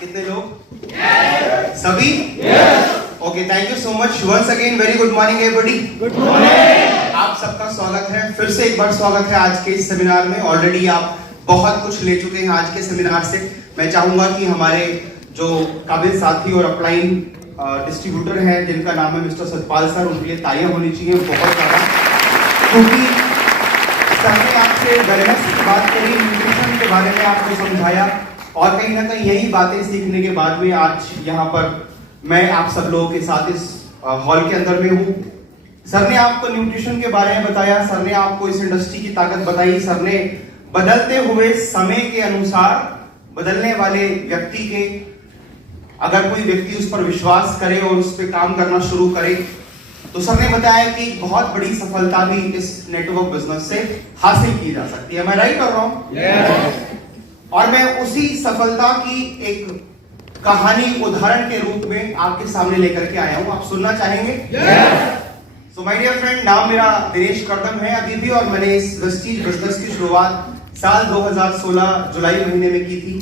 कितने लोग? सभी? Okay, thank you so much once again. Very good morning everybody. Good morning. आप सबका स्वागत है, फिर से एक बार स्वागत है आज के इस सेमिनार में। ऑलरेडी आप बहुत कुछ ले चुके हैं आज के सेमिनार से। मैं चाहूंगा कि हमारे जो काबिल साथी और अपलाइन डिस्ट्रीब्यूटर हैं जिनका नाम है मिस्टर सतपाल सर, उनके लिए तालियां होनी चाहिए बहुत ज्यादा, क्योंकि सर ने आपसे वेलनेस की बात करी, न्यूट्रिशन के बारे में आपको समझाया और कहीं ना कहीं यही बातें सीखने के बाद में आज यहाँ पर मैं आप सब लोगों के साथ इस हॉल के अंदर में हूँ। सर ने आपको न्यूट्रिशन के बारे में बताया, सर ने आपको इस इंडस्ट्री की ताकत बताई, सर ने बदलते हुए समय के अनुसार बदलने वाले व्यक्ति के, अगर कोई व्यक्ति उस पर विश्वास करे और उस पर काम करना शुरू करे, तो सर ने बताया कि बहुत बड़ी सफलता भी इस नेटवर्क बिजनेस से हासिल की जा सकती है। मैं राइट और रॉन्ग? और मैं उसी सफलता की एक कहानी उदाहरण के रूप में आपके सामने लेकर के आया हूं। आप सुनना चाहेंगे? सो माय डियर फ्रेंड, नाम मेरा दिनेश करदम है अभी भी, और मैंने इस वेस्टीज बिजनेस की शुरुआत साल 2016 जुलाई महीने में की थी।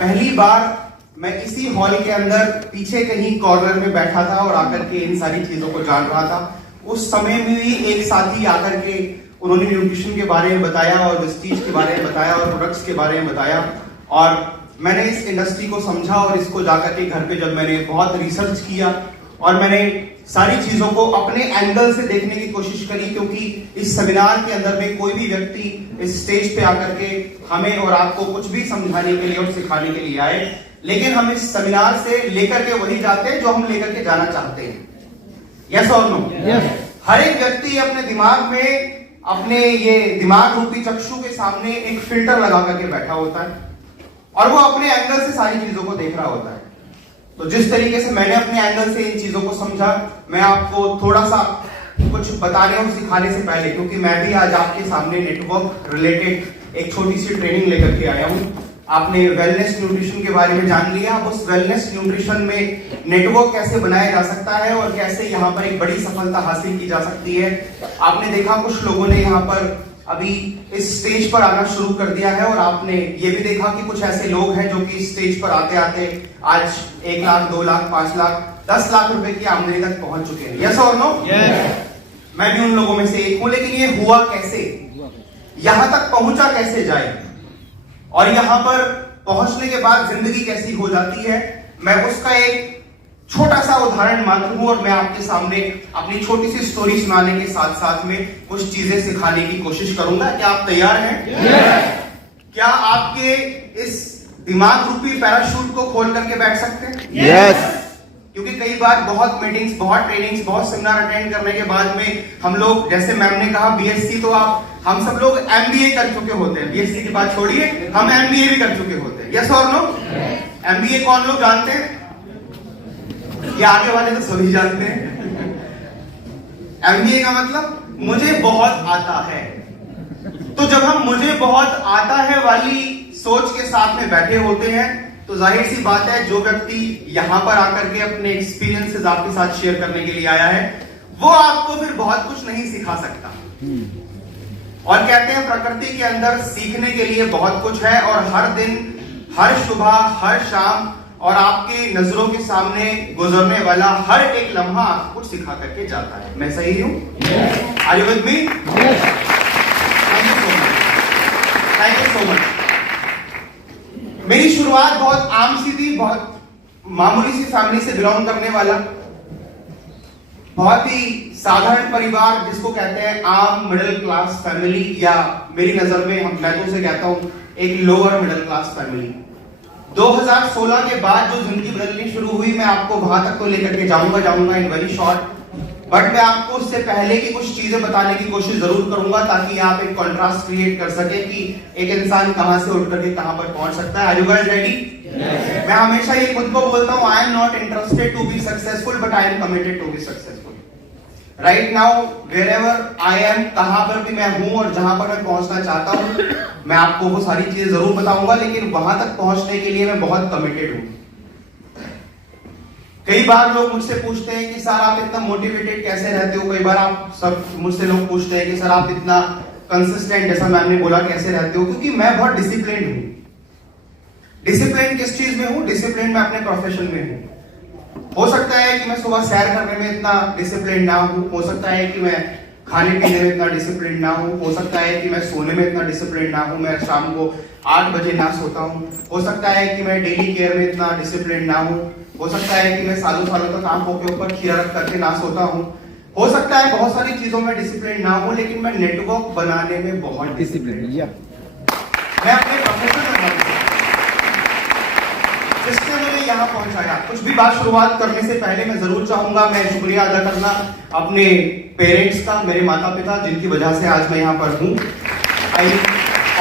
पहली बार मैं इसी हॉल के अंदर पीछे कहीं कॉर्नर में बैठा था और आकर के इन सारी चीजों को जान रहा था। उस समय में भी एक साथी आकर के उन्होंने न्यूट्रिशन के बारे में बताया और वेस्टीज के बारे में बताया और प्रोडक्ट्स के बारे में बताया, और मैंने इस इंडस्ट्री को समझा और इसको जाकर के घर पे जब मैंने बहुत रिसर्च किया और मैंने सारी चीजों को अपने एंगल से देखने की कोशिश करी, क्योंकि इस सेमिनार के अंदर में कोई भी व्यक्ति इस स्टेज पे आकर के हमें और आपको कुछ भी समझाने के लिए और सिखाने के लिए आए, लेकिन हम इस सेमिनार से लेकर के वही जाते हैं जो हम लेकर के जाना चाहते हैं। यस और नो? हर एक व्यक्ति अपने दिमाग में, अपने ये दिमाग रूपी चक्षु के सामने एक फिल्टर लगा करके बैठा होता है और वो अपने एंगल से सारी चीजों को देख रहा होता है। तो जिस तरीके से मैंने अपने एंगल से इन चीजों को समझा, मैं आपको थोड़ा सा कुछ बताने और सिखाने से पहले, क्योंकि मैं भी आज आपके सामने नेटवर्क रिलेटेड एक छोटी सी ट्रेनिंग लेकर के आया हूं। आपने वेलनेस न्यूट्रिशन के बारे में जान लिया, अब उस वेलनेस न्यूट्रिशन में नेटवर्क कैसे बनाया जा सकता है और कैसे यहाँ पर एक बड़ी सफलता हासिल की जा सकती है। आपने देखा कुछ लोगों ने यहाँ पर अभी इस स्टेज पर आना शुरू कर दिया है, और आपने ये भी देखा कि कुछ ऐसे लोग हैं जो कि इस स्टेज पर आते आते आज 1 लाख, 2 लाख, 5 लाख, 10 लाख रुपए की आमदनी तक पहुंच चुके हैं। यस और नो? मैं भी उन लोगों में से एक हूं, लेकिन ये हुआ कैसे, यहां तक पहुंचा कैसे जाए और यहां पर पहुंचने के बाद जिंदगी कैसी हो जाती है, मैं उसका एक छोटा सा उदाहरण मात्र हूं, और मैं आपके सामने अपनी छोटी सी स्टोरी सुनाने के साथ साथ में कुछ चीजें सिखाने की कोशिश करूंगा। क्या आप तैयार हैं? क्या आपके इस दिमाग रूपी पैराशूट को खोल करके बैठ सकते हैं? क्योंकि कई बार बहुत मीटिंग्स, बहुत ट्रेनिंग्स, बहुत सेमिनार अटेंड करने के बाद में हम लोग, जैसे मैम ने कहा बीएससी, तो हम सब लोग एमबीए कर चुके होते हैं। बीएससी की बात छोड़िए, हम एमबीए भी कर चुके होते हैं। यस और नो? एमबीए कौन लोग जानते हैं? ये आगे वाले तो सभी जानते हैं। एमबीए का मतलब मुझे बहुत आता है। तो जब हम मुझे बहुत आता है वाली सोच के साथ में बैठे होते हैं, तो जाहिर सी बात है जो व्यक्ति यहां पर आकर के अपने एक्सपीरियंसेस आपके साथ शेयर करने के लिए आया है, वो आपको फिर बहुत कुछ नहीं सिखा सकता। और कहते हैं प्रकृति के अंदर सीखने के लिए बहुत कुछ है, और हर दिन, हर सुबह, हर शाम और आपके नजरों के सामने गुजरने वाला हर एक लम्हा आपको कुछ सिखा करके जाता है। मैं सही हूं? Are you with me? Thank you so much. मेरी शुरुआत बहुत आम सी थी, बहुत मामूली सी फैमिली से बिलोंग करने वाला, बहुत ही साधारण परिवार, जिसको कहते हैं आम मिडिल क्लास फैमिली, या मेरी नजर में मैं तो उसे कहता हूं एक लोअर मिडिल क्लास फैमिली। 2016 के बाद जो जिंदगी बदलनी शुरू हुई, मैं आपको वहां तक तो लेकर के जाऊंगा इन वेरी शॉर्ट, बट मैं आपको उससे पहले की कुछ चीजें बताने की कोशिश जरूर करूंगा, ताकि आप एक कंट्रास्ट क्रिएट कर सके कि एक इंसान कहां से उठ करके कहां पर पहुंच सकता है। Are you guys ready? मैं हमेशा ये खुद को बोलता हूं, I am not interested to be successful, but I am committed to be successful. Right now wherever I am, कहां पर भी मैं हूं और जहां पर मैं पहुंचना चाहता हूं, मैं आपको वो सारी चीजें जरूर बताऊंगा, लेकिन वहां तक पहुंचने के लिए मैं बहुत कमिटेड हूं। कई बार लोग मुझसे पूछते हैं कि सर आप इतना मोटिवेटेड कैसे रहते हो, कई बार आप सब मुझसे लोग पूछते हैं कि सर आप इतना कंसिस्टेंट, जैसा मैम ने बोला, कैसे रहते हो, क्योंकि मैं बहुत डिसिप्लिन्ड हूं। डिसिप्लिन किस चीज में हूं? डिसिप्लिन में अपने प्रोफेशन में हूं। हो सकता है कि मैं सुबह सैर करने में इतना डिसिप्लिन ना हूं, हो सकता है कि मैं खाने पीने में इतना डिसिप्लिन ना हो सकता है कि मैं सोने में इतना डिसिप्लिन ना हूं, मैं शाम को 8 बजे ना सोता हूं, हो सकता है कि मैं डेली केयर में इतना डिसिप्लिन ना हो सकता है कि मैं सालों सालों तक आंखों के ऊपर खीरा रख करके ना सोता हूं, हो सकता है बहुत सारी चीजों में डिसिप्लिन ना हो, लेकिन मैं नेटवर्क बनाने में बहुत डिसिप्लिन, मैं अपने प्रोफेशन में जिसने मुझे यहाँ पहुंचाया। कुछ भी बात शुरुआत करने से पहले मैं जरूर चाहूंगा मैं शुक्रिया अदा करना अपने पेरेंट्स का, मेरे माता पिता, जिनकी वजह से आज मैं यहाँ पर हूँ। आई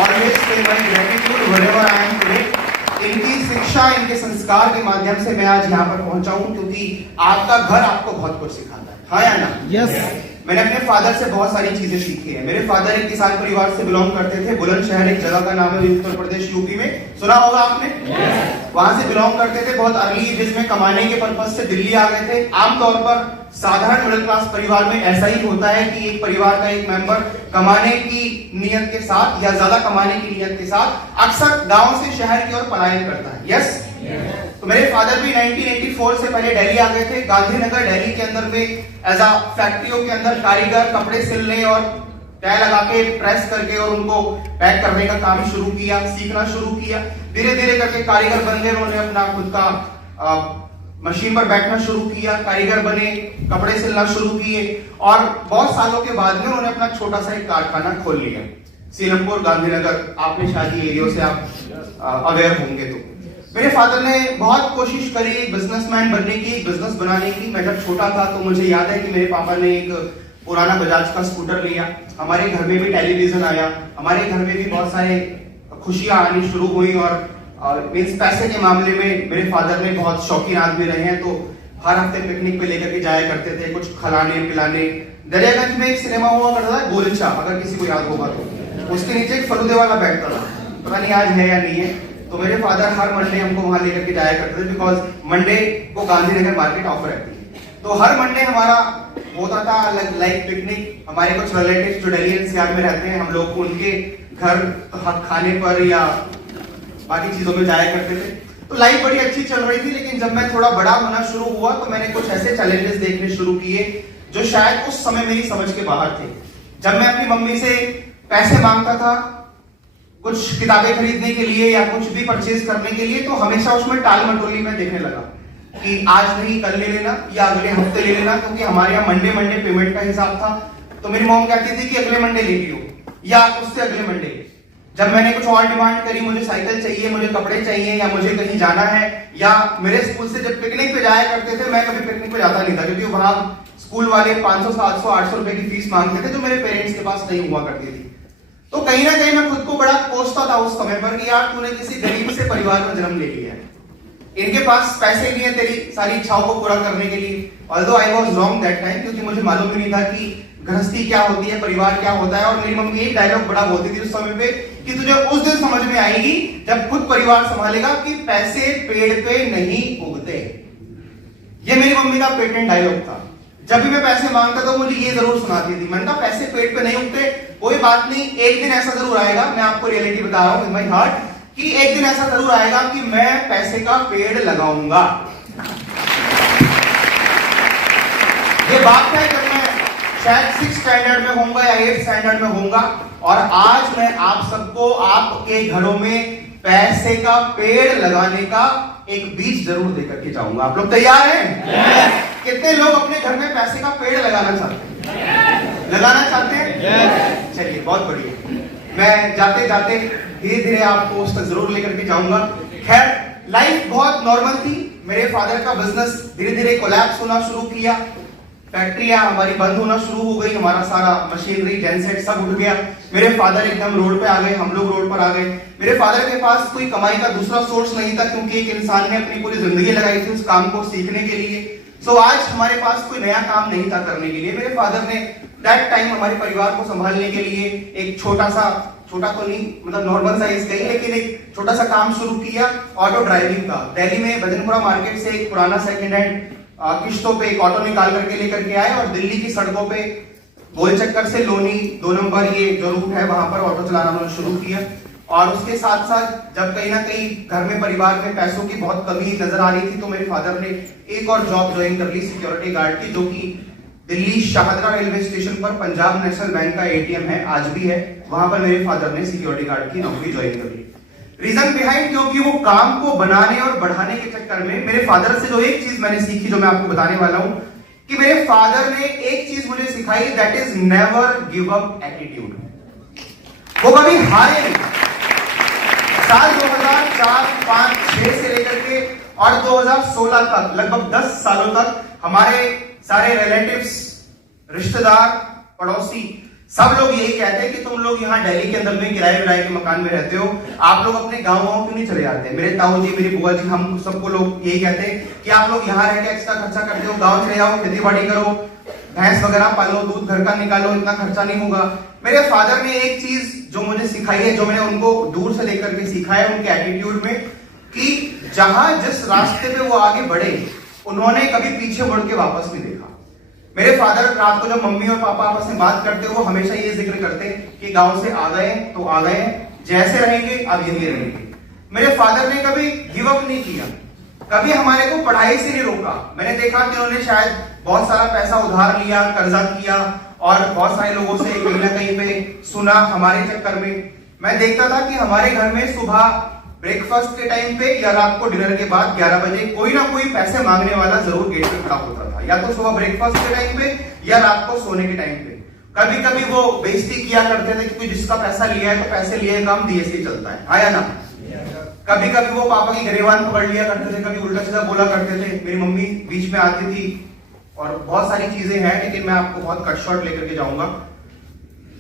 ऑलवेज पे my gratitude wherever I am today. इनकी शिक्षा, इनके संस्कार के माध्यम से मैं आज यहाँ पर पहुंचा हूँ, क्योंकि आपका घर आपको बहुत कुछ सिखाता है, हाँ या ना? यस। मैंने अपने फादर से बहुत सारी चीजें सीखी है। मेरे फादर एक किसान परिवार से बिलोंग करते थे। बुलंदशहर एक जगह का नाम है उत्तर प्रदेश यूपी में, सुना होगा आपने? वहां से बिलोंग करते थे। बहुत अर्ली एज में कमाने के पर्पज से दिल्ली आ गए थे। आमतौर पर साधारण मिडिल क्लास परिवार में ऐसा ही होता है कि एक परिवार का एक मेंबर कमाने की नियत के साथ या ज्यादा कमाने की नियत के साथ अक्सर गांव से शहर की ओर पलायन करता है। यस। तो मेरे फादर भी 1984 से पहले दिल्ली आ गए थे। गांधीनगर दिल्ली के अंदर में एज अ फैक्ट्रियों के अंदर कारीगर कपड़े सिलने और तय लगा के प्रेस करके और उनको पैक करने का काम शुरू किया, सीखना शुरू किया। धीरे धीरे करके कारीगर बन गए। उन्होंने अपना खुद का मशीन पर बैठना शुरू किया, कारीगर बने, कपड़े सिलना शुरू किए और बहुत सालों के बाद में उन्होंने अपना छोटा सा एक कारखाना खोल लिया सीलमपुर गांधीनगर। आपने शायद ये एरिया से आप अवेयर होंगे। तो मेरे फादर ने बहुत कोशिश करी एक बिजनेसमैन बनने की, बिजनेस बनाने की। मैं जब छोटा था तो मुझे याद है कि मेरे पापा ने एक पुराना बजाज का स्कूटर लिया। हमारे घर में भी टेलीविजन आया, हमारे घर में भी बहुत सारे खुशियां आनी शुरू हुई और मीन्स पैसे के मामले में मेरे फादर ने बहुत शौकीन आदमी रहे हैं। तो हर हफ्ते पिकनिक पे लेकर के जाया करते थे, कुछ खिलाने पिलाने। दरियागंज में एक सिनेमा हुआ करता था गोलचा, अगर किसी को याद होगा तो। उसके नीचे एक फलूदे वाला बैठता था, पता नहीं आज है या नहीं है। तो मेरे फादर हर मंडे हमको वहां लेकर के जाया करते थे, बिकॉज मंडे को गांधीनगर मार्केट ऑफर रहती है। तो हर मंडे हमारा होता था लाइक पिकनिक। हमारे कुछ रिलेटिव्स जो दिल्ली एनसीआर में रहते हैं, हम लोग को उनके घर खाने पर या बाकी चीजों में जाया करते थे। तो लाइफ बड़ी अच्छी चल रही थी। लेकिन जब मैं थोड़ा बड़ा होना शुरू हुआ तो मैंने कुछ ऐसे चैलेंजेस देखने शुरू किए जो शायद उस समय मेरी समझ के बाहर थे। जब मैं अपनी मम्मी से पैसे मांगता था कुछ किताबें खरीदने के लिए या कुछ भी परचेज करने के लिए, तो हमेशा उसमें टाल मटोली में देखने लगा कि आज नहीं कल ले लेना या अगले हफ्ते ले लेना, क्योंकि हमारे यहाँ मंडे पेमेंट का हिसाब था। तो मेरी मॉम कहती थी कि अगले मंडे ले लियो या उससे अगले मंडे। जब मैंने कुछ और डिमांड करी, मुझे साइकिल चाहिए, मुझे कपड़े चाहिए या मुझे कहीं जाना है, या मेरे स्कूल से जब पिकनिक पे जाया करते थे, मैं कभी पिकनिक पे जाता नहीं था क्योंकि वहां स्कूल वाले 500, 700, 800 रुपए की फीस मांगते थे जो मेरे पेरेंट्स के पास नहीं हुआ करती थी। तो कहीं ना कहीं मैं खुद को बड़ा कोसता था उस समय पर कि यार तूने किसी गरीब से परिवार में जन्म ले लिया है, इनके पास पैसे नहीं है तेरी सारी इच्छाओं को पूरा करने के लिए। Although I was wrong that time, क्योंकि मुझे मालूम ही नहीं था कि गृहस्थी क्या होती है, परिवार क्या होता है। और मेरी मम्मी एक डायलॉग बड़ा बोलती थी उस समय पे कि तुझे उस दिन समझ में आएगी जब खुद परिवार संभालेगा कि पैसे पेड़ पे नहीं उगते। ये मेरी मम्मी का पेटेंट डायलॉग था। जब भी मैं पैसे मांगता था मुझे ये जरूर सुनाती थी, मैंने कहा पैसे पेट पे नहीं उगते, कोई बात नहीं, एक दिन ऐसा जरूर आएगा, मैं आपको रियलिटी बता रहा हूं इन माय हार्ट, कि एक दिन ऐसा जरूर आएगा कि मैं पैसे का पेड़ लगाऊंगा। ये बात है जब मैं शायद 6th स्टैंडर्ड में होऊंगा या 8th स्टैंडर्ड में होऊंगा, और आज मैं आप सबको आपके घरों में पैसे का पेड़ लगाने का एक बीज जरूर देकर के जाऊंगा। आप लोग तैयार हैं? कितने लोग अपने घर में पैसे का पेड़ लगाना चाहते हैं? लगाना चाहते हैं? चलिए बहुत बढ़िया। मैं जाते जाते धीरे धीरे आपको उस तक जरूर लेकर के जाऊंगा। खैर लाइफ बहुत नॉर्मल थी। मेरे फादर का बिजनेस धीरे धीरे कोलैप्स होना शुरू किया, फैक्ट्रियां हमारी बंद होना शुरू हो गई, हमारा सारा मशीनरी जेनसेट सब उठ गया। मेरे फादर एकदम रोड पे आ गए, हम लोग रोड पर आ गए। मेरे फादर के पास कोई कमाई का दूसरा सोर्स नहीं था, क्योंकि एक इंसान ने अपनी पूरी जिंदगी लगाई थी उस काम को सीखने के लिए। सो आज हमारे पास कोई नया काम नहीं था करने के लिए। मेरे फादर ने दैट टाइम हमारे परिवार को संभालने के लिए एक छोटा तो नहीं, मतलब नॉर्मल साइज का ही, लेकिन एक छोटा सा काम शुरू किया, ऑटो ड्राइविंग का। दिल्ली में भजनपुरा मार्केट से एक पुराना सेकंड हैंड किश्तों पे एक ऑटो निकाल करके लेकर के आए और दिल्ली की सड़कों पे गोल चक्कर से लोनी 2 नंबर ये जो रूट है वहां पर ऑटो चलाना उन्होंने शुरू किया। और उसके साथ साथ जब कहीं ना कहीं घर में परिवार में पैसों की बहुत कमी नजर आ रही थी तो मेरे फादर ने एक और जॉब ज्वाइन कर ली सिक्योरिटी गार्ड की, जो कि दिल्ली शाहदरा रेलवे स्टेशन पर पंजाब नेशनल बैंक का एटीएम है, आज भी है, वहां पर मेरे फादर ने सिक्योरिटी गार्ड की नौकरी ज्वाइन कर ली। रीजन बिहाइंड, क्योंकि वो काम को बनाने और बढ़ाने के चक्कर में मेरे फादर से जो एक चीज मैंने सीखी, जो मैं आपको बताने वाला हूं, कि मेरे फादर ने एक चीज मुझे सिखाई, that is never give up attitude. वो कभी हारे नहीं। साल 2004, 5, 6 से लेकर के और 2016 तक, लगभग 10 सालों तक हमारे सारे रिलेटिव्स, रिश्तेदार, पड़ोसी सब लोग यही कहते हैं कि तुम लोग यहाँ दिल्ली के अंदर में किराए विराए के मकान में रहते हो, आप लोग अपने गांव क्यों नहीं चले जाते। मेरे ताऊ जी, मेरी बुआ जी, हम सबको लोग यही कहते हैं कि आप लोग यहाँ रह के एक्स्ट्रा खर्चा करते हो, गांव चले जाओ, खेती बाड़ी करो, भैंस वगैरह पालो, दूध घर का निकालो, इतना खर्चा नहीं होगा। मेरे फादर ने एक चीज जो मुझे सिखाई है, जो मैंने उनको दूर से लेकर के सीखा है उनके एटीट्यूड में, कि जहां जिस रास्ते पे वो आगे बढ़े उन्होंने कभी पीछे मुड़ के वापस नहीं देखा। मेरे फादर रात को जब मम्मी और पापा आपस में बात करते हो, हमेशा ये जिक्र करते कि गांव से आ गए तो आ गए, जैसे रहेंगे अब यही रहेंगे। मेरे फादर ने कभी गिव अप नहीं किया, कभी हमारे को पढ़ाई से नहीं रोका। मैंने देखा कि उन्होंने शायद बहुत सारा पैसा उधार लिया, कर्जा किया और बहुत सारे लोगों से कहीं ना कहीं पे सुना हमारे चक्कर में। मैं देखता था कि हमारे घर में सुबह ब्रेकफास्ट के टाइम पे या रात को डिनर के बाद 11 बजे कोई ना कोई पैसे मांगने वाला जरूर गेट पे खड़ा होता था, या तो सुबह ब्रेकफास्ट के टाइम पे या रात को सोने के टाइम पे। कभी कभी वो बेइज्जती किया करते थे कि कोई जिसका पैसा लिया है तो पैसे लिए काम दिए से चलता है, आया ना। कभी कभी वो पापा की गिरेबान पकड़ लिया करते थे, कभी उल्टा सीधा बोला करते थे, मेरी मम्मी बीच में आती थी और बहुत सारी चीजें हैं, लेकिन मैं आपको बहुत कट शॉर्ट लेकर के जाऊंगा।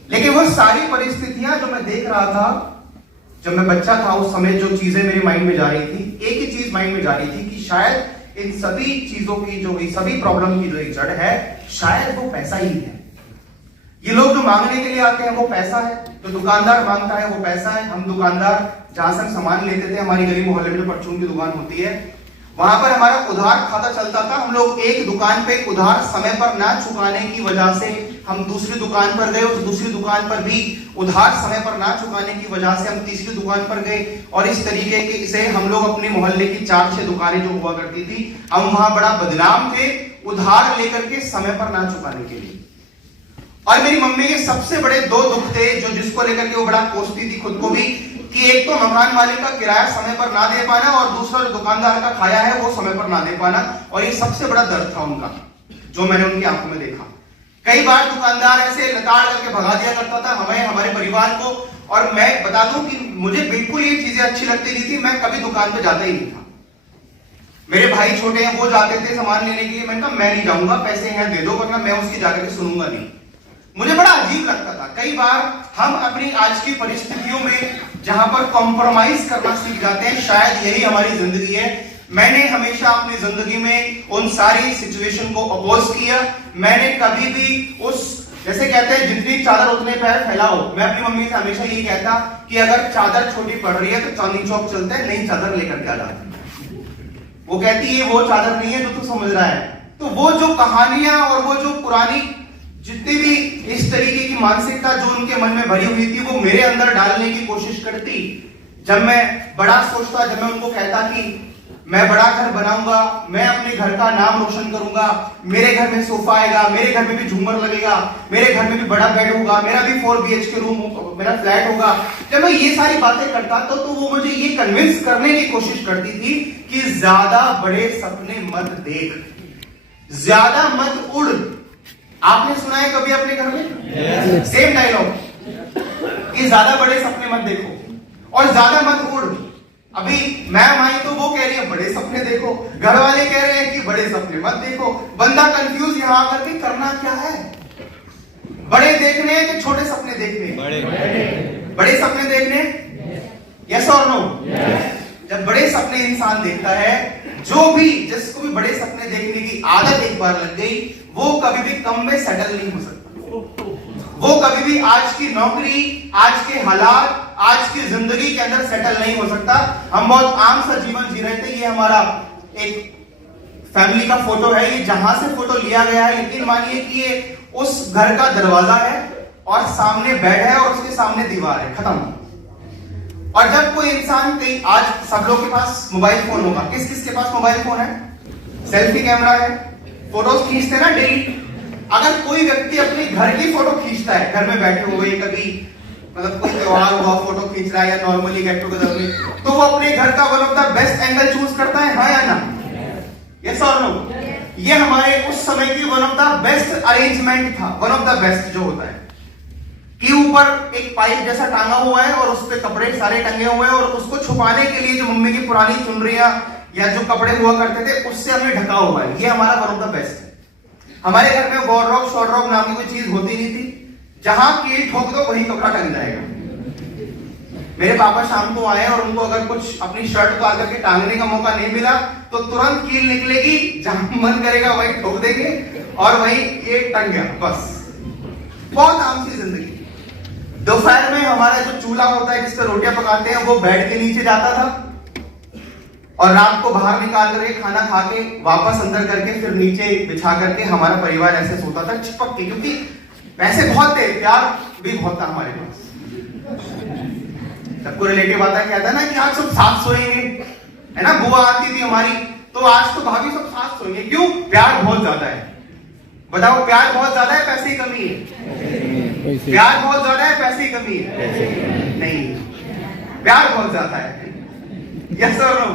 लेकिन वो सारी परिस्थितियां जो मैं देख रहा था जब मैं बच्चा था, उस समय जो चीजें मेरे माइंड में जा रही थी, एक ही चीज माइंड में जा रही थी कि शायद इन सभी चीजों की जो सभी प्रॉब्लम की जो एक जड़ है, शायद वो पैसा ही है। ये लोग जो मांगने के लिए आते हैं वो पैसा है, जो दुकानदार मांगता है वो पैसा है। हम दुकानदार जहां से हम सामान लेते थे, हमारी गली मोहल्ले में जो परचून की दुकान होती है, वहां पर हमारा उधार खाता चलता था। हम लोग एक दुकान पे उधार समय पर ना चुकाने की वजह से हम दूसरी दुकान पर गए, उस दूसरी दुकान पर भी उधार समय पर ना चुकाने की वजह से हम तीसरी दुकान पर गए, और इस तरीके के से हम लोग अपने मोहल्ले की 4-6 दुकानें जो हुआ करती थी, हम वहां बड़ा बदनाम थे उधार लेकर के समय पर ना चुकाने के लिए। और मेरी मम्मी के सबसे बड़े 2 दुख थे, जो जिसको लेकर के वो बड़ा कोसती थी खुद को भी, कि एक तो मकान मालिक का किराया समय पर ना दे पाना, और दूसरा जो दुकानदार का खाया है वो समय पर ना दे पाना। और ये सबसे बड़ा दर्द था उनका, जो मैंने उनकी आंखों में देखा। कई बार दुकानदार ऐसे लताड़ करके भगा दिया करता था हमें, हमारे परिवार को। और मैं बता दूं कि मुझे बिल्कुल ये चीजें अच्छी लगती नहीं थी, मैं कभी दुकान पे जाता ही नहीं था। मेरे भाई छोटे हैं, वो जाते थे सामान लेने के लिए, मैंने कहा मैं नहीं जाऊंगा, पैसे हैं दे दो, वरना मैं उसकी जाकर के सुनूंगा नहीं। मुझे बड़ा अजीब लगता था। कई बार हम अपनी आज की परिस्थितियों में जहां पर कॉम्प्रोमाइज करना सीख जाते हैं, शायद यही हमारी जिंदगी है। मैंने हमेशा अपनी जिंदगी में उन सारी सिचुएशन को अपोज किया। मैंने कभी भी उस, जैसे कहते हैं जितनी चादर उतने पैर फैलाओ, मैं अपनी मम्मी से हमेशा यही कहता कि अगर चादर छोटी पड़ रही है तो चांदनी चौक चलते हैं, नई चादर लेकर के आ जाते। वो कहती है वो चादर नहीं है जो तू समझ रहा है। तो वो जो कहानियां और वो जो पुरानी जितनी भी इस तरीके की मानसिकता जो उनके मन में भरी हुई थी, वो मेरे अंदर डालने की कोशिश करती। जब मैं बड़ा सोचता, जब मैं उनको कहता कि मैं बड़ा घर बनाऊंगा, मैं अपने घर का नाम रोशन करूंगा, मेरे घर में सोफा आएगा, मेरे घर में भी झूमर लगेगा, मेरे घर में भी बड़ा बेड होगा, मेरा भी 4 BHK रूम, मेरा फ्लैट होगा। जब मैं ये सारी बातें करता तो वो मुझे ये कन्विंस करने की कोशिश करती थी कि ज्यादा बड़े सपने मत देख, ज्यादा मत उड़। आपने सुना है कभी अपने घर में सेम डायलॉग कि ज्यादा बड़े सपने मत देखो और ज्यादा मत उड़। अभी मैम आई तो वो कह रही है बड़े सपने देखो, घर वाले कह रहे हैं कि बड़े सपने मत देखो। बंदा कंफ्यूज यहां आकर के करना क्या है, बड़े देखने हैं कि छोटे सपने देखने? बड़े सपने देखने, यस और नो? जब बड़े सपने इंसान देखता है, जो भी जिसको भी बड़े सपने देखने की आदत एक बार लग गई, वो कभी भी कम में सेटल नहीं हो सकता। वो कभी भी आज की नौकरी, आज के हालात, आज की जिंदगी के अंदर सेटल नहीं हो सकता। हम बहुत आम सा जीवन जी रहे थे। ये हमारा एक फैमिली का फोटो है, ये जहां से फोटो लिया गया है, लेकिन मानिए कि ये उस घर का दरवाजा है और सामने बेड है और उसके सामने दीवार है, खत्म। और जब कोई इंसान कहीं, आज सब लोग के पास मोबाइल फोन होगा, किस किस के पास मोबाइल फोन है? सेल्फी कैमरा है, फोटोज खींचते ना डेली। अगर कोई व्यक्ति अपने घर की फोटो खींचता है, घर में बैठे हुए कभी मतलब कोई त्योहार हुआ फोटो खींच रहा है या नॉर्मली गेट टुगेदर में, तो वो अपने घर का one of the best angle choose करता है, हाँ या ना? यस और नो? ये हमारे उस समय की one of the best arrangement था। वन ऑफ द बेस्ट जो होता है कि ऊपर एक पाइप जैसा टांगा हुआ है और उस पे कपड़े सारे टंगे हुए हैं, और उसको छुपाने के लिए जो मम्मी की पुरानी चुनरियां या जो कपड़े हुआ करते थे उससे हमने ढका हुआ है। ये हमारा वन ऑफ द बेस्ट है। हमारे घर में वॉर्डरोब शॉर्डरोब नाम की कोई चीज होती नहीं थी। जहां कील ठोक दो वही कपड़ा टंग जाएगा। मेरे पापा शाम को आए और उनको अगर कुछ अपनी शर्ट उतार करके टांगने का मौका नहीं मिला तो तुरंत कील निकलेगी, जहां मन करेगा वही ठोक देंगे और वही ये टंग गया, बस। बहुत आम सी जिंदगी। दोपहर में हमारा जो चूल्हा होता है जिसपे रोटियां पकाते हैं वो बेड के नीचे जाता था, और रात को बाहर निकाल करके खाना खा के वापस अंदर करके फिर नीचे बिछा करके हमारा परिवार ऐसे सोता था चिपक के, क्योंकि पैसे बहुत थे, प्यार भी बहुत था हमारे पास। सबको रिलेटिव आता है, कहता है ना कि आज सब साथ सोएंगे, है ना? बुआ आती थी हमारी, तो आज तो भाभी सब साथ सोएंगे। क्यों? प्यार बहुत ज्यादा है। बताओ, प्यार बहुत ज्यादा है, पैसे की कमी है? प्यार बहुत ज्यादा है, पैसे की कमी है? नहीं, प्यार बहुत ज्यादा है। यस और नो?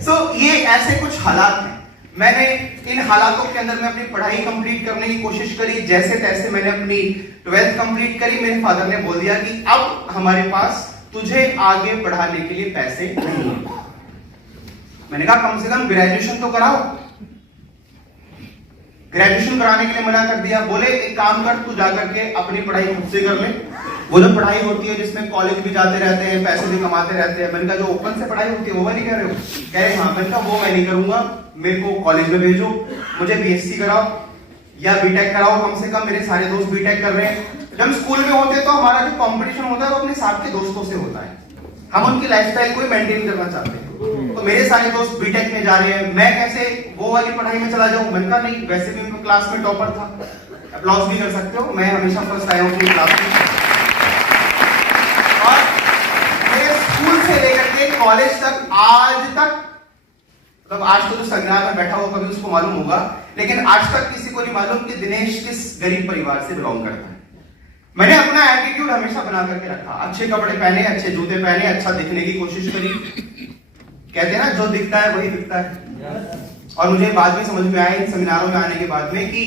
सो ये ऐसे कुछ हालात हैं। मैंने इन हालातों के अंदर में अपनी पढ़ाई कंप्लीट करने की कोशिश करी, जैसे तैसे मैंने अपनी 12th कंप्लीट करी। मेरे फादर ने बोल दिया कि अब हमारे पास तुझे आगे पढ़ाने के लिए पैसे नहीं है। मैंने कहा कम से कम ग्रेजुएशन तो कराओ। ग्रेजुएशन कराने के लिए मना कर दिया। बोले एक काम कर, तू जाकर के अपनी पढ़ाई खुद से कर ले। वो जो पढ़ाई होती है जिसमें कॉलेज भी जाते रहते हैं, पैसे भी कमाते रहते हैं। मैंने कहा जो ओपन से पढ़ाई होती है वो नहीं कर रहे हो? कह रहे हाँ। मैंने कहा वो मैं नहीं करूंगा, मेरे को कॉलेज में भेजो, मुझे बीएससी कराओ या बीटेक कराओ। कम से कम मेरे सारे दोस्त बीटेक कर रहे हैं। जब स्कूल में होते तो हमारा जो कंपटीशन होता है वो अपने साथ के दोस्तों से होता है। हम उनकी लाइफस्टाइल को ही मेंटेन करना चाहते हैं। तो मेरे सारे दोस्त बीटेक में जा रहे हैं, मैं कैसे वो वाली पढ़ाई में चला जाऊं? मैंने कहा नहीं, वैसे भी मैं क्लास में टॉपर था, अप्लॉज भी कर सकते हो, मैं हमेशा फर्स्ट आया हूं अपनी क्लास में। और मेरे स्कूल से लेकर के कॉलेज तक आज तक, मतलब आज तो जो संग्राम में बैठा होगा कभी उसको मालूम होगा, लेकिन आज तक किसी को नहीं मालूम कि दिनेश किस गरीब परिवार से बिलोंग करता है। मैंने अपना एटीट्यूड हमेशा बना करके रखा, अच्छे कपड़े पहने, अच्छे जूते पहने, अच्छा दिखने की कोशिश करी। कहते हैं ना जो दिखता है वही दिखता है। और मुझे बाद में समझ में आया इन सेमिनारों में आने के बाद में कि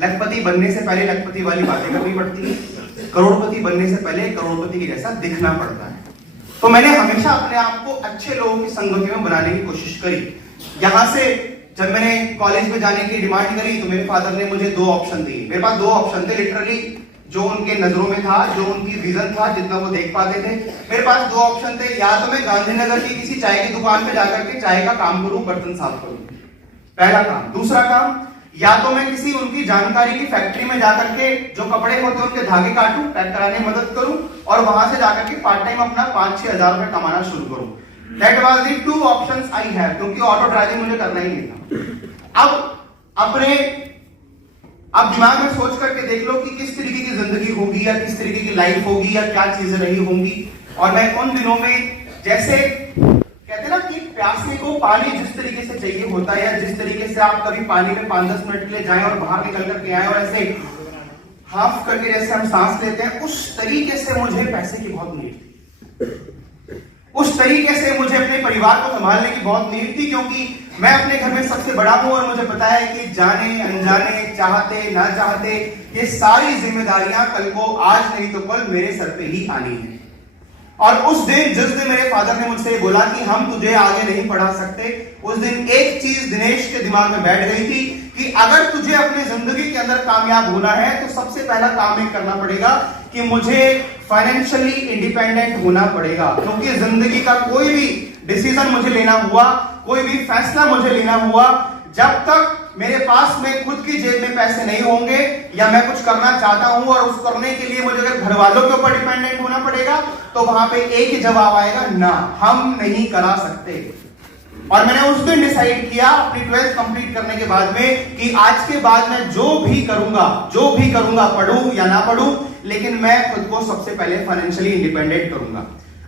लखपति बनने से पहले लखपति वाली बातें करनी पड़ती है, करोड़पति बनने से पहले करोड़पति के जैसा दिखना पड़ता है। तो मैंने हमेशा अपने आप को अच्छे लोगों की संगति में बनाने की कोशिश करी। यहां से जब मैंने कॉलेज में जाने की डिमांड करी तो मेरे फादर ने मुझे 2 ऑप्शन दिए। मेरे पास 2 ऑप्शन थे लिटरली, जो उनके नजरों में था, जो उनकी विजन था, जितना वो देख पाते थे। मेरे पास 2 ऑप्शन थे, या तो मैं गांधीनगर की किसी चाय की दुकान पे जाकर के चाय का काम करूं, बर्तन साफ करूं, पहला काम। दूसरा काम, या तो मैं किसी उनकी जानकारी की फैक्ट्री में जाकर के जो कपड़े होते हैं उनके धागे काटूं, पैक कराने में मदद करूं, और वहां से जाकर के पार्ट टाइम अपना 5-6 हजार रुपए कमाना शुरू करूं। That was the 2 options I have, क्योंकि ऑटो ड्राइविंग मुझे करना ही नहीं था। अब दिमाग में सोच करके देख लो कि किस तरीके की जिंदगी होगी या किस तरीके की लाइफ होगी या क्या चीजें रही होंगी। और मैं उन दिनों में, जैसे कहते ना कि प्यासे को पानी जिस तरीके से चाहिए होता है, या जिस तरीके से आप कभी पानी में 5-10 मिनट के लिए जाएं और बाहर निकल करके आए और ऐसे हाफ करके जैसे हम सांस लेते हैं, उस तरीके से मुझे पैसे की बहुत नीड थी। उस तरीके से मुझे अपने परिवार को संभालने की बहुत नीड थी, क्योंकि मैं अपने घर में सबसे बड़ा हूं और मुझे पता है कि जाने अनजाने, चाहते ना चाहते, ये सारी जिम्मेदारियां कल को, आज नहीं तो कल, मेरे सर पे ही आनी है। और उस दिन, जिस दिन मेरे फादर ने मुझसे बोला कि हम तुझे आगे नहीं पढ़ा सकते, उस दिन एक चीज दिनेश के दिमाग में बैठ गई थी कि अगर तुझे अपनी जिंदगी के अंदर कामयाब होना है तो सबसे पहला काम एक करना पड़ेगा कि मुझे फाइनेंशियली इंडिपेंडेंट होना पड़ेगा। क्योंकि जिंदगी का कोई भी डिसीजन मुझे लेना हुआ, कोई भी फैसला मुझे लेना हुआ, जब तक मेरे पास में खुद की जेब में पैसे नहीं होंगे, या मैं कुछ करना चाहता हूं और उस करने के लिए मुझे अगर घर वालों के ऊपर डिपेंडेंट होना पड़ेगा, तो वहां पे एक ही जवाब आएगा, ना, हम नहीं करा सकते। और मैंने उस दिन डिसाइड किया अपनी 12th कंप्लीट करने के बाद में कि आज के बाद मैं जो भी करूंगा, पढ़ूं या ना पढ़ूं, लेकिन मैं खुद को सबसे पहले फाइनेंशियली इंडिपेंडेंट करूंगा।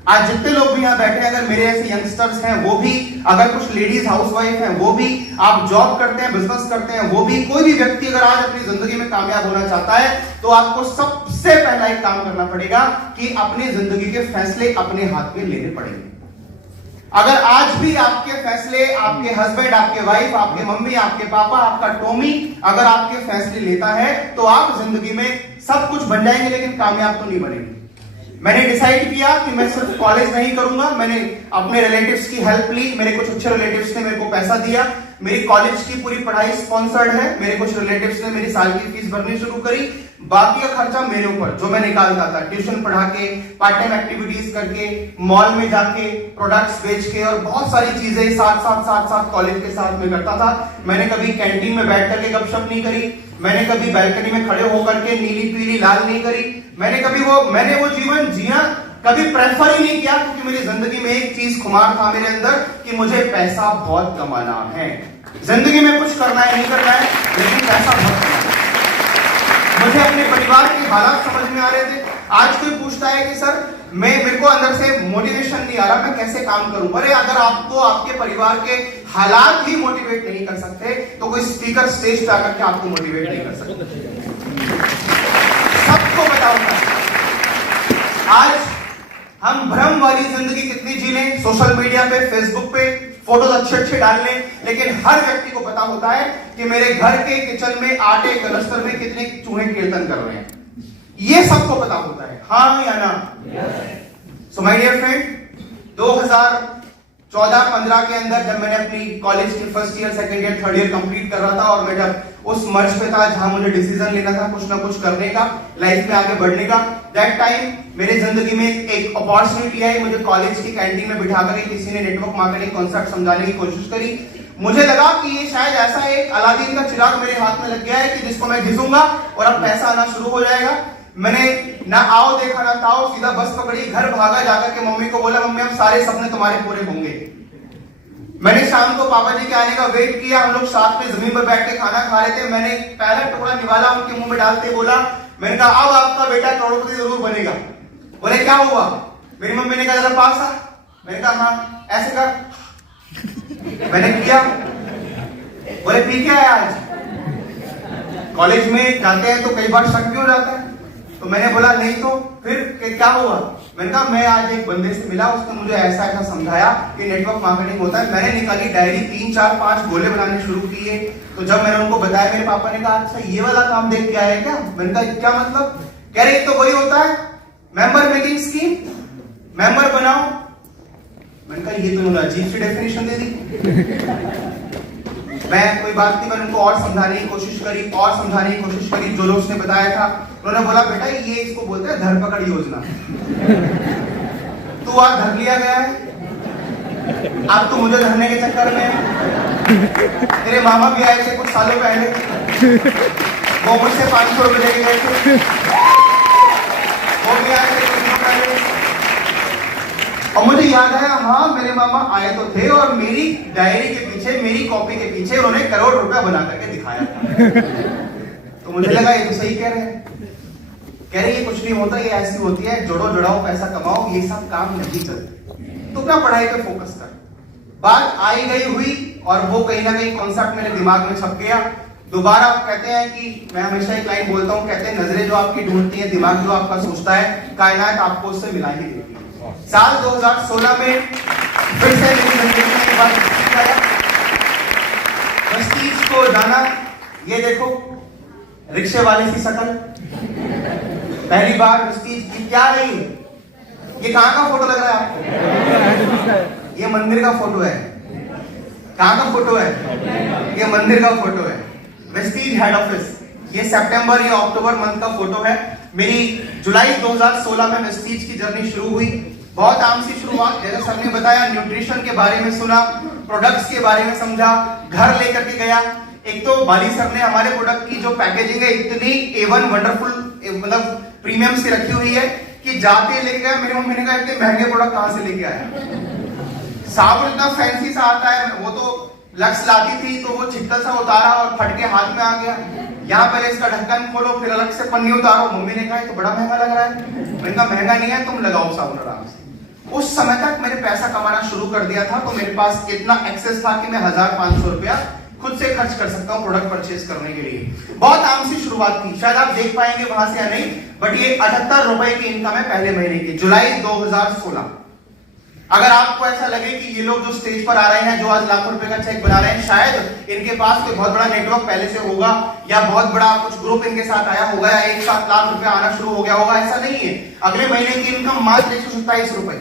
आज जितने लोग भी यहाँ बैठे हैं, अगर मेरे ऐसे यंगस्टर्स हैं वो भी, अगर कुछ लेडीज हाउसवाइफ हैं वो भी, आप जॉब करते हैं, बिजनेस करते हैं वो भी, कोई भी व्यक्ति अगर आज अपनी जिंदगी में कामयाब होना चाहता है तो आपको सबसे पहला एक काम करना पड़ेगा कि अपनी जिंदगी के फैसले अपने हाथ में लेने पड़ेंगे। अगर आज भी आपके फैसले, आपके हस्बैंड, आपके वाइफ, आपके मम्मी, आपके पापा, आपका टॉमी अगर आपके फैसले लेता है तो आप जिंदगी में सब कुछ बन जाएंगे, लेकिन कामयाब तो नहीं बनेंगे। मैंने डिसाइड किया कि मैं सिर्फ कॉलेज नहीं करूंगा। मैंने अपने रिलेटिव्स की हेल्प ली, मेरे कुछ अच्छे रिलेटिव्स ने मेरे को पैसा दिया, मेरी कॉलेज की पूरी पढ़ाई स्पॉन्सर्ड है, मेरे कुछ रिलेटिव्स ने मेरी साल की फीस भरनी शुरू करी, बाकी का खर्चा मेरे ऊपर जो मैं निकालता था, ट्यूशन पढ़ा के, पार्ट टाइम एक्टिविटीज करके, मॉल में जाके, प्रोडक्ट्स बेच के और बहुत सारी चीजें साथ कॉलेज के साथ में करता था। मैंने कभी कैंटीन में बैठ करके गपशप नहीं करी, मैंने कभी बैल्कनी में खड़े होकर के नीली पीली लाल नहीं करी, मैंने वो जीवन जीना कभी प्रेफर ही नहीं किया, क्योंकि मेरी जिंदगी में एक चीज खुमार था मेरे अंदर कि मुझे पैसा बहुत कमाना है। जिंदगी में कुछ करना है, नहीं करना है, लेकिन पैसा बहुत कमाना है। मुझे अपने परिवार के हालात समझ में आ रहे थे। आज कोई पूछता है कि सर मेरे को अंदर से मोटिवेशन नहीं आ रहा, मैं कैसे काम करूं? अरे अगर आपको आपके परिवार के हालात ही मोटिवेट नहीं कर सकते तो कोई स्पीकर स्टेज पे आकर के आपको मोटिवेट नहीं कर सकते। सबको पता होता है आज हम भ्रम वाली जिंदगी कितनी जी लें, सोशल मीडिया पे, फेसबुक पे फोटोज अच्छे डाल लें, लेकिन हर व्यक्ति को पता होता है कि मेरे घर के किचन में आटे कलस्तर में कितने चूहे कीर्तन कर रहे हैं। ये सबको पता होता है, हाँ या ना? सो माय डियर फ्रेंड, 2014-15 के अंदर जब मैंने अपनी कॉलेज की first year, second year, third year complete कर रहा था और मैं जब उस मर्ज पे था जहां मुझे डिसीजन लेना था कुछ ना कुछ करने का, लाइफ में आगे बढ़ने का, दैट टाइम मेरे जिंदगी में एक अपॉर्चुनिटी आई। मुझे कॉलेज की कैंटीन में बिठा कर किसी ने नेटवर्क मार्केटिंग कॉन्सेप्ट समझाने की कोशिश करी। मुझे लगा कि ये शायद ऐसा एक अलादीन का चिराग मेरे हाथ में लग गया है कि जिसको मैं घिसूंगा और अब पैसा आना शुरू हो जाएगा। मैंने ना आओ देखा ना ताओ, सीधा बस पकड़ी, घर भागा, जाकर के मम्मी को बोला मम्मी अब सारे सपने तुम्हारे पूरे होंगे। मैंने शाम को पापा जी के आने का वेट किया, हम लोग साथ में जमीन पर बैठ के खाना खा रहे थे। मैंने पहला टुकड़ा निवाला उनके मुंह में डालते बोला, मैंने कहा अब आपका बेटा करोड़पति जरूर बनेगा। बोले क्या हुआ? मेरी मम्मी ने कहा जरा पास आ। मैंने कहा हाँ, ऐसे कर। मैंने किया। बोले पी क्या है आज? कॉलेज में जाते हैं तो कई बार शक भी हो जाता है, तो मैंने बोला नहीं तो फिर क्या हुआ? मैंने कहा मैं आज एक बंदे से मिला, उसने मुझे ऐसा ऐसा समझाया कि नेटवर्क मार्केटिंग होता है। मैंने निकाली डायरी, 3 4 5 गोले बनाने शुरू किए। तो जब मैंने उनको बताया, मेरे पापा ने कहा अच्छा ये वाला काम देख के आया क्या? मैंने कहा क्या मतलब? कह रहे तो वही होता है मेंबर मेकिंग स्कीम, मेंबर बनाओ। मैंने कहा ये तो उन्होंने अजीब सी डेफिनेशन दे दी। मैं कोई बात नहीं, मैंने उनको और समझाने की कोशिश करी, जो लोग उसने बताया था। उन्होंने बोला बेटा ये इसको बोलते हैं धरपकड़ योजना। तू आज धर लिया गया है, अब तो मुझे धरने के चक्कर में। तेरे मामा भी आए थे कुछ सालों पहले, वो मुझसे 500 रुपए लेके गए थे। वो भी आए थे कुछ दिन पहले, और मुझे याद आया हाँ मेरे मामा आए तो थे और मेरी डायरी के पीछे, मेरी कॉपी के पीछे उन्होंने करोड़ रुपया बना करके दिखाया था। तो मुझे लगा ये तो सही कह रहे हैं। कह रहे ये कुछ नहीं होता, ये ऐसी होती है, जोड़ो जुड़ाओ पैसा कमाओ, ये सब काम नहीं चलते, तो अपना पढ़ाई पे फोकस कर। बात आई गई हुई और वो कहीं ना कहीं कॉन्सेप्ट मेरे दिमाग में छप गया। दोबारा कहते हैं कि मैं हमेशा एक लाइन बोलता हूँ, कहते हैं नजरें जो आपकी ढूंढती है, दिमाग जो आपका सोचता है, कायनात आपको उससे मिला ही देती है। साल 2016 में फिर से मेरी जिंदगी में एक बार प्रेस्टीज को जाना। ये देखो रिक्शे वाले की शक्ल, पहली बार प्रेस्टीज की क्या रही है? ये कहां का फोटो लग रहा है आपको? ये मंदिर का फोटो है। कहां का फोटो है? ये मंदिर का फोटो है, प्रेस्टीज हेड ऑफिस। ये सितंबर या अक्टूबर मंथ का फोटो है। मेरी जुलाई 2016 में प्रेस्टीज की जर्नी शुरू हुई। बहुत आम सी शुरुआत, जैसे सर ने बताया, न्यूट्रिशन के बारे में सुना, प्रोडक्ट्स के बारे में समझा, घर लेकर के गया। एक तो बाली सर ने हमारे प्रोडक्ट की जो पैकेजिंग है इतनी A1 वंडरफुल, मतलब प्रीमियम से रखी हुई है कि जाते लेके गया। मेरी मम्मी ने कहा इतने महंगे प्रोडक्ट कहां से लेके आया? साबुन इतना फैंसी सा आता है, वो तो लक्स लाती थी तो वो छिक्कल सा उतारा और फट के हाथ में आ गया। यहाँ पहले इसका ढक्कन खोलो, फिर अलग से पन्नी उतारो। मम्मी ने कहा तो बड़ा महंगा लग रहा है। मैंने कहा महंगा नहीं है, तुम लगाओ साबुन आराम से। उस समय तक मैंने पैसा कमाना शुरू कर दिया था, तो मेरे पास इतना एक्सेस था कि मैं 1500 रुपया खुद से खर्च कर सकता हूं प्रोडक्ट परचेज करने के लिए। बहुत आम सी शुरुआत थी, शायद आप देख पाएंगे वहां से या नहीं, बट ये 78 रुपए की इनकम है पहले महीने की, जुलाई 2016। अगर आपको ऐसा लगे कि ये लोग जो स्टेज पर आ रहे हैं, जो आज लाखों रुपए का चेक बना रहे हैं, शायद इनके पास कोई बहुत बड़ा नेटवर्क पहले से होगा, या बहुत बड़ा कुछ ग्रुप इनके साथ आया होगा, या एक साथ लाख रुपए आना शुरू हो गया होगा, ऐसा नहीं है। अगले महीने की इनकम मात्र 127 रुपए।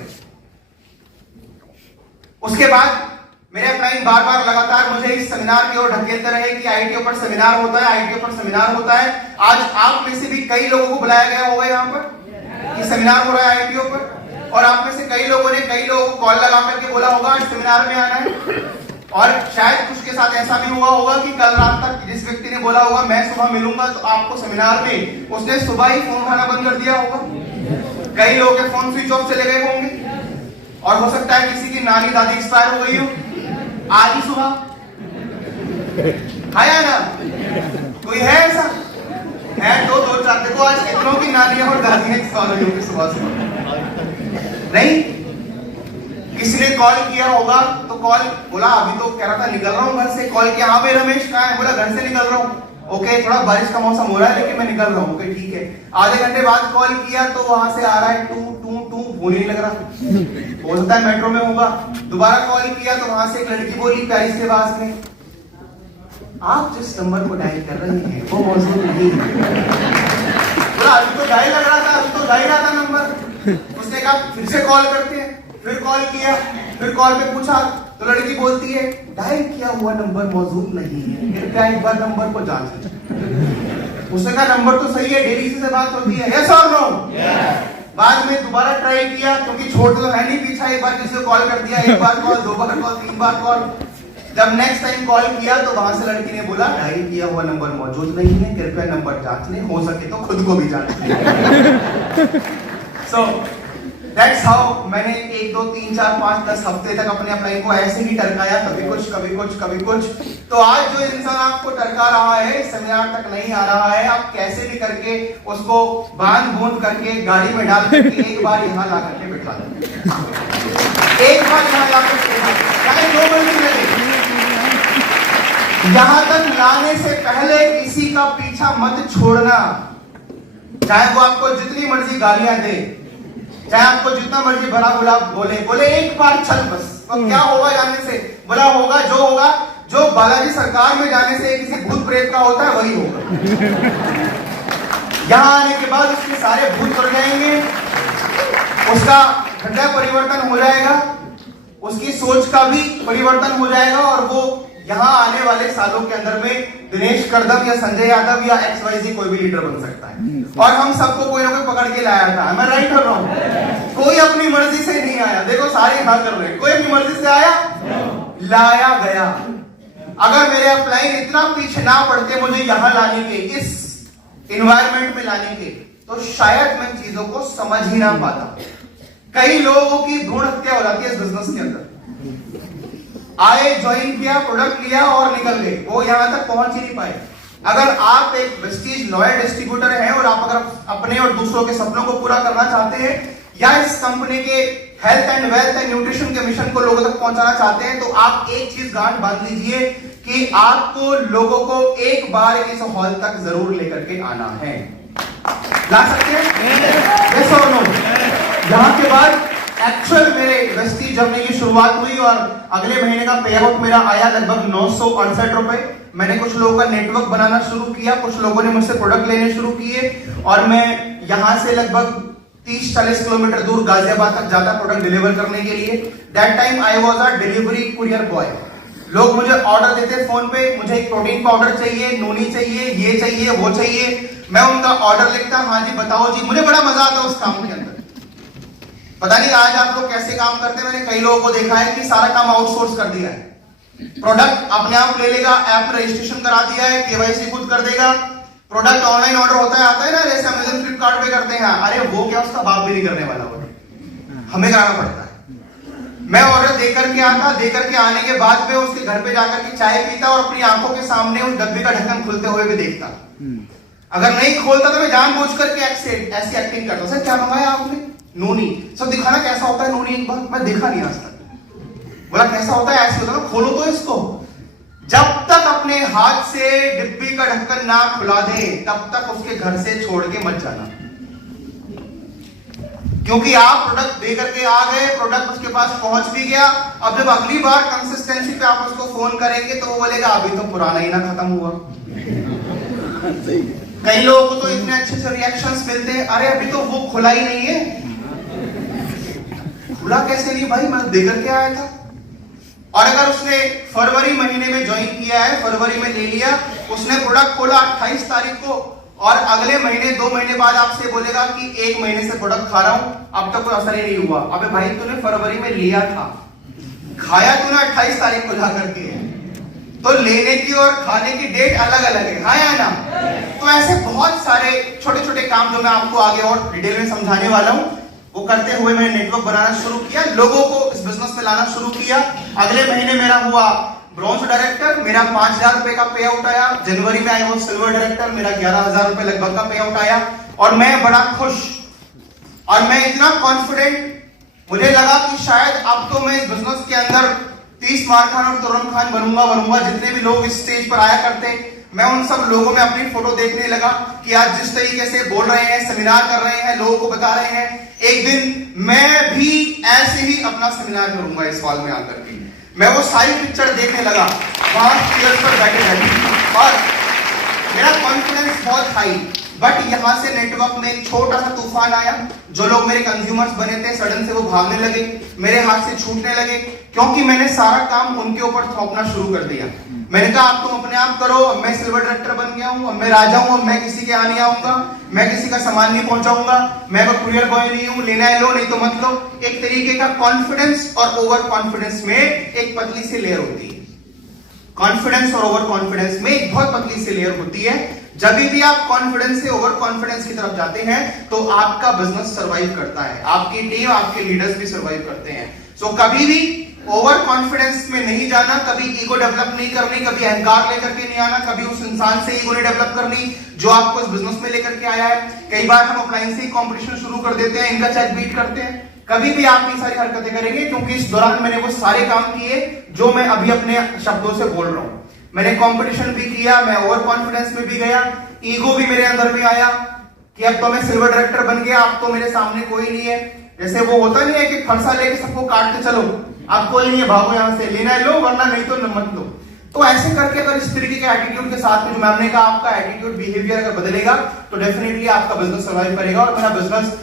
उसके बाद मेरे अपलाइन बार बार लगातार मुझे इस सेमिनार की ओर ढकेलते रहे कि आईटीओ पर सेमिनार होता है, आईटीओ पर सेमिनार होता है। आज आप में से भी कई लोगों को बुलाया गया होगा यहाँ पर कि सेमिनार हो रहा है आईटीओ पर, और आप में से कई लोगों को कॉल लगा करके बोला होगा आज सेमिनार में आना है। और शायद कुछ के साथ ऐसा भी हुआ होगा कि कल रात तक जिस व्यक्ति ने बोला होगा मैं सुबह मिलूंगा तो आपको सेमिनार में, उसने सुबह ही फोन उठाना बंद कर दिया होगा। कई लोगों के फोन स्विच ऑफ चले गए होंगे, और हो सकता है किसी की नानी दादी एक्सपायर हो गई हो आज ही सुबह। है ना? कोई है ऐसा? है तो दो चार। देखो आज कितनों की नानियां और दादियां एक्सपायर हुई होगी सुबह सुबह। नहीं, किसी ने कॉल किया होगा तो कॉल बोला अभी तो कह रहा था निकल रहा हूँ घर से, कॉल किया हाँ भाई रमेश कहाँ है, बोला घर से निकल रहा हूँ। ओके, थोड़ा बारिश का मौसम हो रहा है लेकिन मैं निकल रहा हूँ। ओके ठीक है। आधे घंटे बाद कॉल किया तो वहां से आ रहा है टू टू टू, फोन ही नहीं लग रहा, हो सकता है मेट्रो में होगा। दोबारा कॉल किया तो वहां से एक लड़की बोली प्यारी से आवाज में, आप जिस नंबर को डायल कर रहे हैं वो मौजूद नहीं है। बोला अभी तो डायल लग रहा था, अभी तो डायल रहा था नंबर। उसने कहा फिर से कॉल करते हैं, फिर कॉल किया, फिर कॉल पे पूछा तो लड़की बोलती है डायल किया हुआ नंबर मौजूद नहीं है, कृपया एक बार नंबर को जांच लीजिए। उसने कहा नंबर तो सही है, डेली से बात होती है, यस और नो? बाद में दोबारा ट्राई किया क्योंकि छोड़ तो है नहीं पीछा, एक बार किसी को कॉल कर दिया, एक बार कॉल, दो बार कॉल, तीन बार कॉल। जब नेक्स्ट टाइम कॉल किया तो वहां से लड़की ने बोला डायल किया हुआ नंबर मौजूद नहीं है, कृपया नंबर जांच लें, हो सके तो खुद को भी जांच लें। सो दैट्स हाउ मैंने 1 2 3 4 5 10 हफ्ते तक अपने अपलाइन को ऐसे ही टरकाया, कभी कुछ कभी कुछ कभी कुछ। तो आज जो इंसान आपको टरका रहा है, सेमिनार तक नहीं आ रहा है, आप कैसे भी करके उसको बांध बूंद करके गाड़ी में डाल करके एक बार यहाँ ला करके बिठा दो, एक बार यहाँ ला करके, चाहे 2 मिनट लगे। यहाँ तक लाने से पहले किसी का पीछा मत छोड़ना, चाहे वो आपको जितनी मर्जी गालियां दे, चाहे आपको जितना मर्जी भला बुला बोले एक बार चल बस। तो क्या होगा जाने से? बोला होगा जो बालाजी सरकार में जाने से किसी भूत प्रेत का होता है वही होगा। यहाँ आने के बाद उसके सारे भूत उड़ जाएंगे, उसका हृदय परिवर्तन हो जाएगा, उसकी सोच का भी परिवर्तन हो जाएगा, और वो यहाँ आने वाले सालों के अंदर में दिनेश कर्दम या संजय यादव या XYZ कोई भी लीडर बन सकता है। और हम सबको कोई ना कोई पकड़ के लाया था, मैं राइट कर रहा हूँ? कोई अपनी मर्जी से नहीं आया, देखो सारे हाँ कर रहे हैं, कोई अपनी मर्जी से आया? लाया गया। अगर मेरे अपलाइन इतना पीछे ना पड़ते मुझे यहाँ लाने के, इस इन्वायरमेंट में लाने के, तो शायद मैं चीजों को समझ ही ना पाता। कई लोगों की भ्रूण हत्या हो जाती है इस बिजनेस के अंदर। आए, ज्वाइन किया, प्रोडक्ट लिया और निकल गए, वो यहां तक पहुंच ही नहीं पाए। अगर आप एक वेस्टीज लॉयल डिस्ट्रीब्यूटर हैं और आप अगर अपने और दूसरों के सपनों को पूरा करना चाहते हैं, या इस कंपनी के health and wealth and nutrition के मिशन को लोगों तक पहुंचाना चाहते हैं, तो आप एक चीज गांठ बांध लीजिए कि आपको लोगों को एक बार इस हॉल तक जरूर लेकर के आना है। ला सकते हैं? यस और नो? यहाँ के बाद एक्चुअल मेरे वेस्टीज जर्नी की शुरुआत हुई और अगले महीने का पे आउट मेरा आया लगभग 968 रुपए। मैंने कुछ लोगों का नेटवर्क बनाना शुरू किया, कुछ लोगों ने मुझसे प्रोडक्ट लेने शुरू किए, और मैं यहां से लगभग 30-40 किलोमीटर दूर गाजियाबाद तक जाता प्रोडक्ट डिलीवर करने के लिए। That time I was a delivery courier boy. लोग मुझे ऑर्डर देते फोन पे, मुझे एक प्रोटीन पाउडर चाहिए, नूनी चाहिए, ये चाहिए, वो चाहिए। मैं उनका ऑर्डर लिखता, हाँ जी बताओ जी। मुझे बड़ा मजा आता उस काम के अंदर। पता नहीं आज आप लोग कैसे काम करते हैं। मैंने कई लोगों को देखा है कि सारा काम आउटसोर्स कर दिया है। प्रोडक्ट अपने आप ले लेगा, ऐप रजिस्ट्रेशन करा दिया है, केवाईसी खुद कर देगा। प्रोडक्ट ऑनलाइन ऑर्डर होता है, आता है ना, जैसे अमेज़न फ्लिपकार्ट पे करते हैं। अरे वो क्या, उसका बाप भी नहीं करने वाला होता, हमें कराना पड़ता है। मैं ऑर्डर दे करके आता, दे करके आने के बाद में उसके घर पे जाकर के चाय पीता और अपनी आंखों के सामने उस डब्बे का ढक्कन खुलते हुए भी देखता। अगर नहीं खोलता तो मैं जानबूझ करके ऐसी एक्टिंग करता, सर क्या मंगाया आपने, नूनी। सब दिखाना कैसा होता है नूनी, एक बार मैं देखा नहीं आज तक। बोला कैसा होता है, ऐसे होता है, खोलो तो इसको। जब तक अपने हाथ से डिब्बी का ढक्कन ना खुला दे तब तक उसके घर से छोड़ के मत जाना, क्योंकि आप प्रोडक्ट दे करके आ गए, प्रोडक्ट उसके पास पहुंच भी गया। अब जब अगली बार कंसिस्टेंसी पे आप उसको फोन करेंगे तो वो बोलेगा अभी तो पुराना ही ना खत्म हुआ। कई लोगों को तो इतने अच्छे से रिएक्शंस मिलते हैं, अरे अभी तो वो खुला ही नहीं है। खुला कैसे नहीं भाई, मैं दे करके आया था। और अगर उसने फरवरी महीने में ज्वाइन किया है, फरवरी में ले लिया, उसने प्रोडक्ट खोला 28 तारीख को और अगले महीने 2 महीने बाद आपसे बोलेगा कि 1 महीने से प्रोडक्ट खा रहा हूं, अब तक कोई असर ही नहीं हुआ। अबे भाई तूने फरवरी में लिया था, खाया तूने 28 तारीख को जाकर के, तो लेने की और खाने की डेट अलग अलग है, हाँ या ना? तो ऐसे बहुत सारे छोटे छोटे काम जो मैं आपको आगे और डिटेल में समझाने वाला हूं, वो करते हुए मैंने नेटवर्क बनाना शुरू किया, लोगों को इस बिजनेस में लाना शुरू किया। अगले महीने मेरा हुआ ब्रॉन्ज डायरेक्टर, मेरा 5,000 रुपए का पे आउट आया। जनवरी में आया वो सिल्वर डायरेक्टर, मेरा 11,000 रुपए लगभग का पे आउट आया और मैं बड़ा खुश और मैं इतना कॉन्फिडेंट, मुझे लगा कि शायद अब तो मैं इस बिजनेस के अंदर 30 मार खान और तुरम खान बनूंगा। जितने भी लोग इस स्टेज पर आया करते, मैं उन सब लोगों में अपनी फोटो देखने लगा कि आज जिस तरीके से बोल रहे हैं, सेमिनार कर रहे हैं, लोगों को बता रहे हैं, एक दिन मैं भी ऐसे ही अपना सेमिनार करूंगा इस हॉल में आकर के। मैं वो सारी पिक्चर देखने लगा वहां चेयर्स पर बैठे और मेरा कॉन्फिडेंस बहुत हाई। बट यहां से नेटवर्क में एक छोटा सा तूफान आया। जो लोग मेरे कंज्यूमर्स बने थे सडन से वो भागने लगे, मेरे हाथ से छूटने लगे, क्योंकि मैंने सारा काम उनके ऊपर थोपना शुरू कर दिया। मैंने कहा आप तुम अपने आप करो, अब मैं सिल्वर डायरेक्टर बन गया हूं, अब मैं राजा हूं, अब मैं किसी के यहाँ नहीं आऊंगा, मैं किसी का सामान नहीं पहुंचाऊंगा, मैं वो कुरियर बॉय नहीं हूं, लेना है लो नहीं तो मत लो। एक तरीके का कॉन्फिडेंस और ओवर कॉन्फिडेंस में एक पतली सी लेयर होती है। कॉन्फिडेंस और ओवर कॉन्फिडेंस में एक बहुत पतली सी लेयर होती है। जब भी आप कॉन्फिडेंस से ओवर कॉन्फिडेंस की तरफ जाते हैं तो आपका बिजनेस सर्वाइव करता है, आपकी टीम, आपके लीडर्स भी सर्वाइव करते हैं। सो कभी भी ओवर कॉन्फिडेंस में नहीं जाना, कभी ईगो डेवलप नहीं करनी, कभी अहंकार लेकर के नहीं आना, कभी उस इंसान से ईगो नहीं डेवलप करनी जो आपको इस बिजनेस में लेकर के आया है। कई बार हम ऑफलाइन से ही कंपटीशन शुरू कर देते हैं, इनका चेक बीट करते हैं। कभी भी आप ये सारी हरकतें करेंगे, क्योंकि इस दौरान मैंने वो सारे काम किए जो मैं अभी अपने शब्दों से बोल रहा हूं। मैंने कंपटीशन भी किया, मैं ओवर कॉन्फिडेंस में भी गया, ईगो भी मेरे अंदर में आया कि अब तो मैं सिल्वर डायरेक्टर बन गया, अब तो मेरे सामने कोई नहीं है। जैसे वो होता नहीं है कि फरसा लेके सबको काटते चलो, अब कोई नहीं है, भागो यहां से, लेना है लो वरना नहीं तो मत लो। तो ऐसे करके अगर इस तरीके के एटीट्यूड के साथ में, जो मैम ने कहा आपका एटीट्यूड बिहेवियर अगर बदलेगा तो डेफिनेटली आपका बिजनेस सर्वाइव करेगा। और मेरा बिजनेस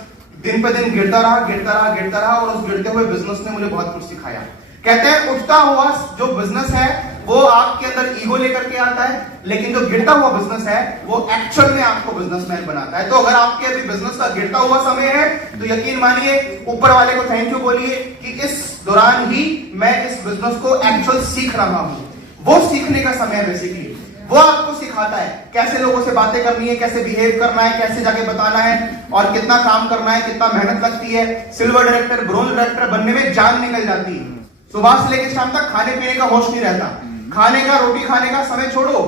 दिन पे दिन गिरता रहा और उस गिरते हुए बिजनेस ने मुझे बहुत कुछ सिखाया। कहते हैं उठता हुआ जो बिजनेस है वो आपके अंदर ईगो लेकर के आता है, लेकिन जो गिरता हुआ बिजनेस है वो एक्चुअल में आपको बिजनेसमैन बनाता है। तो अगर आपके अभी बिजनेस का गिरता हुआ समय है तो यकीन मानिए, ऊपर वाले को थैंक यू बोलिए कि इस दौरान ही मैं इस बिजनेस को एक्चुअल सीख रहा हूं। वो सीखने का समय है बेसिकली। वो आपको सिखाता है कैसे लोगों से बातें करनी है, कैसे बिहेव करना है, कैसे जाके बताना है और कितना काम करना है, कितना मेहनत लगती है। सिल्वर डायरेक्टर, ब्रोंज डायरेक्टर बनने में जान निकल जाती है। सुबह से लेकर शाम तक खाने पीने का होश नहीं रहता। खाने का, रोटी खाने का समय छोड़ो,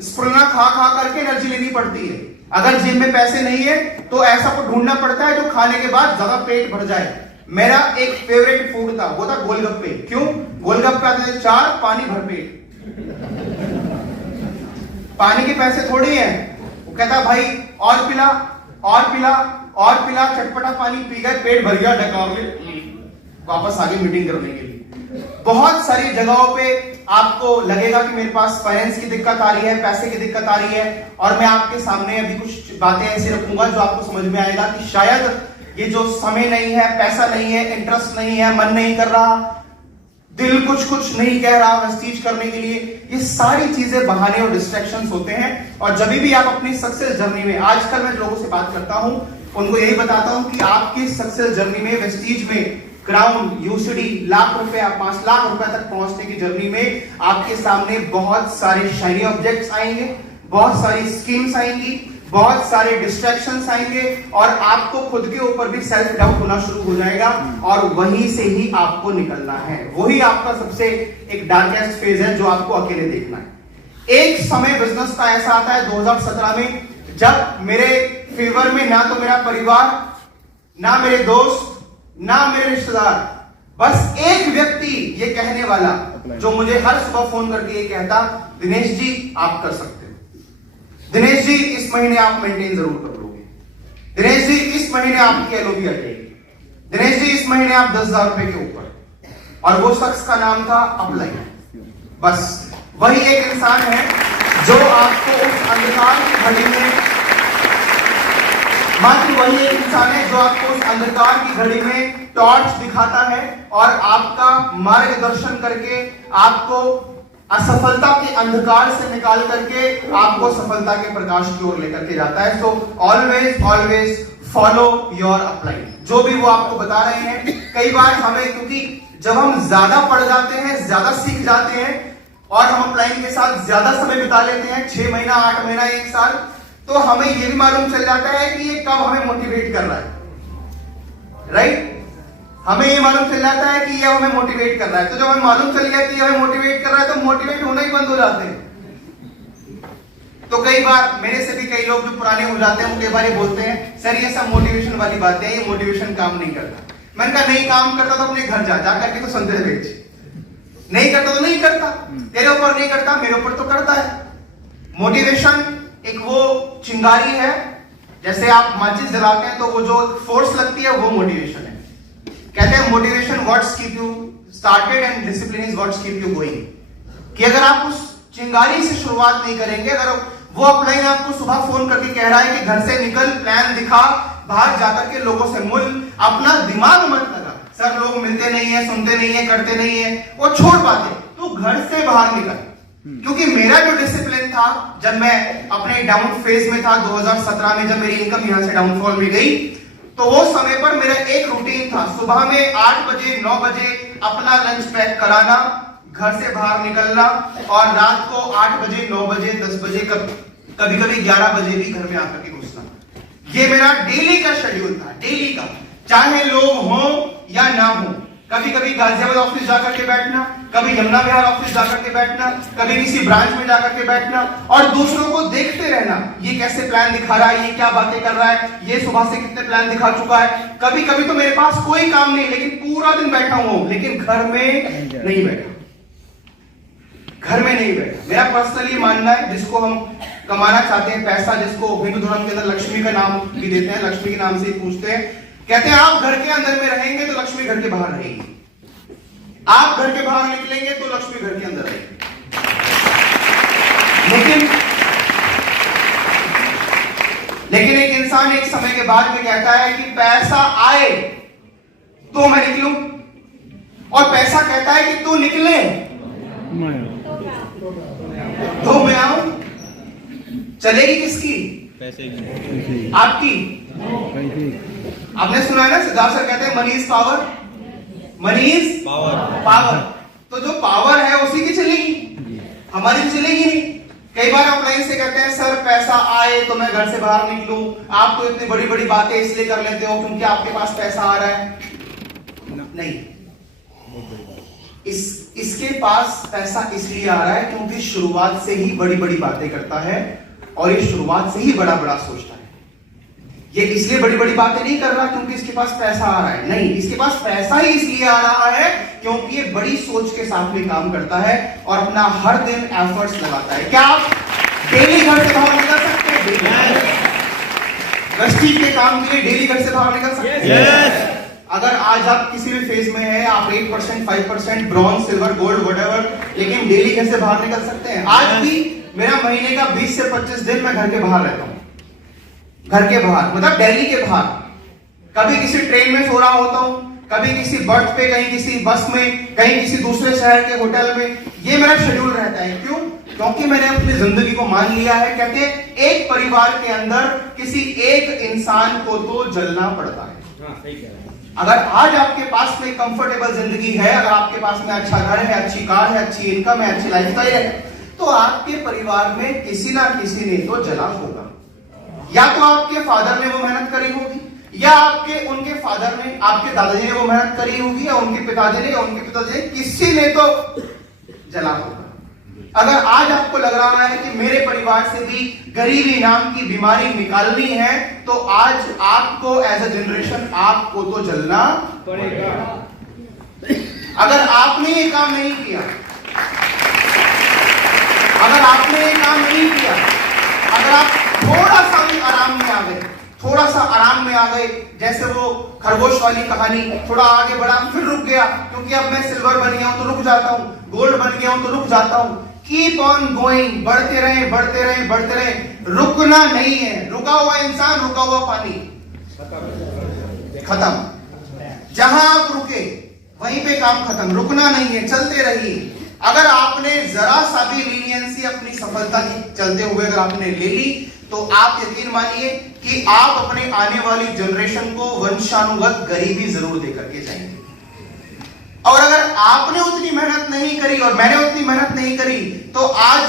स्प्रुना खा खा करके एनर्जी लेनी पड़ती है। अगर जेब में पैसे नहीं है तो ऐसा को ढूंढना पड़ता है जो खाने के बाद ज्यादा पेट भर जाए। मेरा एक फेवरेट फूड था, वो था गोलगप्पे। क्यों? गोलगप्पे आते थे 4, पानी भरपेट। पानी के पैसे थोड़ी हैं। वो कहता भाई और पिला और पिला और पिला, चटपटा पानी पी गए, पेट भर गया, डकार वापस आगे मीटिंग करने के लिए। बहुत सारी जगहों पे आपको लगेगा कि मेरे पास फाइनेंस की दिक्कत आ रही है, पैसे की दिक्कत आ रही है, और मैं आपके सामने अभी कुछ बातें ऐसी रखूंगा जो आपको समझ में आएगा कि शायद ये जो समय नहीं है, पैसा नहीं है, इंटरेस्ट नहीं है, मन नहीं कर रहा, दिल कुछ नहीं कह रहा वेस्टीज करने के लिए, ये सारी चीजें बहाने और डिस्ट्रैक्शंस होते हैं। और जब भी आप अपनी सक्सेस जर्नी में, आजकल मैं लोगों से बात करता हूं उनको यही बताता हूं कि आपकी सक्सेस जर्नी में, वेस्टीज में, क्राउन, यूसीडी, लाख रुपया, 5 लाख रुपए तक पहुंचने की जर्नी में आपके सामने बहुत सारे शाइनी ऑब्जेक्ट्स आएंगे, बहुत सारी स्कीम्स आएंगी, बहुत सारे डिस्ट्रैक्शंस आएंगे और आपको खुद के ऊपर भी सेल्फ डाउट होना शुरू हो जाएगा और वहीं से ही आपको निकलना है। वही आपका सबसे एक डार्केस्ट फेज है जो आपको अकेले देखना है। एक समय बिजनेस का ऐसा आता है 2017 में, जब मेरे फेवर में ना तो मेरा परिवार, ना मेरे दोस्त, ना मेरे रिश्तेदार, बस एक व्यक्ति ये कहने वाला जो मुझे हर सुबह फोन करके ये कहता, दिनेश जी आप कर सकते हो, दिनेश जी इस महीने आप मेंटेन जरूर कर लोगे, दिनेश जी इस महीने आपकी एलओपी अटेगी, दिनेश जी इस महीने आप 10,000 रुपए के ऊपर। और वो शख्स का नाम था अपलाइन। बस वही एक इंसान है जो आपको उस अंधकार की घड़ी में, मात्र वही एक इंसान है जो आपको उस अंधकार की घड़ी में टॉर्च दिखाता है और आपका मार्गदर्शन करके आपको असफलता के अंधकार से निकाल करके आपको सफलता के प्रकाश की ओर लेकर के जाता है। So always always follow your upline, जो भी वो आपको बता रहे हैं। कई बार हमें, क्योंकि जब हम ज्यादा पढ़ जाते हैं, ज्यादा सीख जाते हैं और हम अपलाइन के साथ ज्यादा समय बिता लेते हैं, 6 महीना, 8 महीना, 1 साल, तो हमें यह भी मालूम चल जाता है कि ये कब हमें मोटिवेट कर रहा है। राइट? हमें ये मालूम चल जाता है कि ये हमें मोटिवेट कर रहा है। तो जब हमें मालूम चल गया कि ये हमें मोटिवेट कर रहा है तो मोटिवेट होना ही बंद हो जाते हैं। तो कई बार मेरे से भी कई लोग जो पुराने हो जाते हैं वो कई बार ये बोलते हैं, सर ये सब मोटिवेशन वाली बातें हैं, ये मोटिवेशन काम नहीं करता। मैंने कहा नहीं काम करता तो अपने घर जा करके तो संदेश बेच, नहीं करता तो नहीं करता, तेरे ऊपर नहीं करता, मेरे ऊपर तो करता है। मोटिवेशन एक वो चिंगारी है, जैसे आप माचिस जलाते हैं तो वो जो फोर्स लगती है वो मोटिवेशन है। कहते हैं motivation what's keep you started and discipline is what's keep you going. कि अगर आप उस चिंगारी से शुरुआत नहीं करेंगे, अगर वो अपलाइन आपको सुबह फोन करके कह रहा है कि घर से निकल, प्लान दिखा, बाहर जाकर के लोगों से मिल, अपना दिमाग मत लगा, सर लोग मिलते नहीं है, सुनते नहीं है, करते नहीं है, वो छोड़ पाते, तो घर से बाहर निकल। क्योंकि मेरा जो डिसिप्लिन था जब मैं अपने डाउन फेज में था 2017 में, जब मेरी इनकम यहां से डाउनफॉल में गई, तो वो समय पर मेरा एक रूटीन था, सुबह में 8 बजे 9 बजे अपना लंच पैक कराना, घर से बाहर निकलना और रात को 8 बजे 9 बजे 10 बजे कभी कभी 11 बजे भी घर में आकर के घुसना। ये मेरा डेली का शेड्यूल था, डेली का, चाहे लोग हों या ना हो। कभी कभी गाजियाबाद ऑफिस जाकर के बैठना, कभी यमुना विहार ऑफिस जाकर के बैठना, कभी किसी ब्रांच में जाकर के बैठना और दूसरों को देखते रहना, ये कैसे प्लान दिखा रहा है, ये क्या बातें कर रहा है, ये सुबह से कितने प्लान दिखा चुका है। कभी कभी तो मेरे पास कोई काम नहीं, लेकिन पूरा दिन बैठा हूं, लेकिन घर में नहीं बैठा, घर में नहीं बैठा। मेरा पर्सनली मानना है, जिसको हम कमाना चाहते हैं पैसा, जिसको हिंदू धर्म के अंदर लक्ष्मी का नाम भी देते हैं, लक्ष्मी के नाम से ही पूछते हैं, कहते हैं आप घर के अंदर में रहेंगे तो लक्ष्मी घर के बाहर रहेगी, आप घर के बाहर निकलेंगे तो लक्ष्मी घर के अंदर रहेगी। लेकिन एक इंसान एक समय के बाद में कहता है कि पैसा आए तो मैं निकलूं, और पैसा कहता है कि तू निकले तो मैं आऊं। चलेगी किसकी? पैसे की, आपकी। आपने सुना है ना, सिद्धार्थ सर कहते हैं money is power, money is power. तो जो पावर है उसी की चलेगी, हमारी तो चलेगी नहीं। कई बार अपलाइन से कहते हैं सर पैसा आए तो मैं घर से बाहर निकलूं, आप तो इतनी बड़ी बड़ी बातें इसलिए कर लेते हो क्योंकि आपके पास पैसा आ रहा है। नहीं, इसके पास पैसा इसलिए आ रहा है क्योंकि शुरुआत से ही बड़ी बड़ी बातें करता है और ये शुरुआत से ही बड़ा बड़ा सोचता है। ये इसलिए बड़ी बड़ी बातें नहीं कर रहा क्योंकि इसके पास पैसा आ रहा है, नहीं, इसके पास पैसा ही इसलिए आ रहा है क्योंकि ये बड़ी सोच के साथ में काम करता है और अपना हर दिन एफर्ट्स लगाता है। क्या आप डेली घर से बाहर निकल सकते हैं? गश्ती के काम के लिए डेली घर से बाहर निकल सकते हैं? अगर आज आप किसी भी फेज में हैं, आप 8%, 5%, ब्रॉन्ज, सिल्वर, गोल्ड, व्हाटएवर, लेकिन डेली घर से बाहर निकल सकते हैं। आज भी मेरा महीने का 20 से 25 दिन मैं घर के बाहर रहता हूं, घर के बाहर मतलब दिल्ली के बाहर। कभी किसी ट्रेन में सो रहा होता हूं, कभी किसी बर्थ पे, कहीं किसी बस में, कहीं किसी दूसरे शहर के होटल में। ये मेरा शेड्यूल रहता है। क्यों? क्योंकि मैंने अपनी जिंदगी को मान लिया है। कहते हैं एक परिवार के अंदर किसी एक इंसान को तो जलना पड़ता है। अगर आज आपके पास में कंफर्टेबल जिंदगी है, अगर आपके पास में अच्छा घर है, अच्छी कार है, अच्छी इनकम है, अच्छी लाइफस्टाइल है, तो आपके परिवार में किसी ना किसी ने तो जला होगा। या तो आपके फादर ने वो मेहनत करी होगी, या उनके फादर ने, आपके दादाजी ने वो मेहनत करी होगी, या उनके पिताजी ने, या उनके पिताजी ने, किसी ने तो जला होगा। अगर आज आपको लग रहा है कि मेरे परिवार से भी गरीबी नाम की बीमारी निकालनी है, तो आज आपको एज अ जनरेशन आपको तो जलना पड़ेगा। अगर आपने ये काम नहीं किया, अगर आपने ये काम नहीं किया, अगर आप थोड़ा सा भी आराम में आ गए, थोड़ा सा आराम में आ गए, जैसे वो खरगोश वाली कहानी, थोड़ा आगे बढ़ा फिर रुक गया, क्योंकि अब मैं सिल्वर बन गया हूं तो रुक जाता हूं, गोल्ड बन गया हूं तो रुक जाता हूं। कीप ऑन गोइंग, बढ़ते रहे बढ़ते रहे बढ़ते रहे, रुकना नहीं है। रुका हुआ इंसान, रुका हुआ पानी, खत्म। जहां आप रुके वहीं पे काम खत्म, रुकना नहीं है, चलते रहिए। अगर आपने जरा सा भी लीनियंसी अपनी सफलता की चलते हुए अगर आपने ले ली, तो आप यकीन मानिए कि आप अपने आने वाली जनरेशन को वंशानुगत गरीबी जरूर देकर के जाएंगे। और अगर आपने उतनी मेहनत नहीं करी और मैंने उतनी मेहनत नहीं करी, तो आज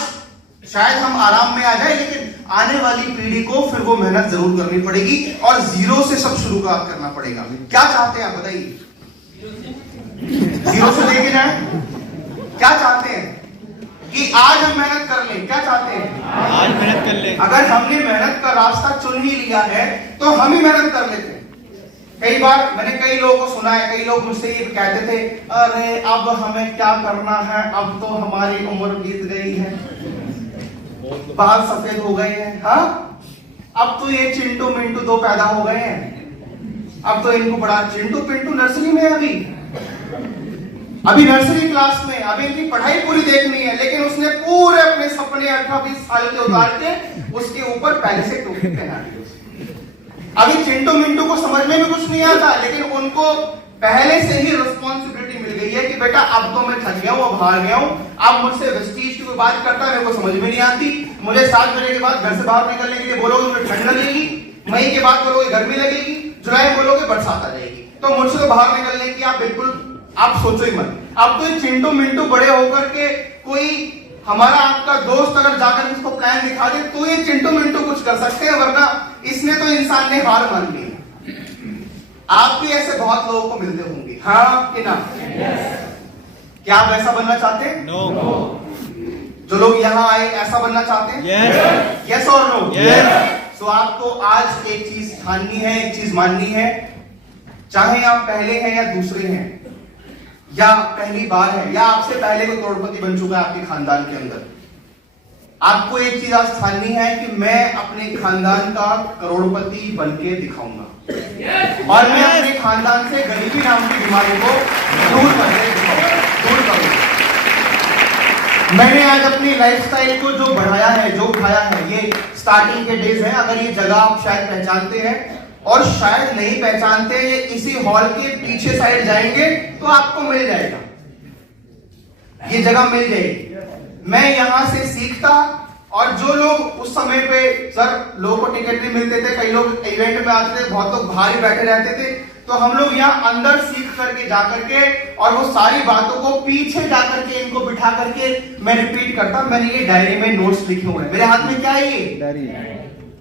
शायद हम आराम में आ जाए, लेकिन आने वाली पीढ़ी को फिर वो मेहनत जरूर करनी पड़ेगी और जीरो से सब शुरुआत करना पड़ेगा। क्या चाहते हैं आप बताइए? जीरो से लेके जाए? क्या चाहते हैं कि आज हम मेहनत कर लें? क्या चाहते हैं? आज मेहनत कर ले। अगर हमने मेहनत का रास्ता चुन ही लिया है तो हम ही मेहनत कर लेते हैं। कई बार मैंने कई लोगों को सुना है, कई लोग मुझसे ये कहते थे, अरे अब हमें क्या करना है, अब तो हमारी उम्र बीत गई है, बाल सफेद हो गए हैं, हाँ अब तो ये चिंटू मिंटू दो पैदा हो गए हैं, अब तो इनको बड़ा चिंटू पिंटू नर्सरी में है, अभी नर्सरी क्लास में, अभी इनकी पढ़ाई पूरी देखनी है, लेकिन उसने पूरे अपने सपने 18-20 साल के उतार के उसके ऊपर पहले से टोपी पहना दी। अभी चिंटू मिंटू को समझ में भी कुछ नहीं आता, लेकिन उनको पहले से ही रिस्पॉन्सिबिलिटी मिल गई है कि बेटा अब तो मैं थक गया हूं, अब हार गया हूं, अब मुझसे वेस्टीज की कोई बात करता है मेरे को समझ में नहीं आती, मुझे 7 बजे के बाद घर से बाहर निकलने के लिए बोलोगे मुझे ठंड लगेगी, मई के बाद बोलोगे गर्मी लगेगी, जुलाई बोलोगे बरसात आ जाएगी, तो मुझसे तो बाहर निकलने की आप बिल्कुल आप सोचो ही मत। अब तो चिंटू मिंटू बड़े होकर के कोई हमारा आपका दोस्त अगर जाकर इसको प्लान दिखा दे तो ये चिंटू मिंटू कुछ कर सकते हैं, वरना इसने तो इंसान ने हार मान ली। आप भी ऐसे बहुत लोगों को मिलते होंगे, हाँ कि ना? क्या आप ऐसा बनना चाहते हैं? नो। जो लोग यहाँ आए ऐसा बनना चाहते हैं? यस। यस और नो? यस। तो आपको आज एक चीज ठाननी है, एक चीज माननी है, चाहे आप पहले हैं या दूसरे हैं, या पहली बार है, या आपसे पहले कोई करोड़पति बन चुका है आपके खानदान के अंदर, आपको एक चीज आज ठाननी है कि मैं अपने खानदान का करोड़पति बन के दिखाऊंगा, और मैं अपने खानदान से गरीबी नाम की बीमारी को दूर करके दिखाऊंगा, दूर करूंगा। मैंने आज अपनी लाइफस्टाइल को जो बढ़ाया है, जो उठाया है, ये स्टार्टिंग के डेज है। अगर ये जगह आप शायद पहचानते हैं और शायद नहीं पहचानते, ये इसी हॉल के पीछे साइड जाएंगे तो आपको मिल जाएगा, ये जगह मिल जाएगी। मैं यहां से सीखता, और जो लोग उस समय पे सर लोगों को टिकट नहीं मिलते थे, कई लोग इवेंट में आते थे, बहुत लोग बाहर ही बैठे रहते थे, तो हम लोग यहाँ अंदर सीख करके जाकर के और वो सारी बातों को पीछे जाकर के इनको बिठा करके मैं रिपीट करता। मैंने ये डायरी में नोट्स लिखे हुए हैं, मेरे हाथ में क्या है? ये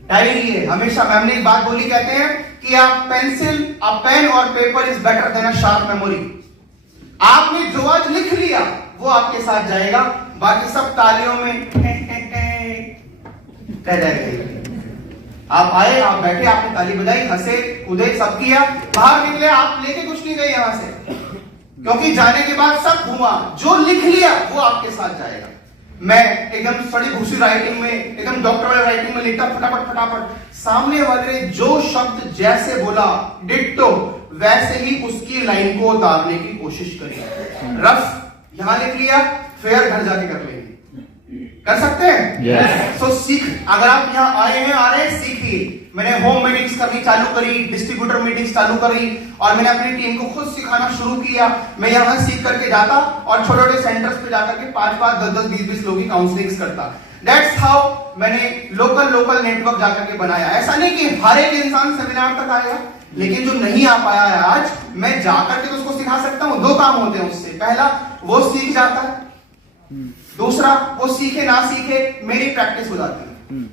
डायरी है। हमेशा मैम ने एक बात बोली, कहते हैं कि आप पेंसिल, अ पेन और paper is better than a sharp memory. आपने जो आज लिख लिया वो आपके साथ जाएगा, बाकी सब तालियों में कह जाएगा। आप आए, आप बैठे, आपने ताली बजाई, हंसे कूदे, सब किया, बाहर निकले, आप लेके कुछ नहीं गए यहां से, क्योंकि जाने के बाद सब घुमा, जो लिख लिया वो आपके साथ जाएगा। मैं एकदम सड़ी भूसी राइटिंग में, एकदम डॉक्टर वाली राइटिंग में लिखता, फटाफट फटाफट, सामने वाले ने जो शब्द जैसे बोला डिट्टो वैसे ही उसकी लाइन को उतारने की कोशिश करी। रफ यहां लिख लिया, फेयर घर जाके कर लेंगे, कर सकते हैं? yes. सो सीख, अगर आप यहाँ आए हैं, आ रहे हैं, सीखिए। मैंने होम मीटिंग्स करनी चालू करी, डिस्ट्रीब्यूटर मीटिंग्स चालू करी, और मैंने अपनी टीम को खुद सिखाना शुरू किया। मैं यहाँ सीख करके जाता और छोटे छोटे सेंटर्स पे जाकर के 5-5, 10-10, 20-20 लोगों की काउंसलिंग करता। दैट्स हाउ मैंने लोकल नेटवर्क जाकर के बनाया। ऐसा नहीं कि हर एक इंसान सेमिनार तक आएगा, लेकिन जो नहीं आ पाया है आज, मैं जाकर के तो उसको सिखा सकता हूँ। 2 काम होते हैं उससे, पहला वो सीख जाता है, दूसरा वो सीखे ना सीखे मेरी प्रैक्टिस हो जाती है।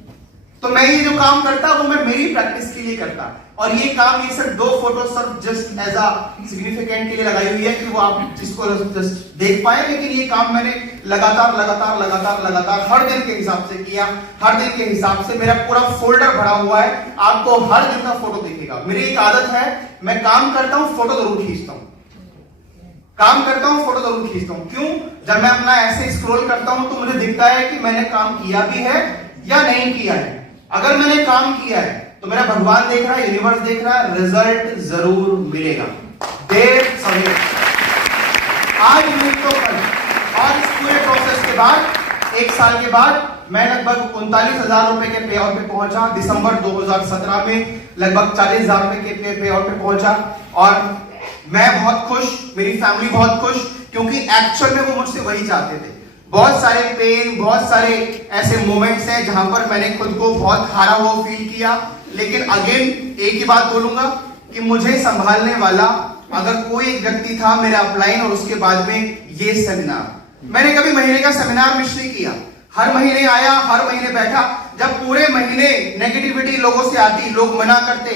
तो मैं ये जो काम करता वो मैं मेरी प्रैक्टिस के लिए करता। और ये काम ये सिर्फ 2 फोटो सिर्फ जस्ट एज अ सिग्निफिकेंट के लिए लगाई हुई है कि वो आप जिसको जस्ट देख पाए, लेकिन ये काम मैंने लगातार हर दिन के हिसाब से किया। हर दिन के हिसाब से मेरा पूरा फोल्डर भरा हुआ है, आपको हर दिन का फोटो दिखेगा। मेरी एक आदत है, मैं काम करता हूं फोटो जरूर खींचता हूं, काम करता हूं फोटो जरूर खींचता हूं। क्यों? जब मैं अपना ऐसे स्क्रॉल करता हूं तो मुझे दिखता है कि मैंने काम किया भी है या नहीं किया है। अगर मैंने काम किया है तो मेरा भगवान देख रहा है, यूनिवर्स देख रहा है, रिजल्ट जरूर मिलेगा, देर सवेर, आज नहीं तो कल। और इस पूरे प्रोसेस के बाद 1 साल के बाद मैं लगभग 39,000 रुपए के पे आउट पे पहुंचा। दिसंबर 2017 में लगभग 40,000 रुपए के पे आउट पे पहुंचा और मैं बहुत खुश, मेरी फैमिली बहुत खुश, क्योंकि एक्चुअल में वो मुझसे वही चाहते थे। बहुत सारे पेन, बहुत सारे ऐसे मोमेंट्स हैं जहां पर मैंने खुद को बहुत हारा हुआ फील किया, लेकिन अगेन एक ही बात बोलूंगा कि मुझे संभालने वाला अगर कोई एक व्यक्ति था मेरा अपलाइन और उसके बाद में ये सेमिनार। मैंने कभी महीने का सेमिनार मिस नहीं किया, हर महीने आया, हर महीने बैठा। जब पूरे महीने नेगेटिविटी लोगों से आती, लोग मना करते,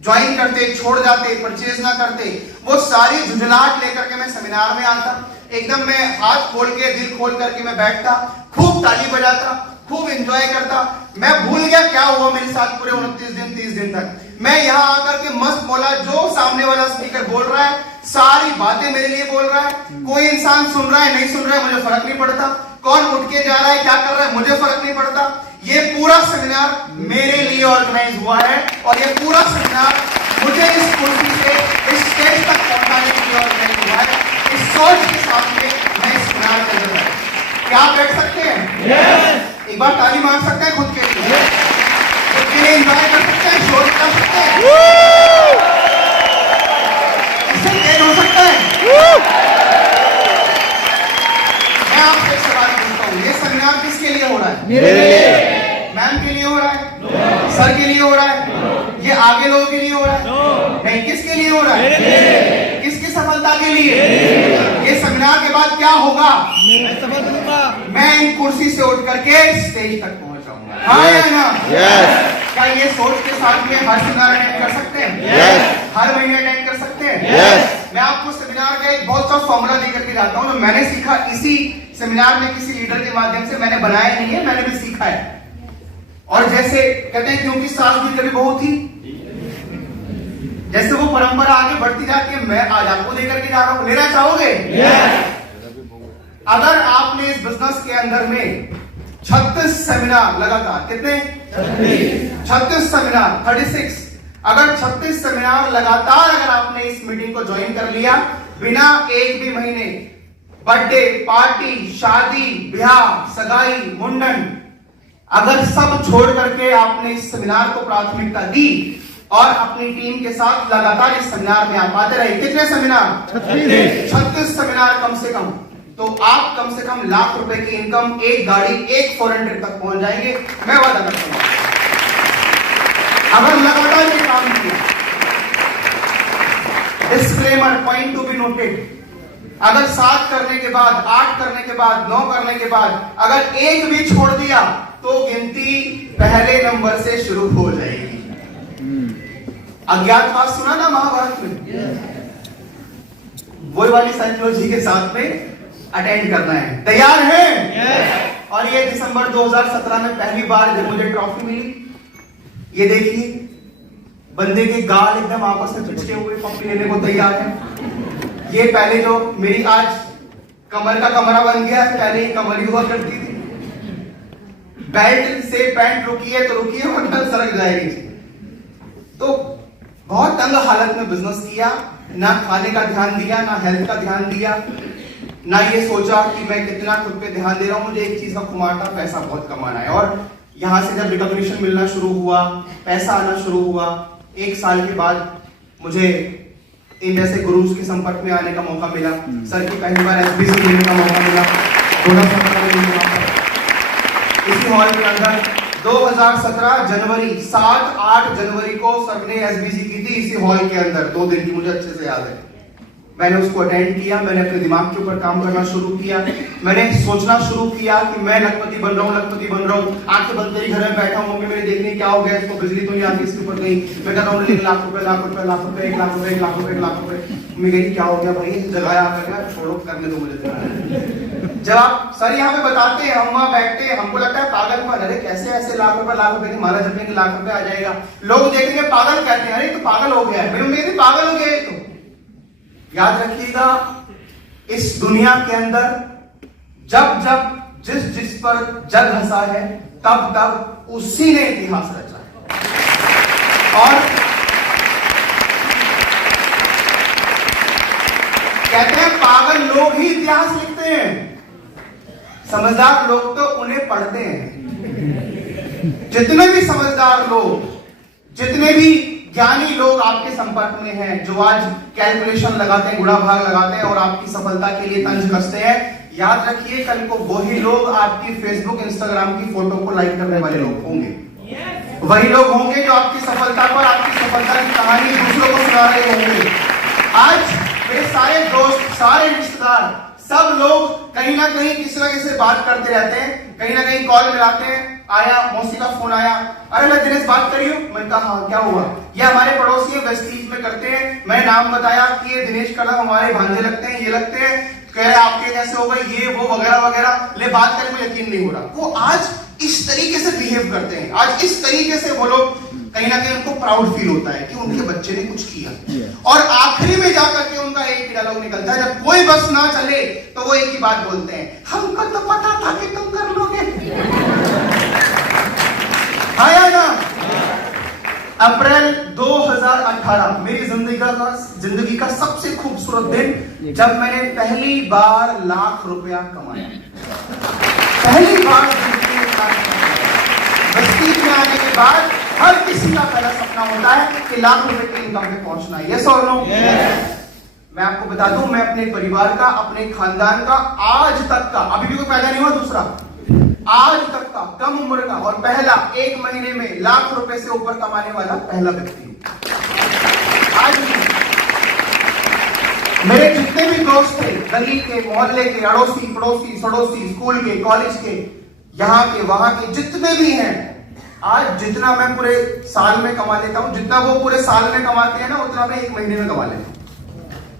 ज्वाइन करते, छोड़ जाते, परचेज ना करते, वो सारी झुंझलाहट लेकर के मैं सेमिनार में आता, एकदम मैं हाथ खोल के, दिल खोल करके मैं बैठता, खूब ताली बजाता, खूब एंजॉय करता। मैं भूल गया क्या हुआ मेरे साथ पूरे 29 दिन, 30 दिन तक। मैं यहाँ आकर के मस्त बोला, जो सामने वाला स्पीकर बोल रहा है सारी बातें मेरे लिए बोल रहा है। कोई इंसान सुन रहा है, नहीं सुन रहा है, मुझे फर्क नहीं पड़ता। कौन उठ के जा रहा है, क्या कर रहा है, मुझे फर्क नहीं पड़ता। ये पूरा सेमिनार मेरे लिए ऑर्गेनाइज हुआ है और ये पूरा सेमिनार मुझे इस कुर्सी से इस स्टेज तक पहुंचाने के लिए ऑर्गेनाइज हुआ है। इस सोच के साथ में मैं इस सेमिनार के अंदर, क्या आप बैठ सकते हैं? yes! एक बार ताली मार सकते हैं खुद के लिए, खुद के लिए एंजॉय कर सकते हैं, शोर कर सकते हैं, इससे तेज हो सकता है। मैं आपसे एक सवाल पूछता हूँ, ये सेमिनार किसके लिए हो रहा है? मेरे लिए। मैम के लिए हो रहा है? सर के लिए हो रहा है? ये आगे लोगों के लिए हो रहा है? नहीं, किसके लिए हो रहा है? किसकी सफलता के लिए? ये सेमिनार के बाद क्या होगा? मैं इन कुर्सी से उठ करके स्टेज तक पहुंचाऊंगा। हाँ या ना? क्या ये सोच के साथ में हर सेमिनार अटेंड कर सकते हैं? हर महीने अटेंड कर सकते हैं? मैं आपको सेमिनार का एक बहुत सा फॉर्मूला देकर के जाता हूँ जो मैंने सीखा इसी सेमिनार में, किसी लीडर के माध्यम से। मैंने बनाया नहीं है, मैंने भी सीखा है। और जैसे कहते हैं क्योंकि सास भी कभी बहू थी, जैसे वो परंपरा आगे बढ़ती जाती है, मैं आज आपको देकर के जा रहा हूं। लेना चाहोगे? अगर आपने इस बिजनेस के अंदर में 36 सेमिनार लगातार, कितने? 36 सेमिनार, 36, अगर 36 सेमिनार लगातार अगर आपने इस मीटिंग को ज्वाइन कर लिया बिना एक भी महीने बर्थडे पार्टी, शादी, ब्याह, सगाई, मुंडन, अगर सब छोड़ करके आपने इस सेमिनार को प्राथमिकता दी और अपनी टीम के साथ लगातार इस सेमिनार में आप आते रहे, कितने सेमिनार? 36 सेमिनार कम से कम, तो आप कम से कम लाख रुपए की इनकम, एक गाड़ी, एक फॉरेन ट्रिप तक पहुंच जाएंगे, मैं वादा करता हूं। अगर लगातार ये काम किया। Disclaimer, point to be noted, अगर 7 करने के बाद, 8 करने के बाद, 9 करने के बाद अगर एक भी छोड़ दिया तो गिनती पहले नंबर से शुरू हो जाएगी। अज्ञातवास सुना ना महाभारत में? वही वाली साइकोलॉजी के साथ में अटेंड करना है। तैयार हैं? और ये दिसंबर 2017 में पहली बार जब मुझे ट्रॉफी मिली, ये देखिए बंदे के गाल एकदम आपस में चिपके हुए, पप्पी लेने को तैयार है। ये पहले जो मेरी आज कमर का कमरा बन गया है, पहले ये कमर ही हुआ करती थी। बेल्ट से पैंट रुकी है तो रुकी है, वरना सरक जाएगी। तो बहुत तंग हालत में बिजनेस किया, ना खाने का ध्यान दिया, ना हेल्थ का ध्यान दिया, ना ये सोचा कि मैं कितना खुद पे ध्यान दे रहा हूं। मुझे एक चीज का खुमार था, पैसा बहुत कमाना है। और यहां से जब रिकॉग्निशन मिलना शुरू हुआ, पैसा आना शुरू हुआ, 1 साल के बाद मुझे इन जैसे गुरुज के संपर्क में आने का मौका मिला। सर की पहली बार एसबीसी देने का मौका मिला, इसी हॉल के अंदर 2017 जनवरी, 7-8 जनवरी को सर ने एसबीसी की थी इसी हॉल के अंदर, 2 दिन की, मुझे अच्छे से याद है। मैंने उसको अटेंड किया, मैंने अपने दिमाग के ऊपर काम करना शुरू किया, मैंने सोचना शुरू किया कि मैं लखपति बन रहा हूँ, लखपति बन रहा हूँ। आंखें बंद करी, घर में बैठा हूँ, मम्मी मेरी देख रही क्या हो गया, इसको बिजली तो नहीं आती, इसके ऊपर गई। मैं कर रहा हूँ 1 लाख रुपए, लाख रुपए, लाख रुपए, 1 लाख रुपए, 1 लाख रुपए, 1 लाख रुपए। मम्मी कही क्या हो गया भाई, जगाया कर, छोड़ो करने दो मुझे। जब आप सर यहाँ पे बताते हैं, हम वहां बैठते हैं, हमको लगता है पागल पर, अरे कैसे ऐसे लाख रुपए की माला जपेंगे लाख रुपए आ जाएगा। लोग देखेंगे पागल कहते हैं, अरे तो पागल हो गया है, मेरी मम्मी पागल हो गया है। तो याद रखिएगा, इस दुनिया के अंदर जब जब जिस जिस पर जग हंसा है, तब तब उसी ने इतिहास रचा है। और कहते हैं पागल लोग ही इतिहास लिखते हैं, समझदार लोग तो उन्हें पढ़ते हैं। जितने भी समझदार लोग, जितने भी ज्ञानी लोग आपके संपर्क में हैं, जो आज कैलकुलेशन लगाते हैं, गुणा भाग लगाते हैं और आपकी सफलता के लिए तंज कसते हैं, याद रखिए कल को वही लोग आपकी फेसबुक इंस्टाग्राम की फोटो को लाइक करने वाले लोग होंगे। वही लोग होंगे जो आपकी सफलता पर, आपकी सफलता की कहानी दूसरों को सुना रहे होंगे। आज मेरे सारे दोस्त, सारे रिश्तेदार, सब लोग कहीं ना कहीं किसी ना किसी से बात करते रहते हैं, कहीं ना कहीं कॉल मिलाते हैं। आया मौसी का फोन आया, अरे मैं दिनेश बात करियो। मैंने कहा हाँ क्या हुआ। ये हमारे पड़ोसी है, वेस्टीज में करते हैं। मैंने नाम बताया कि ये दिनेश कदम हमारे भांजे लगते हैं, ये लगते हैं, कह रहे आपके कैसे हो गए, ये वो वगैरह वगैरह। ले बात करने में यकीन नहीं हो रहा। वो आज इस तरीके से बिहेव करते हैं, आज इस तरीके से वो लोग, कहीं ना कहीं उनको प्राउड फील होता है कि उनके बच्चे ने कुछ किया। और आखिरी में जाकर के उनका एक ही डायलॉग निकलता है, जब कोई बस ना चले तो वो एक ही बात बोलते हैं, हमको तो पता था कि तुम कर लोगे। हाँ या ना? अप्रैल 2018 मेरी जिंदगी का सबसे खूबसूरत दिन, जब मैंने पहली बार लाख रुपया कमाया। पहली बार बस्ती में आने के बाद हर किसी का पहला सपना होता है कि लाख रुपए की इनकम पे पहुंचना है। यस और नो? मैं आपको बता दूं, मैं अपने परिवार का, अपने खानदान का आज तक का, अभी भी कोई पैदा नहीं हुआ दूसरा, आज तक का कम उम्र का और पहला 1 महीने में लाख रुपए से ऊपर कमाने वाला पहला व्यक्ति हूं। आज मेरे जितने भी दोस्त थे, गली के, मोहल्ले के, अड़ोसी पड़ोसी, सड़ोसी, स्कूल के, कॉलेज के, यहाँ के, वहां के, जितने भी हैं, आज जितना मैं पूरे साल में कमा लेता हूं, जितना वो पूरे साल में कमाते हैं ना, उतना मैं 1 महीने में कमा लेता हूं।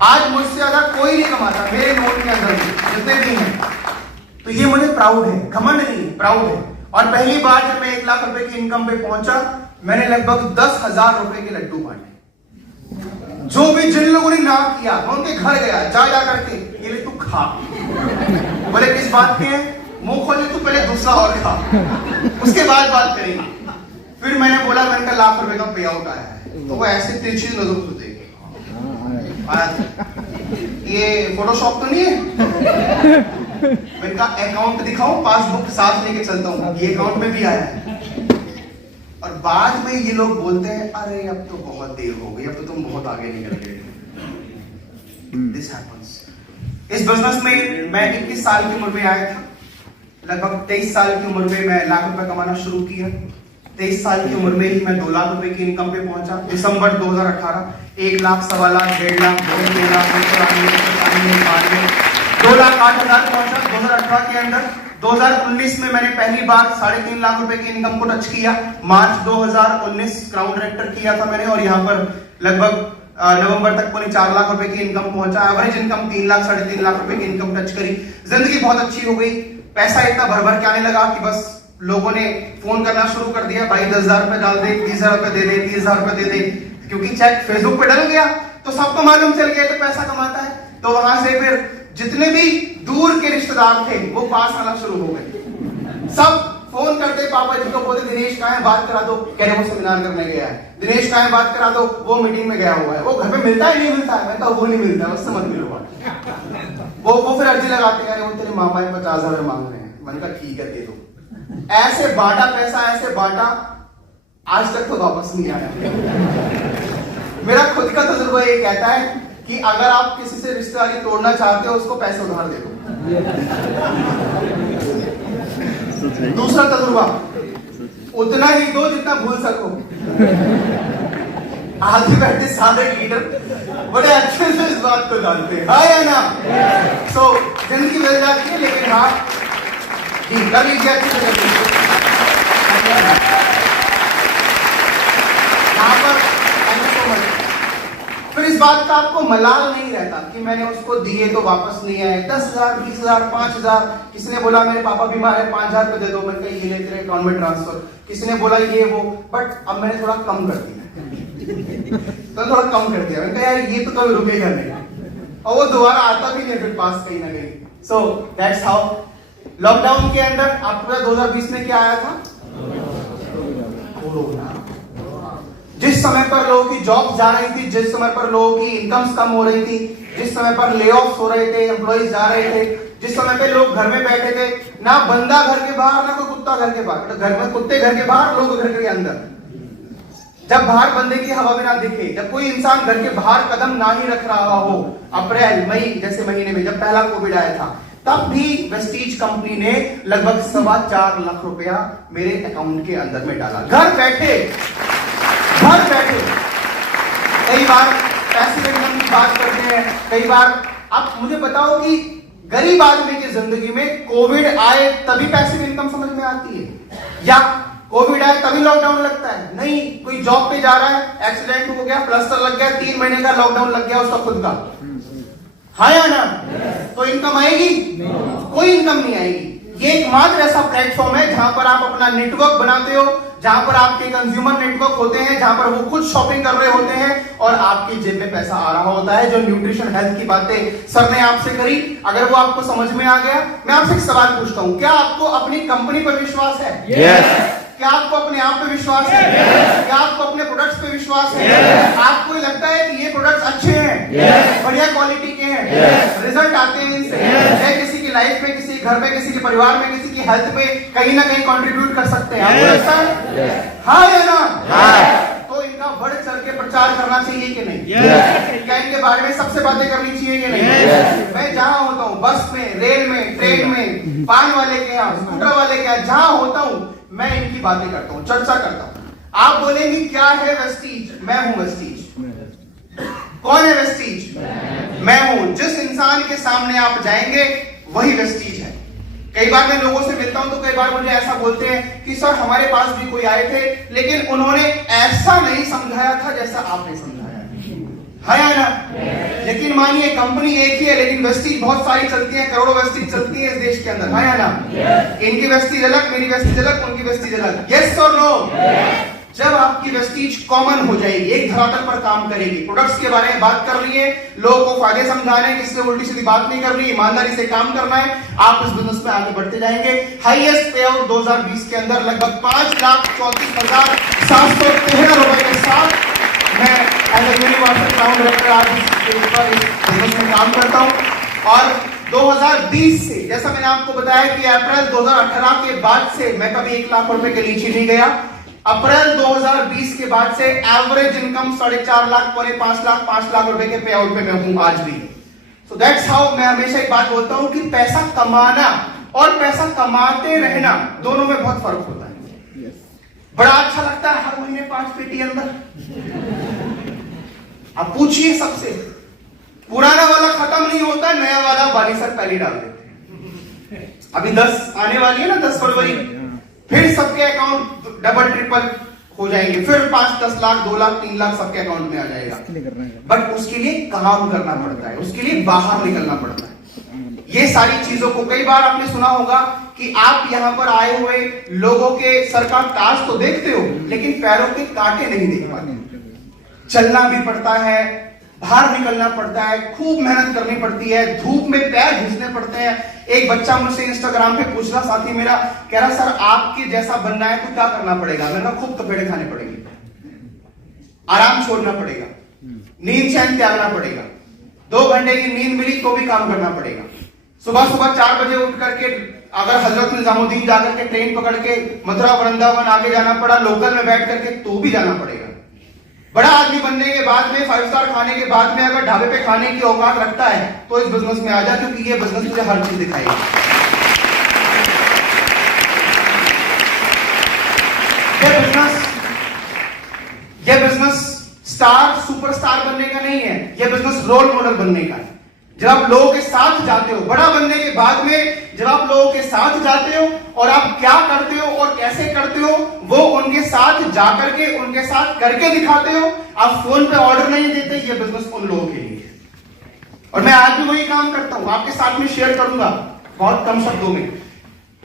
आज मुझसे ज्यादा कोई नहीं कमाता मेरे नोट के अंदर जितने भी हैं। तो ये मुझे प्राउड है, घमंड नहीं, प्राउड है। और पहली बार जब मैं 1 लाख रुपए की इनकम पे पहुंचा, मैंने लगभग 10,000 रुपए के लड्डू बांटे। जो भी जिन लोगों ने ना किया, मैं उनके घर गया, जा करके ये ले तू खा। बोले किस बात के हैं? मुंह खोले तू पहले दूसरा और खा, उसके बाद बात करेंगे। फिर मैंने बोला, मैंने कहा लाख रुपए का पे आउट आया है। तो वो ऐसे तिरछी नजर से देखे, ये फोटोशॉप तो नहीं है? मैंने कहा अकाउंट दिखाऊं, पासबुक साथ लेके चलता हूं, ये अकाउंट में भी आया है। और बाद में ये लोग बोलते हैं, अरे अब तो बहुत देर हो गई, अब तो तुम बहुत आगे निकल गए। This happens. इस बिजनेस में मैं 21 साल की उम्र में आया था। लगभग 23 साल की उम्र में मैं लाख रुपए कमाना शुरू किया। 23 साल की उम्र में ही मैं 2 लाख रुपए की इनकम पे पहुंचा। दिसंबर 2018 1 लाख, 1.25 लाख, 1.5 लाख, 2 लाख, 2 लाख 8 हजार पहुंचा 2018 के अंदर। 2019 में मैंने पहली बार 3.5 लाख रुपए की इनकम को टच किया। मार्च 2019 क्राउन डायरेक्टर किया था मैंने, और यहाँ पर लगभग नवंबर तक पौने 4 लाख रुपए की इनकम पहुंचा। एवरेज इनकम 3 लाख, 3.5 लाख रुपए की इनकम टच करी। जिंदगी बहुत अच्छी हो गई। पैसा इतना भर भर के आने लगा कि बस लोगों ने फोन करना शुरू कर दिया, भाई 10,000 रुपए डाल दे, 30,000 रुपए दे दे, 30,000 रुपए दे दे। क्योंकि चेक फेसबुक पे डल गया तो सबको मालूम चल गया तो पैसा कमाता है। तो वहां से फिर जितने भी दूर के रिश्तेदार थे वो पास आना शुरू हो गए। सब फोन करते पापा जी को, बोलते दिनेश कहाँ है, बात करा दो। कह रहे वो सेमिनार करने गया है। दिनेश कहाँ है, बात करा दो, वो मीटिंग में गया हुआ है। वो घर पे मिलता है नहीं मिलता है? मैं कहा वो नहीं मिलता है, उससे मत मिलो। वो फिर अर्जी लगाते हैं, वो तेरे मामा 50,000 मांग रहे हैं। मैंने कहा ठीक है दे दो। ऐसे बांटा पैसा, ऐसे बांटा, आज तक तो वापस नहीं आया। मेरा खुद का तजुर्बा ये कहता है कि अगर आप किसी से रिश्तेदारी तोड़ना चाहते हो, उसको पैसे उधार दे दो। दूसरा तजुर्बा, उतना ही दो जितना भूल सको। आगे बैठे सारे लीडर बड़े अच्छे से इस बात को जानते हैं, हाँ या ना? सो जिंदगी मिल जाती है, लेकिन हाँ जी कर लीजिए अच्छे से कर लीजिए। यहाँ पर थैंक यू सो मच। फिर इस बात का आपको मलाल नहीं रहता कि मैंने उसको दिए तो वापस नहीं आए। 10,000, 20,000, 5,000, किसी ने बोला मेरे पापा बीमार है 5,000 रुपए दे दो, मैंने कहा ये ले तेरे अकाउंट में ट्रांसफर। किसी ने बोला ये वो, बट अब मैंने थोड़ा कम कर दिया तो थोड़ा कम कर दिया। मैंने कहा यार ये तो कभी रुकेगा नहीं, और वो दोबारा आता भी नहीं फिर पास कहीं ना कहीं। So that's how. लॉकडाउन के अंदर आपको 2020 में क्या आया था? कोरोना। जिस समय पर लोगों की जॉब जा रही थी, जिस समय पर लोगों की इनकम्स कम हो रही थी, जिस समय पर ले ऑफ हो रहे थे, एम्प्लॉइज जा रहे थे, जिस समय पे लोग घर में बैठे थे, ना बंदा घर के बाहर ना कोई कुत्ता घर के बाहर, घर में कुत्ते घर के बाहर, लोग घर के अंदर। जब बाहर बंदे की हवा भी ना दिखे, जब कोई इंसान घर के बाहर कदम ना ही रख रहा हो, अप्रैल मई जैसे महीने में जब पहला कोविड आया था, तब भी वेस्टीज कंपनी ने लगभग 4.25 लाख रुपया मेरे अकाउंट के अंदर में डाला, घर बैठे। कई बार पैसिव इनकम की बात करते हैं, कई बार आप मुझे बताओ कि गरीब आदमी की जिंदगी में कोविड आए तभी पैसिव इनकम समझ में आती है, या कोविड आए तभी लॉकडाउन लगता है? नहीं, कोई जॉब पे जा रहा है, एक्सीडेंट हो गया, प्लास्टर लग गया, 3 महीने का लॉकडाउन लग गया उसका खुद का, हाँ या ना? तो इनकम आएगी? कोई इनकम नहीं आएगी। ये एकमात्र ऐसा प्लेटफॉर्म है जहां पर आप अपना नेटवर्क बनाते हो, जहां पर आपके कंज्यूमर नेटवर्क होते हैं, जहां पर वो खुद शॉपिंग कर रहे होते हैं और आपकी जेब में पैसा आ रहा होता है। जो न्यूट्रिशन हेल्थ की बातें सर ने आपसे करी, अगर वो आपको समझ में आ गया, मैं आपसे एक सवाल पूछता हूं, क्या आपको अपनी कंपनी पर विश्वास है? Yes. क्या आपको अपने आप पे विश्वास है? क्या आपको अपने प्रोडक्ट्स पे विश्वास है? आपको लगता है कि ये प्रोडक्ट्स अच्छे हैं, बढ़िया क्वालिटी के हैं, रिजल्ट आते हैं इनसे, है किसी की लाइफ में, किसी घर में, किसी के परिवार में, किसी की हेल्थ में कहीं ना कहीं कंट्रीब्यूट कर सकते हैं, आपको लगता है? हाँ या ना? तो इनका बढ़ चढ़ के प्रचार करना चाहिए कि नहीं? क्या इनके बारे में सबसे बातें करनी चाहिए कि नहीं? मैं जहां होता हूँ, बस में, रेल में, ट्रेन में, पान वाले के यहाँ, स्कूटर वाले के यहाँ, जहां होता हूँ मैं इनकी बातें करता हूं, चर्चा करता हूं। आप बोलेंगे क्या है वेस्टीज? मैं हूं वेस्टीज। कौन है वेस्टीज? मैं हूं। जिस इंसान के सामने आप जाएंगे वही वेस्टीज है। कई बार मैं लोगों से मिलता हूं तो कई बार मुझे ऐसा बोलते हैं कि सर हमारे पास भी कोई आए थे, लेकिन उन्होंने ऐसा नहीं समझाया था जैसा आपने समझाया, है ना? लेकिन मानिए कंपनी एक ही है, लेकिन वेस्टीज बहुत सारी चलती है, करोड़ों वेस्टीज चलती है इस देश के अंदर, है ना? इनकी वेस्टीज अलग, मेरी वेस्टीज अलग, उनकी वेस्टीज अलग। यस और नो? जब आपकी वेस्टीज कॉमन हो जाएगी, एक धरातल पर काम करेगी, प्रोडक्ट्स के बारे में बात कर रही है, लोगों को फायदे समझाने, किसी से उल्टी सीधी बात नहीं करनी, ईमानदारी से काम करना है, आप इस बिजनेस में आगे बढ़ते जाएंगे। हाईएस्ट पे आउट 2020 के अंदर लगभग 5,34,713 रुपए के साथ मैं as a universal crown director आज इस बिजनेस में काम करता हूं। और 2020 से, जैसा मैंने आपको बताया कि अप्रैल 2018 के बाद से मैं कभी 1 लाख रुपए के नीचे नहीं गया। अप्रैल 2020 के बाद से एवरेज इनकम 4.5 लाख, 5 लाख, 5 लाख रुपए के पे आउट पे मैं हूं आज भी। So that's how. मैं हमेशा एक बात बोलता हूं कि पैसा कमाना और पैसा कमाते रहना दोनों में बहुत फर्क होता है। बड़ा अच्छा लगता है हर महीने 5 पेटी अंदर, आप पूछिए सबसे, पुराना वाला खत्म नहीं होता, नया वाला बाली सर पहले डाल देते हैं। अभी 10 आने वाली है ना, 10 फरवरी, फिर सबके अकाउंट डबल ट्रिपल हो जाएंगे, फिर 5-10 लाख, 2 लाख, 3 लाख सबके अकाउंट में आ जाएगा। बट उसके लिए काम करना पड़ता है, उसके लिए बाहर निकलना पड़ता है। ये सारी चीजों को कई बार आपने सुना होगा कि आप यहां पर आए हुए लोगों के सर का ताज तो देखते हो, लेकिन पैरों के कांटे नहीं देख पाते। चलना भी पड़ता है, बाहर निकलना पड़ता है, खूब मेहनत करनी पड़ती है, धूप में पैर घिसने पड़ते हैं। एक बच्चा मुझसे इंस्टाग्राम पे पूछ रहा, साथी मेरा, कह रहा सर आपके जैसा बनना है तो क्या करना पड़ेगा? मैंने कहा खूब तपेड़े खाने पड़ेंगे, आराम छोड़ना पड़ेगा, नींद चैन त्यागना पड़ेगा, 2 घंटे की नींद मिली तो भी काम करना पड़ेगा। सुबह 4 बजे उठ करके अगर हजरत निजामुद्दीन जाकर के ट्रेन पकड़ के मथुरा वृंदावन आगे जाना पड़ा, लोकल में बैठ करके तो भी जाना पड़ेगा। बड़ा आदमी बनने के बाद में, 5 स्टार खाने के बाद में अगर ढाबे पे खाने की औकात रखता है तो इस बिजनेस में आ जा, क्योंकि ये बिजनेस तुझे हर चीज दिखाएगा। ये बिजनेस स्टार सुपरस्टार बनने का नहीं है, यह बिजनेस रोल मॉडल बनने का है। जब आप लोगों के साथ जाते हो, बड़ा बनने के बाद में जब आप लोगों के साथ जाते हो और आप क्या करते हो और कैसे करते हो वो उनके साथ जाकर के उनके साथ करके दिखाते हो। आप फोन पे ऑर्डर नहीं देते, ये बिजनेस उन लोगों के लिए है। और मैं आज भी वही काम करता हूं, आपके साथ में शेयर करूंगा बहुत कम शब्दों में।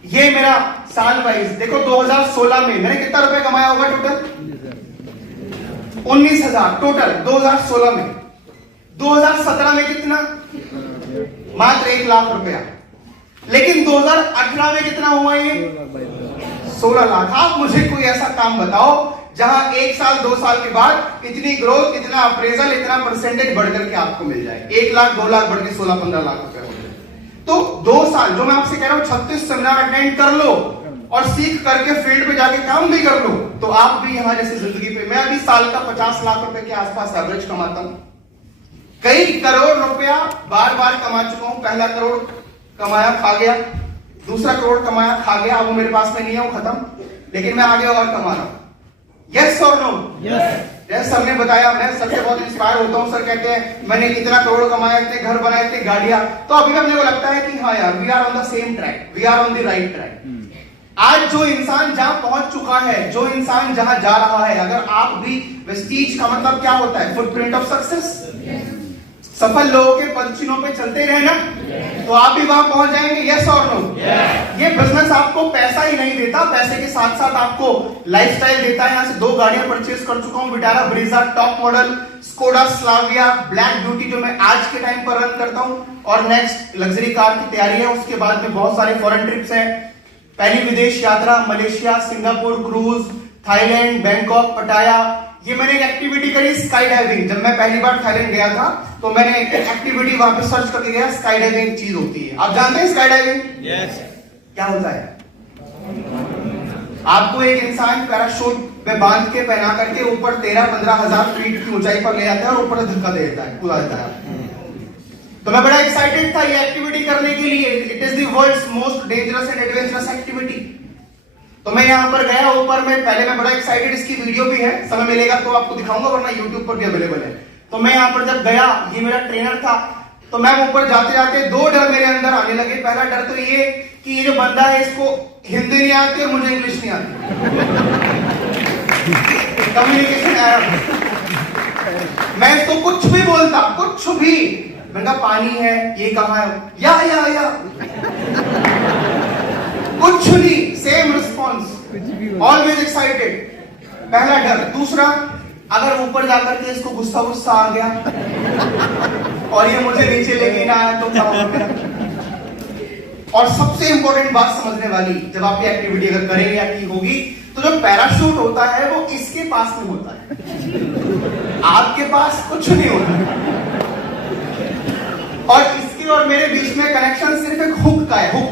ये मेरा साल वाइज देखो, 2016 में मैंने कितना रुपए कमाया होगा टोटल? 19,000 टोटल 2016 में। 2017 में कितना? मात्र 1 लाख रुपया। लेकिन 2018 में कितना हुआ ये? 16 लाख। आप मुझे कोई ऐसा काम बताओ जहां 1 साल 2 साल के बाद इतनी ग्रोथ, इतना अप्रेजल, इतना परसेंटेज बढ़कर के आपको मिल जाए। 1 लाख 2 लाख बढ़ के 16-15 लाख रुपए हो जाए। तो 2 साल जो मैं आपसे कह रहा हूं, 36 सेमिनार अटेंड कर लो और सीख करके फील्ड पे जाके काम भी कर लो, तो आप भी यहां जैसे जिंदगी पे, मैं अभी साल का 50 लाख रुपए के आसपास एवरेज कमाता हूं। कई करोड़ रुपया बार बार कमा चुका हूं। पहला करोड़ कमाया, खा गया। दूसरा करोड़ कमाया, खा गया। अब वो मेरे पास में नहीं है, वो खत्म। लेकिन मैं आगे और कमा रहा हूं। यस और नो? यस। सर ने बताया, मैं सर से बहुत इंस्पायर होता हूं। सर कहते हैं मैंने इतना करोड़ कमाया, इतने घर बनाए, इतनी गाड़ियां। तो अभी अपने को लगता है कि हाँ यार, we are on the same track, we are on the right track. आज जो इंसान जहां पहुंच चुका है, जो इंसान जहां जा रहा है, अगर आप भी वेस्टीज का मतलब क्या होता है? Footprint of success. सफल लोगों के पदचिन्हों पे चलते रहे ना, तो आप भी वहां पहुंच जाएंगे। यस और नो? ये बिजनेस आपको पैसा ही नहीं देता, पैसे के साथ साथ आपको लाइफस्टाइल देता है। यहां से 2 गाड़ियां परचेज कर चुका हूं, Vitara Brezza top model, Skoda Slavia black beauty जो मैं आज के टाइम पर रन करता हूं, और नेक्स्ट लग्जरी कार की तैयारी है। उसके बाद में बहुत सारे फॉरेन ट्रिप्स हैं। पहली विदेश यात्रा Malaysia, Singapore, cruise, Thailand, Bangkok, पटाया। ये मैंने एक एक्टिविटी करी स्काई डाइविंग। जब मैं पहली बार थाईलैंड गया था तो मैंने एक एक्टिविटी वहां पे सर्च करके गया, स्काई डाइविंग चीज होती है। आप जानते हैं स्काई डाइविंग? यस। क्या होता है? आपको एक इंसान पैराशूट में बांध के पहना करके ऊपर 13-15 हजार फीट की ऊंचाई पर ले जाता है और ऊपर धक्का दे देता है, कूदा देता है। तो मैं बड़ा एक्साइटेड था ये एक्टिविटी करने के लिए। It is the world's most dangerous and adventurous activity. तो मैं यहां पर गया ऊपर में, पहले मैं बड़ा एक्साइटेड, इसकी वीडियो भी है, समय मिलेगा तो आपको दिखाऊंगा, वरना YouTube पर भी अवेलेबल है। तो मैं यहां पर जब गया, ये मेरा ट्रेनर था, तो मैं ऊपर जाते जाते 2 डर मेरे अंदर आने लगे। पहला डर तो ये कि ये जो बंदा है इसको हिंदी नहीं आती और मुझे इंग्लिश नहीं आती। Communication error. मैं इसको कुछ भी बोलता, कुछ भी, मैंने कहा पानी है, ये कहां है, या कुछ नहीं, सेम रिस्पॉन्स, ऑलवेज एक्साइटेड। पहला डर। दूसरा, अगर ऊपर जाकर के इसको गुस्सा आ गया और ये मुझे नीचे लेके ना आया तो क्या होगा मेरा? और सबसे इंपॉर्टेंट बात समझने वाली, जब आप ये एक्टिविटी अगर करेंगे या की होगी, तो जो पैराशूट होता है वो इसके पास में होता है, आपके पास कुछ नहीं होता। और इसके और मेरे बीच में कनेक्शन सिर्फ एक हुक का है, हुक।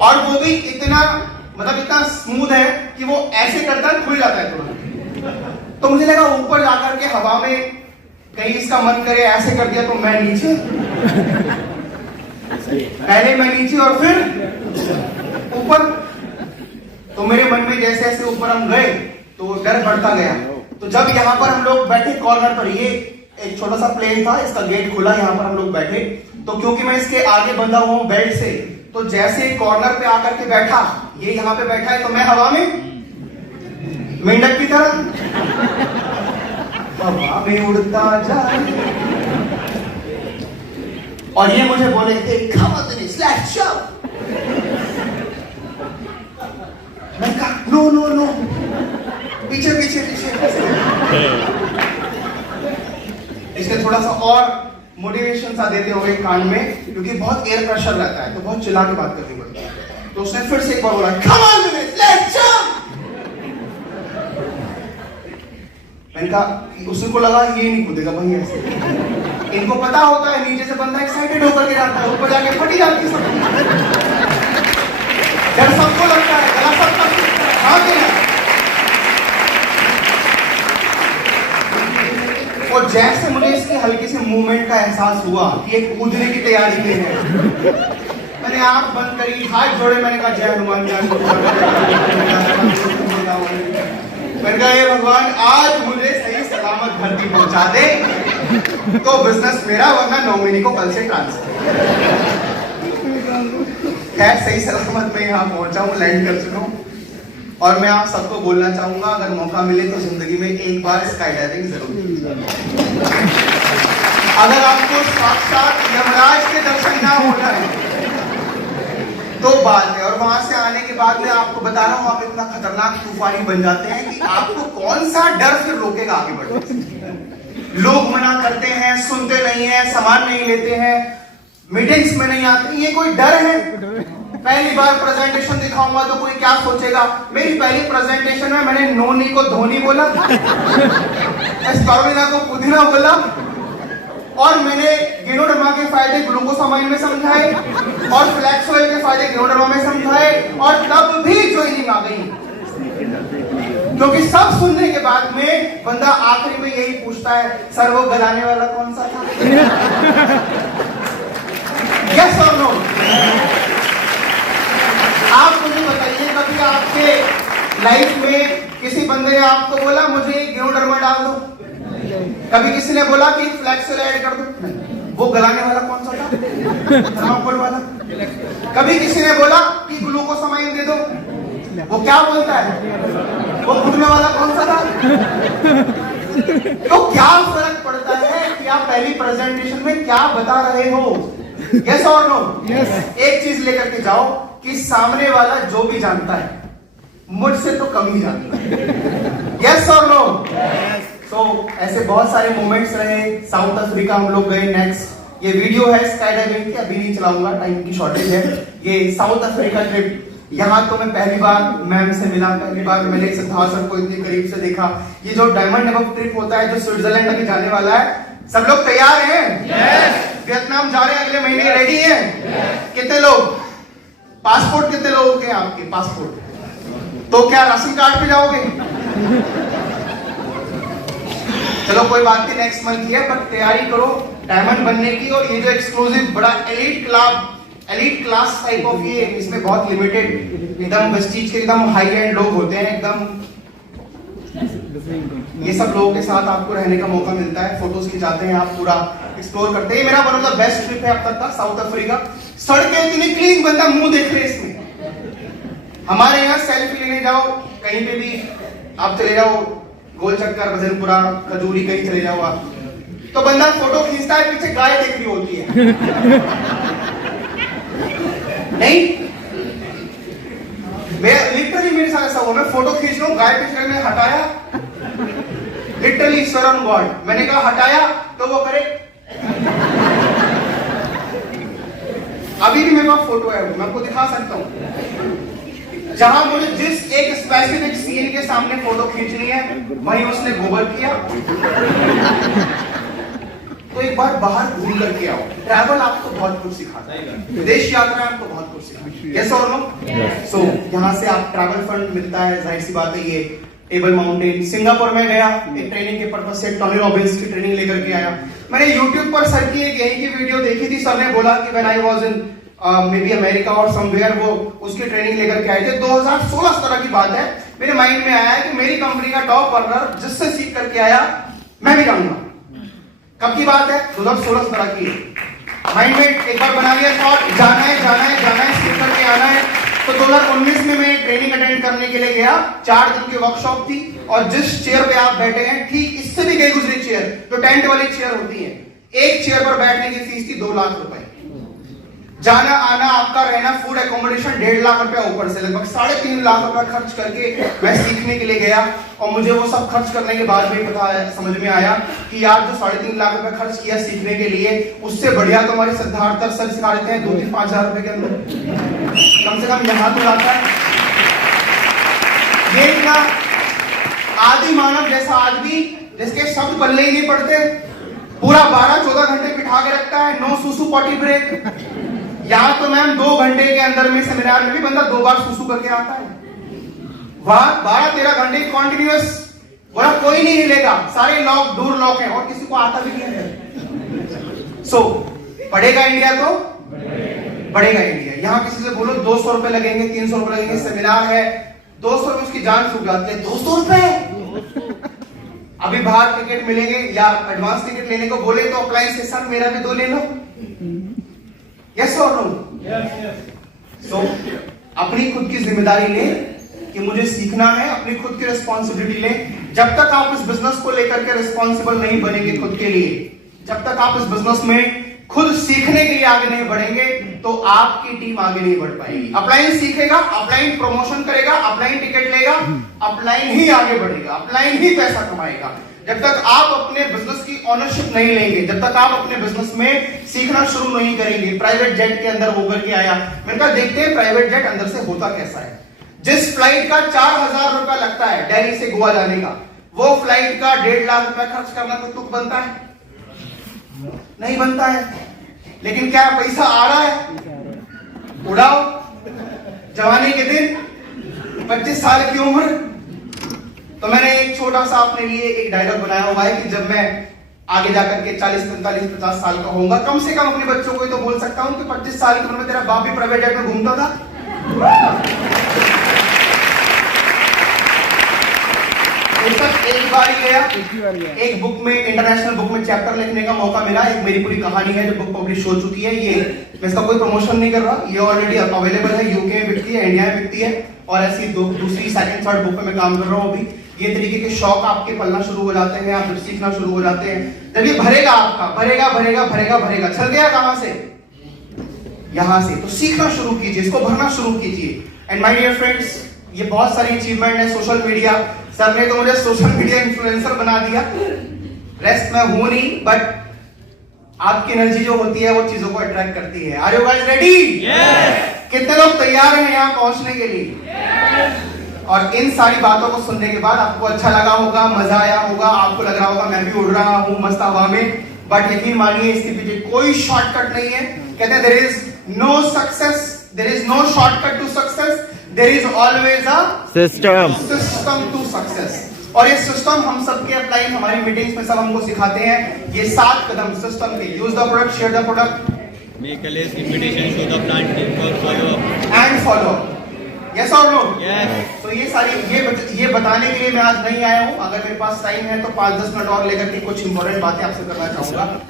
और वो भी इतना स्मूथ है कि वो ऐसे करता है, खुल जाता है तुरंत। तो मुझे लगा ऊपर जाकर के हवा में कहीं इसका मन करे ऐसे कर दिया तो मैं नीचे, पहले मैं नीचे और फिर ऊपर। तो मेरे मन में जैसे जैसे ऊपर हम गए तो डर बढ़ता गया। तो जब यहाँ पर हम लोग बैठे कॉर्नर पर, ये एक छोटा सा प्लेन था, इसका गेट खुला, यहाँ पर हम लोग बैठे। तो क्योंकि मैं इसके आगे बंधा हुआ हूं बेल्ट से, तो जैसे कॉर्नर पे आकर के बैठा, ये यहाँ पे बैठा है, तो मैं हवा में मेंढक की तरह हवा में उड़ता जाए। और ये मुझे बोले थे come on Dennis, let's show। मैं कहा नो, पीछे। इसने थोड़ा सा और मोटिवेशन सा देते हुए कान में, क्योंकि बहुत एयर प्रेशर रहता है तो बहुत चिल्ला के बात करनी पड़ती है। तो उसने फिर से एक बार बोला come on Dennis, let's show। मैंने कहा, उसको लगा ये नहीं कूदेगा भाई ऐसे। इनको पता होता है नीचे से बंदा एक्साइटेड होकर के जाता है, ऊपर जाके फटी जाती है सब। डर सबको लगता है, गला सबका खाते हैं। और जैसे मुझे इसके हल्के से मूवमेंट का एहसास हुआ कि एक कूदने की तैयारी में है, मैंने आंख बंद करी, हाथ जोड़े, मैंने कहा जय हनुमान ज्ञान। मैंने कहा हे भगवान, आज मुझे सही सलामत जल्दी पहुंचा दे तो बिजनेस मेरा, वरना नॉमिनी को कल से ट्रांसफर। खैर सही सलामत मैं यहाँ पहुंचा हूँ, लैंड कर चुका हूँ। और मैं आप सबको बोलना चाहूंगा, अगर मौका मिले तो जिंदगी में एक बार स्काई डाइविंग जरूर कीजिए। अगर आपको साक्षात यमराज के दर्शन ना होना है तो बात है। और वहां से आने के बाद मैं आपको बता रहा हूं, आप इतना खतरनाक तूफानी बन जाते हैं कि आपको कौन सा डर फिर रोकेगा आगे बढ़ने से। लोग मना करते हैं, सुनते नहीं है, सामान नहीं लेते हैं, मीटिंग्स में नहीं आते, ये कोई डर है? पहली बार प्रेजेंटेशन दिखाऊंगा तो कोई क्या सोचेगा? मेरी पहली प्रेजेंटेशन में मैंने नोनी को धोनी बोला, एस्पारुलिना को पुदीना बोला, और मैंने गिनोडर्मा के फायदे ग्लूकोसामाइन में समझाए और फ्लैक्स ऑयल के फायदे गिनोडर्मा में समझाए, और तब भी ज्वाइनिंग आ गई। क्योंकि सब सुनने के बाद में बंदा आखिरी में यही पूछता है, सर वो गलाने वाला कौन सा था? यस और नो? आप मुझे बताइए, कभी आपके लाइफ में किसी बंदे ने आपको बोला मुझे गिनोडर्मा डाल दो? कभी किसी ने बोला कि फ्लैक्स ऑयल ऐड कर दो? वो गलाने वाला कौन सा था? थर्माकोल वाला। कभी किसी ने बोला कि ग्लूकोसामाइन दे दो? वो क्या बोलता है? वो घुटने वाला कौन सा था? तो क्या फर्क पड़ता है कि आप पहली प्रेजेंटेशन में क्या बता रहे हो? यस और नो? एक चीज लेकर के जाओ कि सामने वाला जो भी जानता है मुझसे तो कम ही जानता है। यस और नो? तो ऐसे बहुत सारे मोमेंट्स रहे। साउथ अफ्रीका हम लोग गए नेक्स्ट। ये वीडियो है स्काई डाइविंग की, अभी नहीं चलाऊंगा, टाइम की शॉर्टेज है। ये साउथ अफ्रीका ट्रिप, यहाँ तो मैं पहली बार मैम से मिला, पहली बार मैंने सिद्धार्थ सर को इतनी करीब से देखा। ये जो डायमंड एबव ट्रिप होता है जो स्विट्जरलैंड में जाने वाला है, सब लोग तैयार हैं? वियतनाम जा रहे हैं अगले महीने, रेडी हैं? कितने लोग? पासपोर्ट कितने लोगों के? आपके पासपोर्ट तो क्या राशन कार्ड पे जाओगे? चलो कोई बात नहीं, नेक्स्ट मंथ ही है, पर तैयारी करो डायमंड बनने की। और ये जो एक्सक्लूसिव बड़ा एलीट क्लास टाइप ऑफ, ये इसमें बहुत लिमिटेड एकदम वेस्टीज के एकदम हाई एंड लोग होते हैं एकदम। ये सब लोगों के साथ आपको रहने का मौका मिलता है, फोटोज खिंचाते हैं, आप पूरा एक्सप्लोर करते हैं। मेरा one of the best trip है अब तक का साउथ अफ्रीका। सड़कें इतनी क्लीन, बंदा मुंह देख रहे इसमें। हमारे यहाँ सेल्फी लेने जाओ कहीं पे भी, आप चले जाओ गोल चक्कर, भजनपुरा, खजूरी, कहीं चले जाओ आप, तो बंदा फोटो खींचता है, पीछे गाय देख रही होती है। नहीं, लिटरली मेरे साथ ऐसा हुआ, मैं फोटो खींच रहा हूँ, गाय पीछे मैंने हटाया, लिटरली स्वेयर ऑन गॉड, मैंने कहा हटाया तो वो करे। अभी भी मेरे पास फोटो है, मैं आपको दिखा सकता हूँ। जहां मुझे जिस एक स्पेसिफिक सीन के सामने फोटो खींचनी है, वहीं उसने गोबर किया। तो एक बार बाहर घूम करके आओ। ट्रैवल आपको बहुत कुछ सिखाता है, विदेश यात्रा आपको बहुत कुछ सिखाती है। यस और नो? सो यहाँ से आप ट्रैवल फंड मिलता है, जाहिर सी बात है। ये टेबल माउंटेन सिंगापुर में गया, एक ट्रेनिंग के पर्पज से टोनी रॉबिन्स की ट्रेनिंग लेकर के आया। मैंने यूट्यूब पर सर की एक यही की वीडियो देखी थी, सर ने बोला कि when I was in may be America और समवेयर, वो उसकी ट्रेनिंग लेकर के आए थे। 2016 तरह की बात है। मेरे माइंड में आया कि मेरी कंपनी का टॉप अर्नर जिससे सीख करके आया, मैं भी जाऊंगा। कब की बात है? 2016 तरह की। माइंड में एक बार बना लिया थॉट, जाना है, सीख करके आना है। तो 2019 में मैं ट्रेनिंग अटेंड करने के लिए गया। 4 दिन की वर्कशॉप थी, और जिस चेयर पे आप बैठे हैं ठीक इससे भी गई गुजरी चेयर, जो टेंट वाली चेयर होती है, एक चेयर पर बैठने की फीस थी 2 लाख रुपए। जाना आना, आपका रहना, फूड एकोमोडेशन 1.5 लाख रुपया ऊपर से, लगभग 3.5 लाख रुपया खर्च करके मैं सीखने के लिए गया। और मुझे वो सब खर्च करने के बाद में पता समझ में आया कि यार जो 3.5 लाख रुपया खर्च किया सीखने के लिए, उससे बढ़िया तो हमारे सिद्धार्थ सर सिखा देते हैं 2-5 हजार रुपए के अंदर, कम से कम यहाँ तो जाता है। ये इतना आदि मानव जैसा आदमी जिसके शब्द पल्ले ही नहीं पड़ते, पूरा 12-14 घंटे बिठा के रखता है, नो सुसु पॉटी ब्रेक। यहाँ तो मैम 2 घंटे के अंदर में सेमिनार में भी बंदा 2 बार सुसु करके आता है। वहां 12-13 घंटे कॉन्टिन्यूअस, बोला कोई नहीं हिलेगा, सारे लॉक दूर लॉक है, और किसी को आता भी नहीं है। सो पढ़ेगा इंडिया तो बढ़ेगा इंडिया। यहाँ किसी से बोलो 200 रुपए लगेंगे, 300 रुपए लगेंगे, सेमिनार है, 200 रुपए उसकी जान छूट जाती है। 200 रुपए अभी बाहर टिकट मिलेंगे या एडवांस टिकट लेने को बोले तो अप्लायंस के साथ मेरा भी 2 ले लो। यस और नो? सो अपनी खुद की जिम्मेदारी ले कि मुझे सीखना है, अपनी खुद की रिस्पॉन्सिबिलिटी ले। जब तक आप इस बिजनेस को लेकर के रिस्पॉन्सिबल नहीं बनेंगे खुद के लिए, जब तक आप इस बिजनेस में खुद सीखने के लिए आगे नहीं बढ़ेंगे तो आपकी टीम आगे नहीं बढ़ पाएगी। अपलाइन सीखेगा, अपलाइन प्रमोशन करेगा, अपलाइन टिकट लेगा, अपलाइन ही आगे बढ़ेगा, अपलाइन ही पैसा कमाएगा। जब तक आप अपने बिजनेस की ओनरशिप नहीं लेंगे, जब तक आप अपने बिजनेस में सीखना शुरू नहीं करेंगे। प्राइवेट जेट के अंदर होकर के आया, मैंने कहा देखते हैं प्राइवेट जेट अंदर से होता कैसा है। जिस फ्लाइट का 4000 रुपया लगता है दिल्ली से गोवा जाने का, वो फ्लाइट का 1.5 लाख रुपया खर्च करना कोई तुक बनता है? नहीं बनता है। लेकिन क्या पैसा आ रहा है? उड़ाओ। जवानी के दिन, 25 साल की उम्र। तो मैंने एक छोटा सा अपने लिए एक डायलॉग बनाया हुआ है कि जब मैं आगे जाकर के 40, 45, 50 साल का होऊंगा, कम से कम अपने बच्चों को तो बोल सकता हूं कि 25 साल की उम्र में तेरा बाप भी प्राइवेट जेट में घूमता था। एक बार ही गया, एक बुक में, इंटरनेशनल बुक में चैप्टर लिखने का मौका मिला। एक मेरी पूरी कहानी है जो बुक पब्लिश हो चुकी है। ये मैं इसका कोई प्रमोशन नहीं कर रहा, ये ऑलरेडी अवेलेबल है, यूके में बिकती है, इंडिया में बिकती है। और ऐसी दूसरी, सेकंड, थर्ड बुक पे मैं काम कर रहा हूँ अभी। ये तरीके के शौक आपके पलना शुरू हो जाते हैं, आप जब सीखना शुरू हो जाते हैं, जब ये भरेगा आपका, भरेगा भरेगा भरेगा भरेगा। चल गया कहां से? यहां से। तो सीखना शुरू कीजिए, इसको भरना शुरू कीजिए। एंड माय डियर फ्रेंड्स, ये बहुत सारी अचीवमेंट है। सोशल मीडिया, सर ने तो मुझे सोशल मीडिया इन्फ्लुएंसर बना दिया। रेस्ट मैं हूं नहीं, बट आपकी एनर्जी जो होती है वो चीजों को अट्रैक्ट करती है। Are you guys ready? Yes. कितने लोग तैयार हैं यहां पहुंचने के लिए? यस। और इन सारी बातों को सुनने के बाद आपको अच्छा लगा होगा, मजा आया होगा, आपको लग रहा होगा मैं भी उड़ रहा हूं मस्त हवा में। बट यकीन मानिए इसके पीछे कोई शॉर्टकट नहीं है। कहते हैं there is no success, there is no shortcut to success, there is always a system to success. और ये सिस्टम हम सबके अप्लाई, हमारी मीटिंग्स में सब हमको सिखाते हैं। ये 7 कदम सिस्टम के: use the product, share the product, Make a list, invitation, show the plan, team work, follow up. And follow. Yes और नो? Yes. तो ये सारी ये बताने के लिए मैं आज नहीं आया हूं। अगर मेरे पास टाइम है तो 5-10 मिनट और लेकर के कुछ इंपॉर्टेंट बातें आपसे करना चाहूंगा।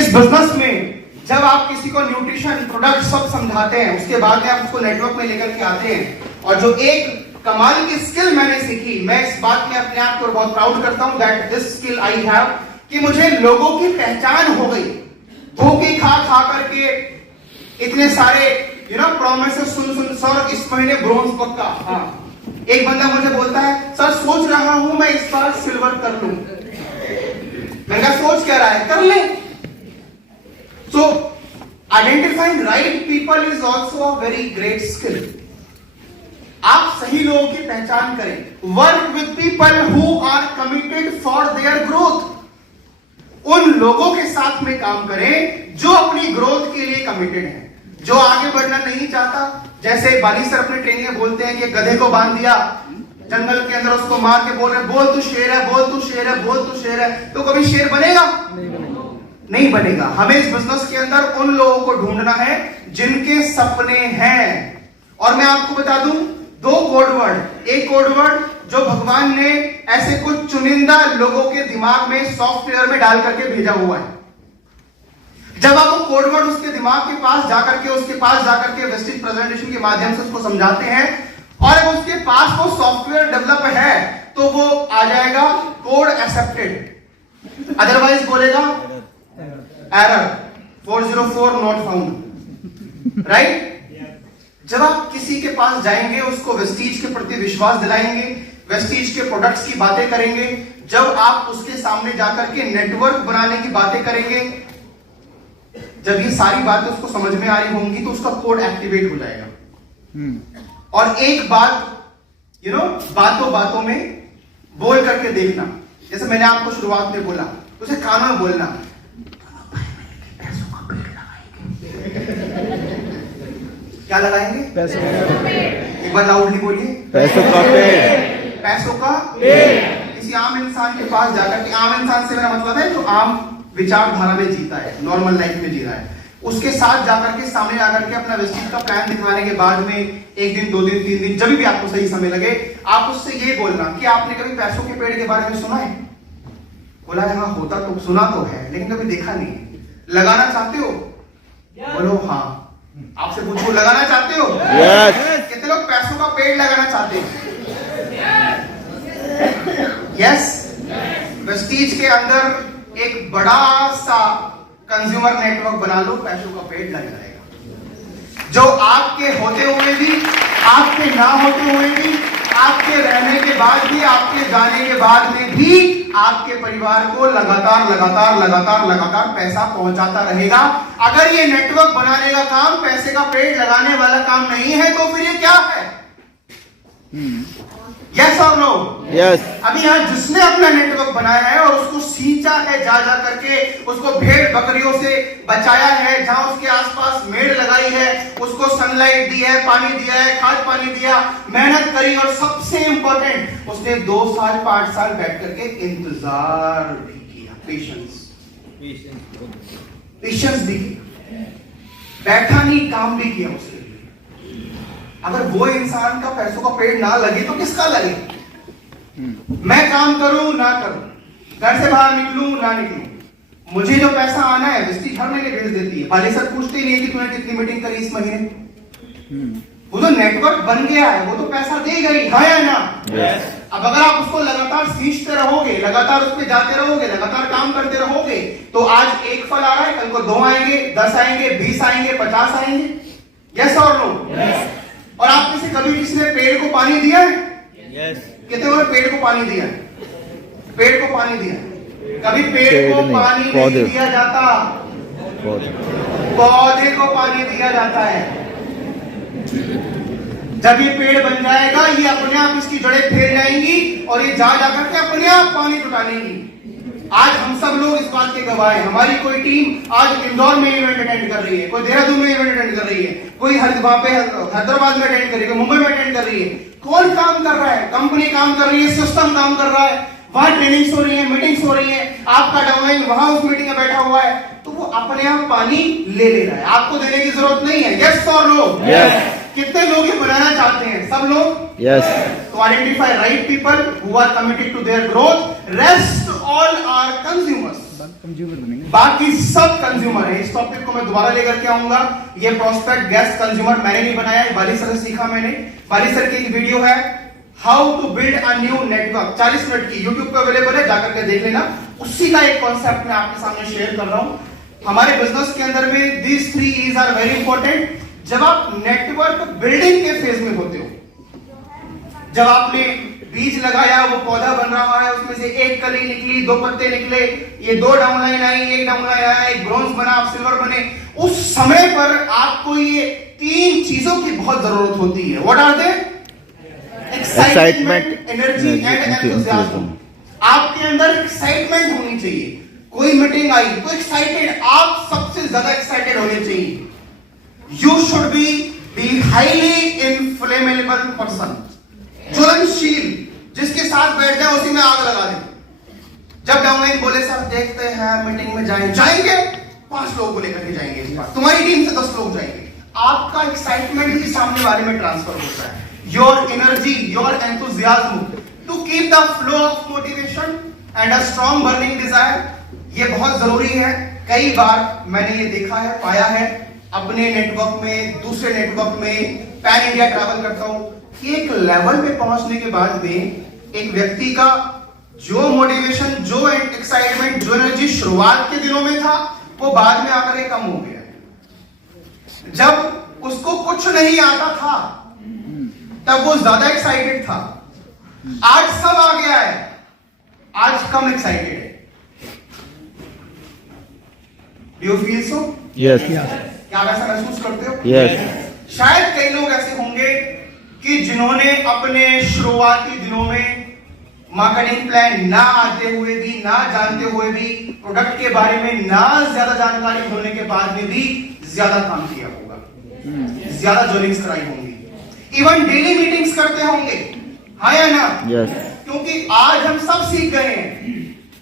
इस बिजनेस में जब आप किसी को न्यूट्रिशन, प्रोडक्ट सब समझाते हैं, उसके बाद में आप उसको नेटवर्क में लेकर के आते हैं, और जो एक कमाल की स्किल मैंने सीखी, मैं इस बात में अपने आप को बहुत प्राउड करता हूं that this skill I have, कि मुझे लोगों की पहचान हो गई। धोखे खा खा करके इतने सारे प्रॉमिसेस सुन सर इस महीने ब्रोंज पक्का। हाँ, एक बंदा मुझे बोलता है सर सोच रहा हूं मैं इस बार सिल्वर कर लूं। मैंने कहा सोच क्या रहा है, कर ले। So identifying right people is also a very great skill. आप सही लोगों की पहचान करें। Work with people who are committed for their growth. उन लोगों के साथ में काम करें जो अपनी ग्रोथ के लिए कमिटेड है, जो आगे बढ़ना नहीं चाहता। जैसे बाली सर अपने ट्रेनिंग में बोलते हैं कि गधे को बांध दिया जंगल के अंदर, उसको मार के बोल रहे बोल तू शेर है, बोल तू शेर है, बोल तू शेर है, तो कभी शेर बनेगा? नहीं बनेगा। हमें इस बिजनेस के अंदर उन लोगों को ढूंढना है जिनके सपने हैं। और मैं आपको बता दूं 2 कोडवर्ड। एक कोडवर्ड जो भगवान ने ऐसे कुछ चुनिंदा लोगों के दिमाग में सॉफ्टवेयर में डाल करके भेजा हुआ है। जब आप वो कोडवर्ड उसके दिमाग के पास जाकर के, उसके पास जाकर के विस्तृत प्रेजेंटेशन के माध्यम से उसको समझाते हैं, और अगर उसके पास वो सॉफ्टवेयर डेवलप है तो वो आ जाएगा कोड एक्सेप्टेड, अदरवाइज बोलेगा एरर 404 नॉट फाउंड। राइट? जब आप किसी के पास जाएंगे, उसको वेस्टीज के प्रति विश्वास दिलाएंगे, वेस्टीज के प्रोडक्ट्स की बातें करेंगे, जब आप उसके सामने जाकर के नेटवर्क बनाने की बातें करेंगे, जब ये सारी बातें उसको समझ में आ रही होंगी तो उसका कोड एक्टिवेट हो जाएगा। और एक बात बातों बातों में बोल करके देखना। जैसे मैंने आपको शुरुआत में बोला, उसे कानों में बोलना, पैसों का पेड़ लगाएंगे। क्या लगाएंगे? पैसों का पेड़। एक बार लाउडली बोलिए, पैसों का पेड़। पैसों का पेड़। किसी आम इंसान के पास जाकर के, आम इंसान से मेरा मतलब है जो आम विचारधारा में जीता है, नॉर्मल लाइफ में जी रहा है, उसके साथ जाकर के, सामने जाकर के अपना विस्तृत का प्लान दिखवाने के बाद में 1 दिन 2 दिन 3 दिन जब भी आपको सही समय लगे, आप उससे ये बोलना कि आपने कभी पैसों के पेड़ के बारे में सुना है? बोला है हाँ होता तो सुना तो है लेकिन कभी देखा नहीं है। लगाना चाहते हो? बोलो हाँ। आपसे पूछो लगाना चाहते हो? Yes. कितने लोग पैसों का पेड़ लगाना चाहते हो? यस। वेस्टीज के अंदर एक बड़ा सा कंज्यूमर नेटवर्क बना लो, पैसों का पेड़ लग जाएगा, जो आपके होते हुए भी, आपके ना होते हुए भी, आपके रहने के बाद भी, आपके जाने के बाद में भी आपके परिवार को लगातार लगातार लगातार लगातार पैसा पहुंचाता रहेगा। अगर ये नेटवर्क बनाने का काम पैसे का पेड़ लगाने वाला काम नहीं है तो फिर ये क्या है? यस और नो? Yes. अभी यहाँ जिसने अपना नेटवर्क बनाया है और उसको सींचा है जा जा करके, उसको भेड़ बकरियों से बचाया है, जहां उसके आसपास मेड़ लगाई है, उसको सनलाइट दी है, पानी दिया है, खाद पानी दिया, मेहनत करी और सबसे इंपॉर्टेंट उसने 2 साल 5 साल बैठ करके इंतजार भी किया, पेशेंस भी किया, बैठा नहीं काम भी किया उसके लिए। अगर वो इंसान का पैसों का पेड़ ना लगे तो किसका लगे? मैं काम करूं ना करूं, घर से बाहर निकलूं ना निकलूं, मुझे जो पैसा आना है वेस्टीज हर महीने भेज देती है। पाली सर पूछते ही नहीं कि तूने कितनी मीटिंग करी इस महीने। वो जो नेटवर्क बन गया है वो तो पैसा देगा ही, हाँ या ना? Yes. अब अगर आप उसको लगातार सींचते रहोगे, लगातार उस पर जाते रहोगे, लगातार काम करते रहोगे, तो आज 1 फल आ रहा है, कल को 2 आएंगे, 10 आएंगे, 20 आएंगे, 50 आएंगे। यस और नो? और आप में से कभी किसी ने पेड़ को पानी दिया है? Yes. कितने लोगों ने पेड़ को पानी दिया है? पेड़ को पानी दिया? कभी पेड़ को नहीं, पानी नहीं पौधे। दिया जाता, पौधे। पौधे को पानी दिया जाता है। जब ये पेड़ बन जाएगा ये अपने आप इसकी जड़ें फैल जाएंगी और ये जा जाकर के अपने आप पानी जुटा लेंगी। आज हम सब लोग इस बात के गवाह हैं। हमारी कोई टीम आज इंदौर में इवेंट अटेंड कर रही है, कोई देहरादून में इवेंट अटेंड कर रही है, कोई वहां पे हैदराबाद में अटेंड कर रही है, कोई मुंबई में अटेंड कर रही है। कौन काम कर रहा है? कंपनी काम कर रही है, सिस्टम काम कर रहा है, वहां ट्रेनिंग्स हो रही है, मीटिंग्स हो रही है, आपका डाउनलाइन वहां उस मीटिंग में बैठा हुआ है, तो वो अपने आप पानी ले रहा है, आपको देने की जरूरत नहीं है। यस और नो? Yes. कितने लोग ये बनाना चाहते हैं? सब लोग? Yes. तो identify right people who are committed to their growth, rest all are consumers. बाकी सब कंज्यूमर है। इस टॉपिक को मैं दोबारा लेकर के आऊंगा। ये प्रोस्पेक्ट गेस्ट कंज्यूमर मैंने नहीं बनाया, बाली सर से सीखा मैंने। बाली सर की एक वीडियो है how to build a new network, 40 minute की, यूट्यूब पे अवेलेबल है, जाकर के देख लेना। उसी का एक कॉन्सेप्ट मैं आपके सामने शेयर कर रहा हूं। हमारे बिजनेस के अंदर में these 3 E's are very important. जब आप नेटवर्क बिल्डिंग के फेज में होते हो, जब आपने बीज लगाया, वो पौधा बन रहा है, उसमें से 1 कली निकली, 2 पत्ते निकले, ये 2 डाउनलाइन आई, 1 डाउनलाइन आया, 1 ब्रॉन्ज बना, आप सिल्वर बने, उस समय पर आपको ये 3 चीजों की बहुत जरूरत होती है। What are they? Excitement, energy and enthusiasm. आपके अंदर एक्साइटमेंट होनी चाहिए। कोई मीटिंग आई तो एक्साइटेड, आप सबसे ज्यादा एक्साइटेड होने चाहिए। You should be highly inflammable person, ज्वलनशील, जिसके साथ बैठ जाए उसी में आग लगा दे। जब डाउनलाइन बोले सर देखते हैं मीटिंग में जाएंगे 5 लोगों को लेकर के जाएंगे, इस बार तुम्हारी टीम से 10 लोग जाएंगे, आपका एक्साइटमेंट ही सामने वाले में ट्रांसफर होता है। Your energy, your enthusiasm to keep the flow of motivation and a strong burning desire, ये बहुत जरूरी है। कई बार मैंने ये देखा है, पाया है अपने नेटवर्क में, दूसरे नेटवर्क में, पैन इंडिया ट्रैवल करता हूं कि एक लेवल पे पहुंचने के बाद में एक व्यक्ति का जो मोटिवेशन, जो एक्साइटमेंट, जो एनर्जी शुरुआत के दिनों में था, वो बाद में आकर के कम हो गया। जब उसको कुछ नहीं आता था तब वो ज्यादा एक्साइटेड था, आज सब आ गया है, आज कम एक्साइटेड है। Do you feel so? Yes. क्या आप ऐसा महसूस करते हो? Yes. शायद कई लोग ऐसे होंगे कि जिन्होंने अपने शुरुआती दिनों में मार्केटिंग प्लान ना आते हुए भी, ना जानते हुए भी, प्रोडक्ट के बारे में ना ज्यादा जानकारी होने के बाद में भी ज्यादा काम किया होगा, ज्यादा जॉइनिंग्स कराई होंगी, इवन डेली मीटिंग्स करते होंगे, हाँ या ना? Yes. क्योंकि आज हम सब सीख गए हैं,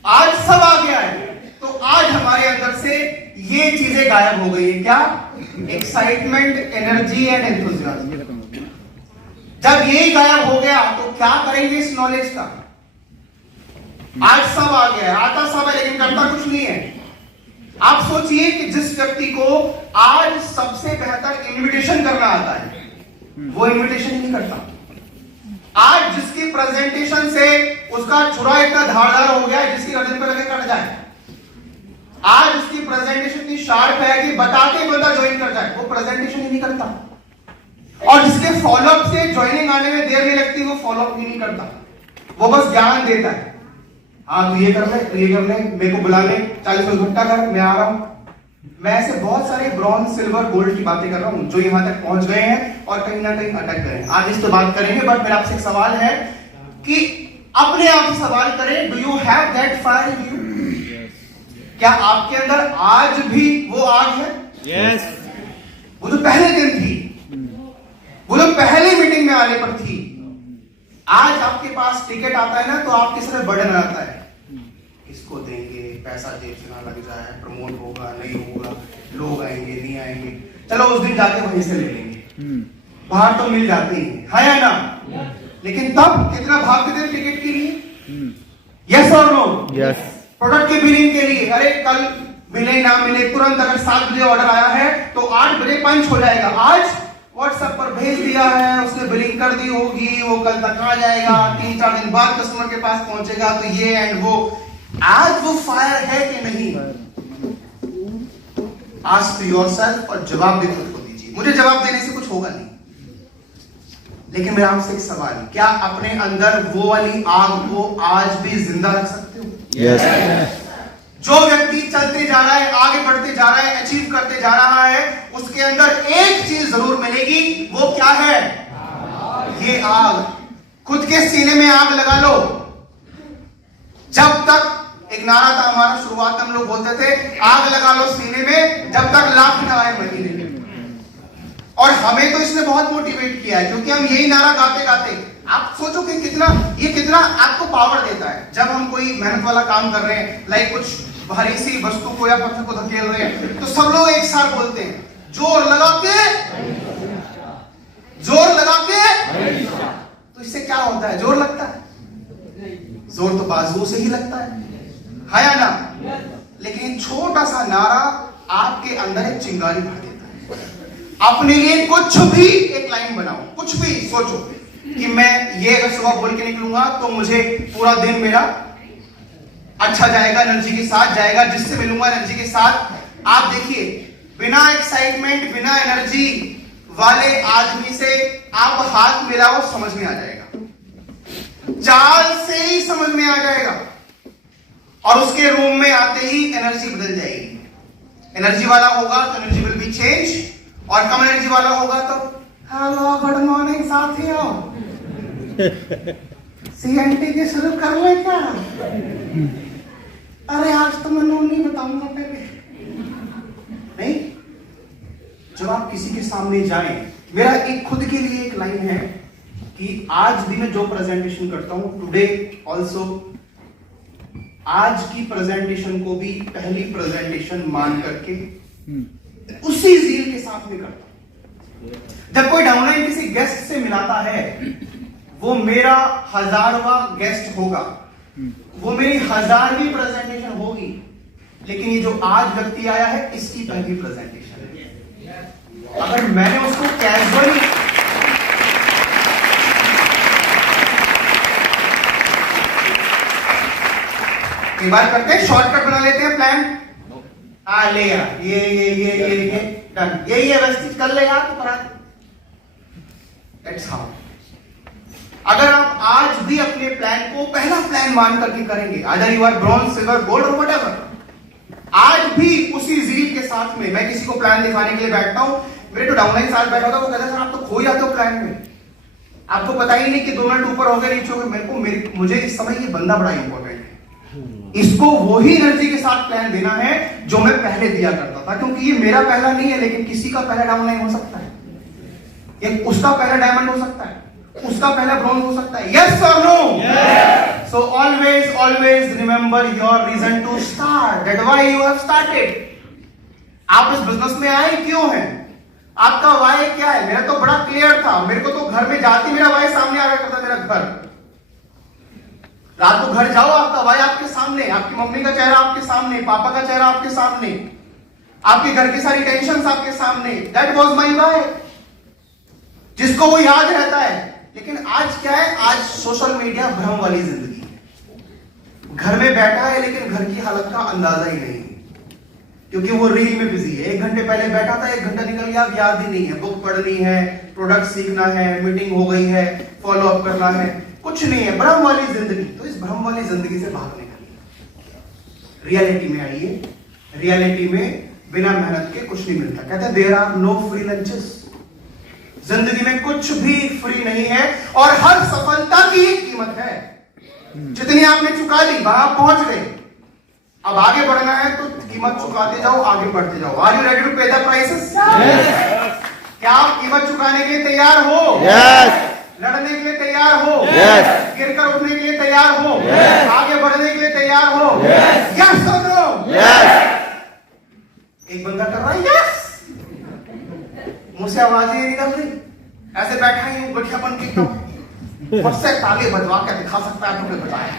आज सब आ गया है, तो आज हमारे अंदर से ये चीजें गायब हो गई है। क्या? Excitement, energy and enthusiasm. जब यही गायब हो गया तो क्या करेंगे इस नॉलेज का? आज सब आ गया है, आता सब है लेकिन करता कुछ नहीं है। आप सोचिए कि जिस व्यक्ति को आज सबसे बेहतर इनविटेशन करना आता है, वो इनविटेशन ही नहीं करता। आज जिसकी प्रेजेंटेशन से उसका छुरा इतना धारदार हो गया है जिसकी गर्दन पे लगे कट जाए, आज उसकी प्रेजेंटेशन इतनी शार्प है कि बता के बंदा ज्वाइन कर जाए, वो प्रेजेंटेशन ही नहीं करता। और जिसके फॉलोअप से ज्वाइनिंग आने में देर नहीं लगती, वो फॉलोअप भी नहीं करता, वो बस ज्ञान देता है। हाँ तू ये कर ले, तू ये कर ले, मेरे को बुला ले, 40 घंटा कर, मैं आ रहा हूं। मैं ऐसे बहुत सारे ब्रॉन्ज, सिल्वर, गोल्ड की बातें कर रहा हूं जो यहां तक पहुंच गए हैं और कहीं ना कहीं अटक गए हैं। आज इस पे बात करेंगे, बट मेरा आपसे एक सवाल है कि अपने आप से सवाल करें, do you have that fire in you? क्या आपके अंदर आज भी वो आग है? Yes. वो जो पहले दिन थी, वो जो पहले मीटिंग में आने पर थी, आज आपके पास टिकट आता है ना तो आपके सर बर्डन आता है, इसको देंगे, पैसा जेब से ना लग जाए, प्रमोट होगा नहीं होगा, लोग आएंगे नहीं आएंगे, चलो उस दिन जाके वहीं से ले लेंगे। बाहर तो मिल जाते ही है या ना? लेकिन तब कितना भागते थे टिकट के लिए? यस और नो? Yes. प्रोडक्ट के बिलिंग के लिए, अरे कल मिले ना मिले, तुरंत अगर 7 बजे ऑर्डर आया है तो 8 बजे पंच हो जाएगा। आज व्हाट्सएप पर भेज दिया है, उसने बिलिंग कर दी होगी, वो कल तक आ जाएगा, 3-4 दिन बाद कस्टमर के पास पहुंचेगा, तो ये एंड वो। आज वो फायर है कि नहीं? आस्क योरसेल्फ और जवाब भी खुद को दीजिए। मुझे जवाब देने से कुछ होगा नहीं, लेकिन मेरा आपसे एक सवाल है, क्या अपने अंदर वो वाली आग को आज भी जिंदा रख सकते हो? Yes. जो व्यक्ति चलते जा रहा है, आगे बढ़ते जा रहा है, अचीव करते जा रहा है, उसके अंदर एक चीज जरूर मिलेगी। वो क्या है? ये आग। खुद के सीने में आग लगा लो। जब तक एक नारा था हमारा, शुरुआत में हम लोग बोलते थे, आग लगा लो सीने में जब तक लाख ना आए महीने में। और हमें तो इसने बहुत मोटिवेट किया है, क्योंकि हम यही नारा गाते गाते, आप सोचो कि कितना आपको पावर देता है। जब हम कोई मेहनत वाला काम कर रहे हैं, लाइक कुछ भारी सी वस्तु को या पत्थर को धकेल रहे हैं, तो सब लोग एक साथ बोलते हैं, जोर लगा के, जोर लगा के। तो इससे क्या होता है? जोर लगता है। जोर तो बाजुओं से ही लगता है या ना? लेकिन छोटा सा नारा आपके अंदर एक चिंगारी भर देता है। अपने लिए कुछ भी एक लाइन बनाओ, कुछ भी सोचो कि मैं ये अगर सुबह बोल के निकलूंगा तो मुझे पूरा दिन मेरा अच्छा जाएगा, एनर्जी के साथ जाएगा, जिससे मिलूंगा एनर्जी के साथ। आप देखिए, बिना एक्साइटमेंट, बिना एनर्जी वाले आदमी से आप हाथ मिलाओ, समझ में आ जाएगा, चाल से ही समझ में आ जाएगा, और उसके रूम में आते ही एनर्जी बदल जाएगी। एनर्जी वाला होगा तो एनर्जी विल बी चेंज, और कम एनर्जी वाला होगा तो हेलो गुड मॉर्निंग साथियों, सीएनटी के शुरू कर ले क्या? अरे आज तो मैं नहीं बताऊंगा पहले। नहीं, जब आप किसी के सामने जाएं, मेरा एक खुद के लिए एक लाइन है कि आज भी मैं जो प्रेजेंटेशन करता हूं, टुडे ऑल्सो, आज की प्रेजेंटेशन को भी पहली प्रेजेंटेशन मान करके उसी जील के साथ में करता हूं। जब कोई डाउनलाइन किसी गेस्ट से मिलाता है, वो मेरा 1000वां गेस्ट होगा, वो मेरी 1000वीं प्रेजेंटेशन होगी, लेकिन ये जो आज व्यक्ति आया है, इसकी पहली प्रेजेंटेशन है। अगर मैंने उसको कैजुअली कई बार करते हैं, शॉर्टकट बना लेते हैं प्लान, ले यार ये डन, ये व्यवस्थित कर ले यार, तो करा। That's how. अगर आप आज भी अपने प्लान को पहला प्लान मान करके करेंगे, आदर you are bronze, silver, gold और व्हाटएवर, आज भी उसी जील के साथ में मैं किसी को प्लान दिखाने के लिए बैठता हूं, मेरे तो डाउनलाइन साथ बैठा होता, वो कहता है सर आप तो खो जाते हो प्लान में, आपको पता ही नहीं कि 2 मिनट ऊपर हो गए नीचे हो गए। मुझे इस समय ये बंदा बड़ा इंपॉर्टेंट है, इसको वही एनर्जी के साथ प्लान देना है जो मैं पहले दिया करता था, क्योंकि ये मेरा पहला नहीं है, लेकिन किसी का पहला डाउनलाइन हो सकता है, ये उसका पहला डायमंड हो सकता है, उसका पहला ब्रॉन्ज हो सकता है। यस और no? So always remember your reason to start, that why you have started. आप इस बिजनेस में आए क्यों हैं? आपका वाई क्या है? मेरा तो बड़ा क्लियर था, मेरे को तो घर में जाती मेरा वाई सामने आ रहा करता, मेरा घर। रात को घर जाओ, आपका भाई आपके सामने, आपकी मम्मी का चेहरा आपके सामने, पापा का चेहरा आपके सामने, आपके घर की सारी टेंशन्स आपके सामने। दैट वाज माय वाइफ, जिसको वो याद रहता है। लेकिन आज क्या है, आज सोशल मीडिया भ्रम वाली जिंदगी है। घर में बैठा है लेकिन घर की हालत का अंदाजा ही नहीं, क्योंकि वो रील में बिजी है। 1 घंटे पहले बैठा था, 1 घंटा निकल गया, अब याद ही नहीं है। बुक पढ़नी है, प्रोडक्ट सीखना है, मीटिंग हो गई है, फॉलो अप करना है, कुछ नहीं है। भ्रम वाली जिंदगी। तो इस भ्रम वाली जिंदगी से बाहर निकलिए, रियलिटी में आइए। रियलिटी में बिना मेहनत के कुछ नहीं मिलता। कहते हैं there are no free lunches. जिंदगी में कुछ भी फ्री नहीं है, और हर सफलता की कीमत है। जितनी आपने चुका ली, वहां आप पहुंच गए। अब आगे बढ़ना है तो कीमत चुकाते जाओ, आगे बढ़ते जाओ। आर यू रेडी टू पे द प्राइसेस? क्या आप कीमत चुकाने के लिए तैयार हो? लड़ने के लिए तैयार हो? गिरकर उठने के लिए तैयार हो? आगे बढ़ने के लिए तैयार हो? यस और नो? एक बंदा कर रहा है यस, मुझसे आवाज ही निकल रही, ऐसे बैठा ही हूं बढ़ियापन की एकदम, मुझसे ताली बजवा के दिखा सकता है, तुमने बताया।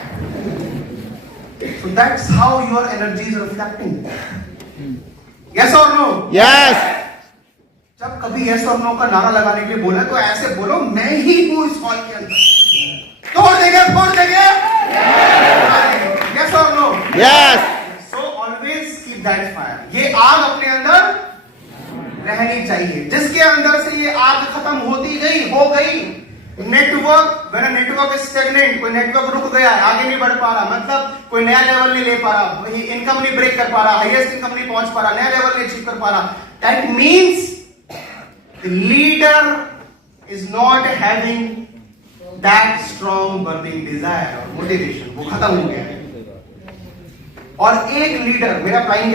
So that's how your energy is reflecting. Yes or no? Yes. जब कभी yes or no का नारा लगाने के लिए बोला तो ऐसे बोलो, मैं ही हूं इस हॉल के अंदर। तोड़ देंगे, फोड़ देंगे। Yes or no? Yes. So always keep that fire. ये आग अपने अंदर रहनी चाहिए। जिसके अंदर से ये आग खत्म होती गई, हो गई। Network, when network is stagnant, कोई नेटवर्क रुक गया है, आगे नहीं बढ़ पा रहा, मतलब कोई नया लेवल नहीं ले पा रहा, इनकम नहीं ब्रेक कर पा रहा, हाईएस्ट इनकम नहीं पहुंच पा रहा, नया लेवल नहीं अचीव कर पा रहा, that means the leader is not having that strong burning Dzire और मोटिवेशन, वो खत्म हो गया है। और एक लीडर, मेरा क्लाइंट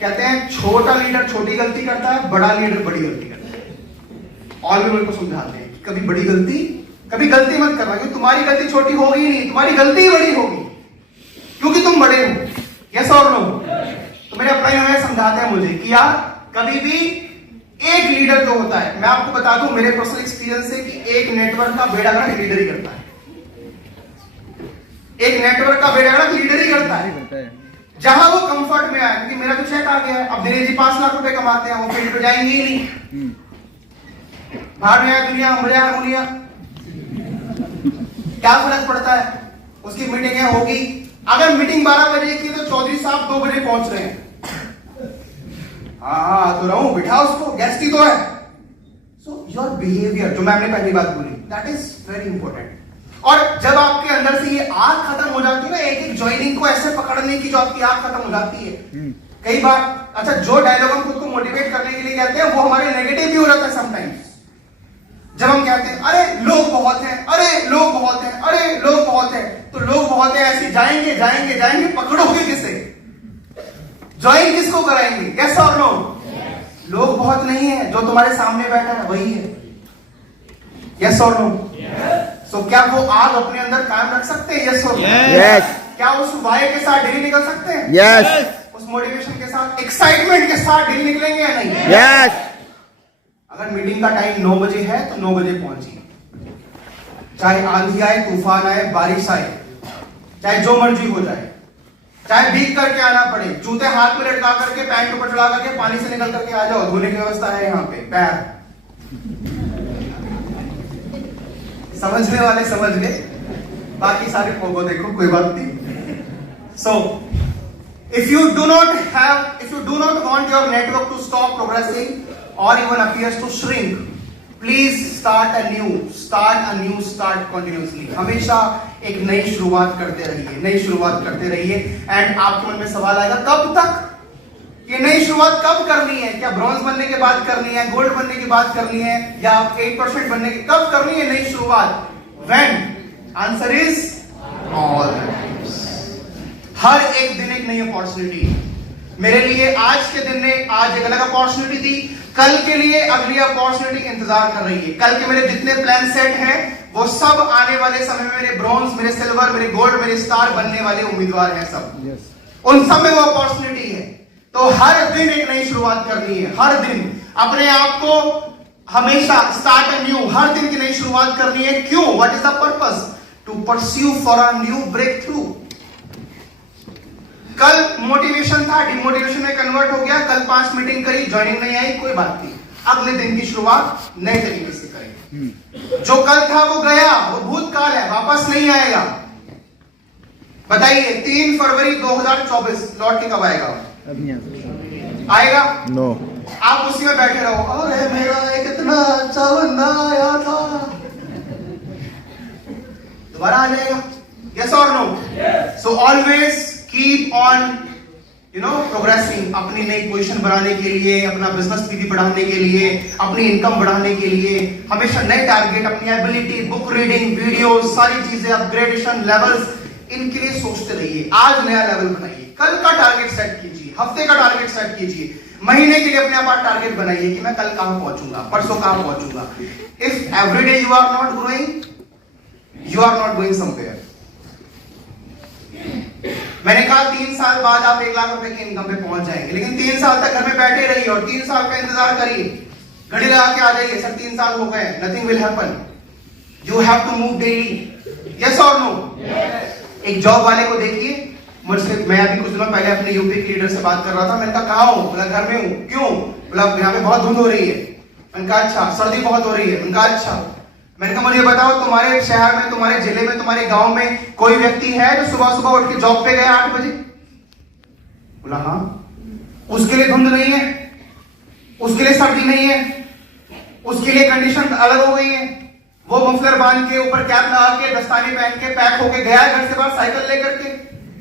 कहते हैं छोटा लीडर छोटी गलती करता है, बड़ा लीडर बड़ी गलती करता है। और भी मेरे को समझाते हैं कभी बड़ी गलती, कभी गलती मत करना, क्योंकि तुम्हारी गलती छोटी होगी नहीं, तुम्हारी गलती बड़ी होगी, क्योंकि तुम बड़े हो। यस और नो? तो मेरे अपना हमें समझाते हैं मुझे कि यार कभी भी एक लीडर जो होता है, मैं आपको बता दूं मेरे पर्सनल एक्सपीरियंस से कि एक नेटवर्क का बेड़ा गर्क लीडर ही करता है। एक नेटवर्क का बेड़ा गर्क लीडर ही करता है। जहां वो कंफर्ट में आए, क्योंकि मेरा तो चेक आ गया है, अब दिनेश जी 5 लाख रुपए कमाते हैं, वो फील्ड पे जाएंगे ही नहीं। बाहर में दुनिया मुलिया मुलिया, क्या फर्क पड़ता है? उसकी मीटिंग होगी, अगर मीटिंग 12 बजे की तो चौधरी साहब 2 बजे पहुंच रहे हैं। हाँ तो रहूं, बिठा उसको, गेस्ट ही तो है। सो योर बिहेवियर, जो मैम ने पहली बात बोली, दैट इज वेरी इंपॉर्टेंट। और जब आपके अंदर से ये आग खत्म हो जाती है ना, एक एक ज्वाइनिंग को ऐसे पकड़ने की जो आपकी आग खत्म हो जाती है। कई बार, अच्छा, जो डायलॉग हम खुद को मोटिवेट करने के लिए कहते हैं वो हमारे नेगेटिव भी हो जाता है समटाइम्स। जब हम कहते हैं अरे लोग बहुत हैं, अरे लोग बहुत हैं, अरे लोग बहुत हैं, तो लोग बहुत हैं ऐसे जाएंगे जाएंगे जाएंगे, पकड़ोगे किसे? ज्वाइन किसको कराएंगे? यस और नो? लोग बहुत नहीं है, जो तुम्हारे सामने बैठा है वही है। यस और नो? सो क्या वो आग अपने अंदर कायम रख सकते हैं? यस और नो? Yes. क्या उस वाय के साथ डेली निकल सकते हैं? Yes. उस मोटिवेशन के साथ, एक्साइटमेंट के साथ डेली निकलेंगे या नहीं? Yes. अगर मीटिंग का टाइम 9 बजे है तो 9 बजे पहुंचिए, चाहे आंधी आए, तूफान आए, बारिश आए, चाहे जो मर्जी हो जाए, चाहे भीग करके आना पड़े, जूते हाथ में लटका करके, पैंट ऊपर चढ़ा करके, पानी से निकल करके आ जाओ, धोने की व्यवस्था है यहाँ पे, पैर। समझने वाले समझ गए, बाकी सारे फोटो देखो, कोई बात नहीं। सो if you do not want your network to stop progressing or even appears to shrink, please start continuously. हमेशा एक नई शुरुआत करते रहिए। एंड आपके मन में सवाल आएगा, कब तक? ये नई शुरुआत कब करनी है? क्या ब्रॉन्ज बनने के बाद करनी है, गोल्ड बनने के बाद करनी है, या 8% बनने की, कब करनी है नई शुरुआत? When? Answer is all times. हर एक दिन एक नई अपॉर्चुनिटी। मेरे लिए आज के दिन ने आज एक अलग अपॉर्चुनिटी थी, कल के लिए अगली अपॉर्चुनिटी इंतजार कर रही है। कल के मेरे जितने प्लान सेट हैं वो सब आने वाले समय में मेरे ब्रॉन्ज, मेरे सिल्वर, मेरे गोल्ड, मेरे स्टार बनने वाले उम्मीदवार हैं सब। उन सब में वो अपॉर्चुनिटी है। तो हर दिन एक नई शुरुआत करनी है। हर दिन अपने आप को हमेशा स्टार्ट न्यू, हर दिन की नई शुरुआत करनी है। क्यों? What is the purpose? To pursue for a new breakthrough. कल मोटिवेशन था, डिमोटिवेशन में कन्वर्ट हो गया, कल 5 मीटिंग करी, ज्वाइनिंग नहीं आई, कोई बात नहीं, अगले दिन की शुरुआत नए तरीके से करें। जो कल था वो गया, वो भूतकाल है, वापस नहीं आएगा। बताइए 3 फरवरी 2024 लौट के कब आएगा? आएगा? No. आप उसी में बैठे रहो, अरे मेरा एक इतना अच्छा बंदा आया था, दोबारा आ जाएगा। यस और no? So always keep on progressing, अपनी नई पोजीशन बनाने के लिए, अपना बिजनेस भी बढ़ाने के लिए, अपनी इनकम बढ़ाने के लिए हमेशा नए टारगेट, अपनी एबिलिटी, बुक रीडिंग, वीडियो, सारी चीजें, अपग्रेडेशन, लेवल्स, इनके लिए सोचते रहिए। आज नया लेवल बनाइए, कल का टारगेट सेट कीजिए, हफ्ते का टारगेट सेट कीजिए, महीने के लिए अपने आप टारगेट बनाइए कि मैं कल कहां पहुंचूंगा, परसों कहां पहुंचूंगा। If every day you are not growing, you are not going somewhere. मैंने कहा 3 साल बाद आप 1 लाख रुपए की इनकम पे पहुंच जाएंगे, लेकिन 3 साल तक घर में बैठे रहिए और 3 साल का इंतजार करिए, घड़ी लगा के आ जाइए, सर 3 साल हो गए, nothing will happen. You have to move daily. Yes और नो? एक जॉब वाले को देखिए, मुझसे, मैं अभी कुछ दिनों पहले अपने यूपी के लीडर से बात कर रहा था, मैंने कहा कहां हूं? बोला घर में हूं। क्यों? बोला यहाँ पे बहुत धुंध हो रही है। मैंने कहा अच्छा। सर्दी बहुत हो रही है। मैंने कहा अच्छा। मैंने कहा मुझे बताओ, तुम्हारे शहर में, तुम्हारे जिले में, तुम्हारे गांव में कोई व्यक्ति है जो सुबह सुबह उठ के जॉब पे गया 8 बजे? बोला हाँ। उसके लिए धुंध नहीं है, उसके लिए सर्दी नहीं है, उसके लिए कंडीशन अलग हो गई है, वो मफलर बांध के, ऊपर कैप लगा के, दस्ताने पहन के, पैक होके गया है घर से बाहर साइकिल लेकर के।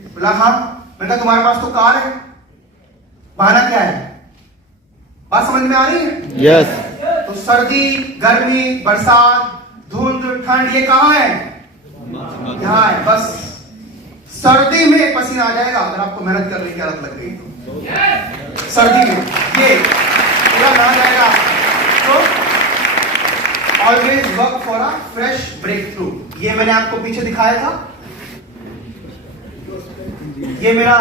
बोला हाँ। मैंने कहा तुम्हारे पास तो कार है, बहाना क्या है? बात समझ में आ रही है? Yes. तो सर्दी, गर्मी, बरसात, धुंध, ठंड, ये कहां है? यहाँ है। बस सर्दी में पसीना आ जाएगा अगर आपको मेहनत करने की आदत लग गई तो। सर्दी में ये पूरा आ जाएगा। तो always work for a fresh breakthrough. ये मैंने आपको पीछे दिखाया था, ये मेरा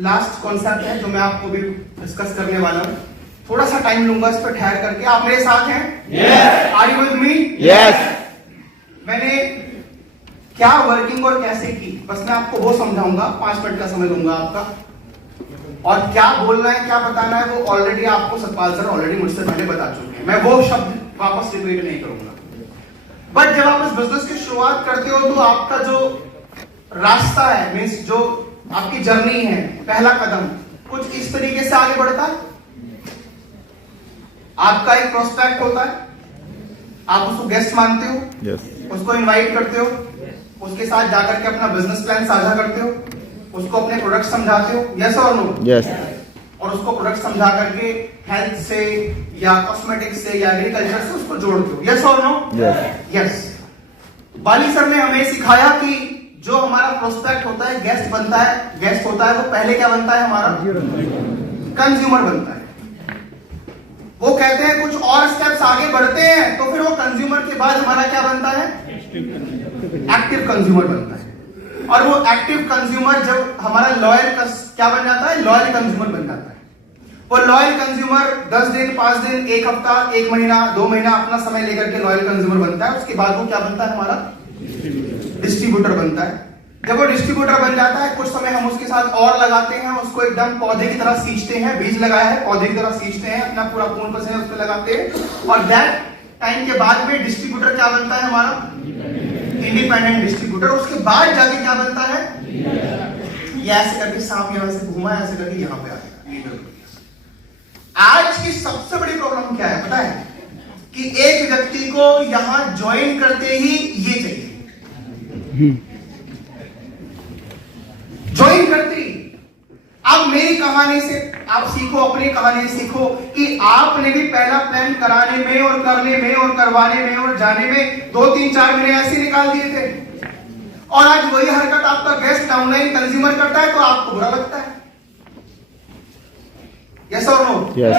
लास्ट कॉन्सेप्ट है जो मैं आपको भी डिस्कस करने वाला हूं। थोड़ा सा टाइम लूंगा इस पर ठहर करके। आप मेरे साथ हैं? Yes. Are you with me? Yes. मैंने क्या वर्किंग और कैसे की, बस मैं आपको वो समझाऊंगा। 5 मिनट का समय लूंगा आपका, और क्या बोलना है, क्या बताना है, वो ऑलरेडी आपको सतपाल सर ऑलरेडी मुझसे पहले बता चुके हैं। मैं वो शब्द वापस रिपीट नहीं करूंगा। बट जब आप इस बिजनेस की शुरुआत करते हो तो आपका जो रास्ता है, मीन्स जो आपकी जर्नी है, पहला कदम कुछ इस तरीके से आगे बढ़ता है। आपका एक प्रोस्पेक्ट होता है, आप उसको गेस्ट मानते हो, Yes. उसको इनवाइट करते हो, उसके साथ जाकर के अपना बिजनेस प्लान साझा करते हो, उसको अपने प्रोडक्ट समझाते हो। यस और नो? Yes. और उसको प्रोडक्ट समझा करके हेल्थ से या कॉस्मेटिक्स से या एग्रीकल्चर से उसको जोड़ते हो। यस और नो? Yes. यस। बाली सर ने हमें सिखाया कि जो हमारा प्रोस्पेक्ट होता है, गेस्ट बनता है, गेस्ट होता है, वो पहले क्या बनता है? हमारा कंज्यूमर बनता है। वो कहते हैं कुछ और स्टेप्स आगे बढ़ते हैं तो फिर वो कंज्यूमर के बाद हमारा क्या बनता है? एक्टिव कंज्यूमर बनता है। और वो एक्टिव कंज्यूमर जब हमारा लॉयल क्या बन जाता है? लॉयल कंज्यूमर बन जाता है। वो लॉयल कंज्यूमर 10 दिन, 5 दिन, 1 हफ्ता, 1 महीना, 2 महीना अपना समय लेकर के लॉयल कंज्यूमर बनता है। उसके बाद वो क्या बनता है? हमारा डिस्ट्रीब्यूटर बनता है। जब वो डिस्ट्रीब्यूटर बन जाता है, कुछ समय हम उसके साथ और लगाते हैं, उसको एकदम पौधे की तरह सींचते हैं। बीज लगाया है, पौधे की तरह सींचते हैं, अपना पूरा खून पसीना उस पर लगाते हैं। और दैट टाइम के बाद में डिस्ट्रीब्यूटर क्या बनता है? हमारा इंडिपेंडेंट डिस्ट्रीब्यूटर। उसके बाद जाके क्या बनता है? ये ऐसे करके सांप यहां से घूमा, ऐसे करके यहां पे आ गया। आज की सबसे बड़ी प्रॉब्लम क्या है पता है? कि एक व्यक्ति को यहां ज्वाइन करते ही ये चाहिए, ज्वाइन करती। अब मेरी कहानी से आप सीखो, अपनी कहानी सीखो कि आपने भी पहला प्लान कराने में और करने में और करवाने में और जाने में 2-3-4 महीने ऐसे निकाल दिए थे, और आज वही हरकत आपका गेस्ट ऑनलाइन कंज्यूमर करता है तो आपको बुरा लगता है। यस और नो? Yes.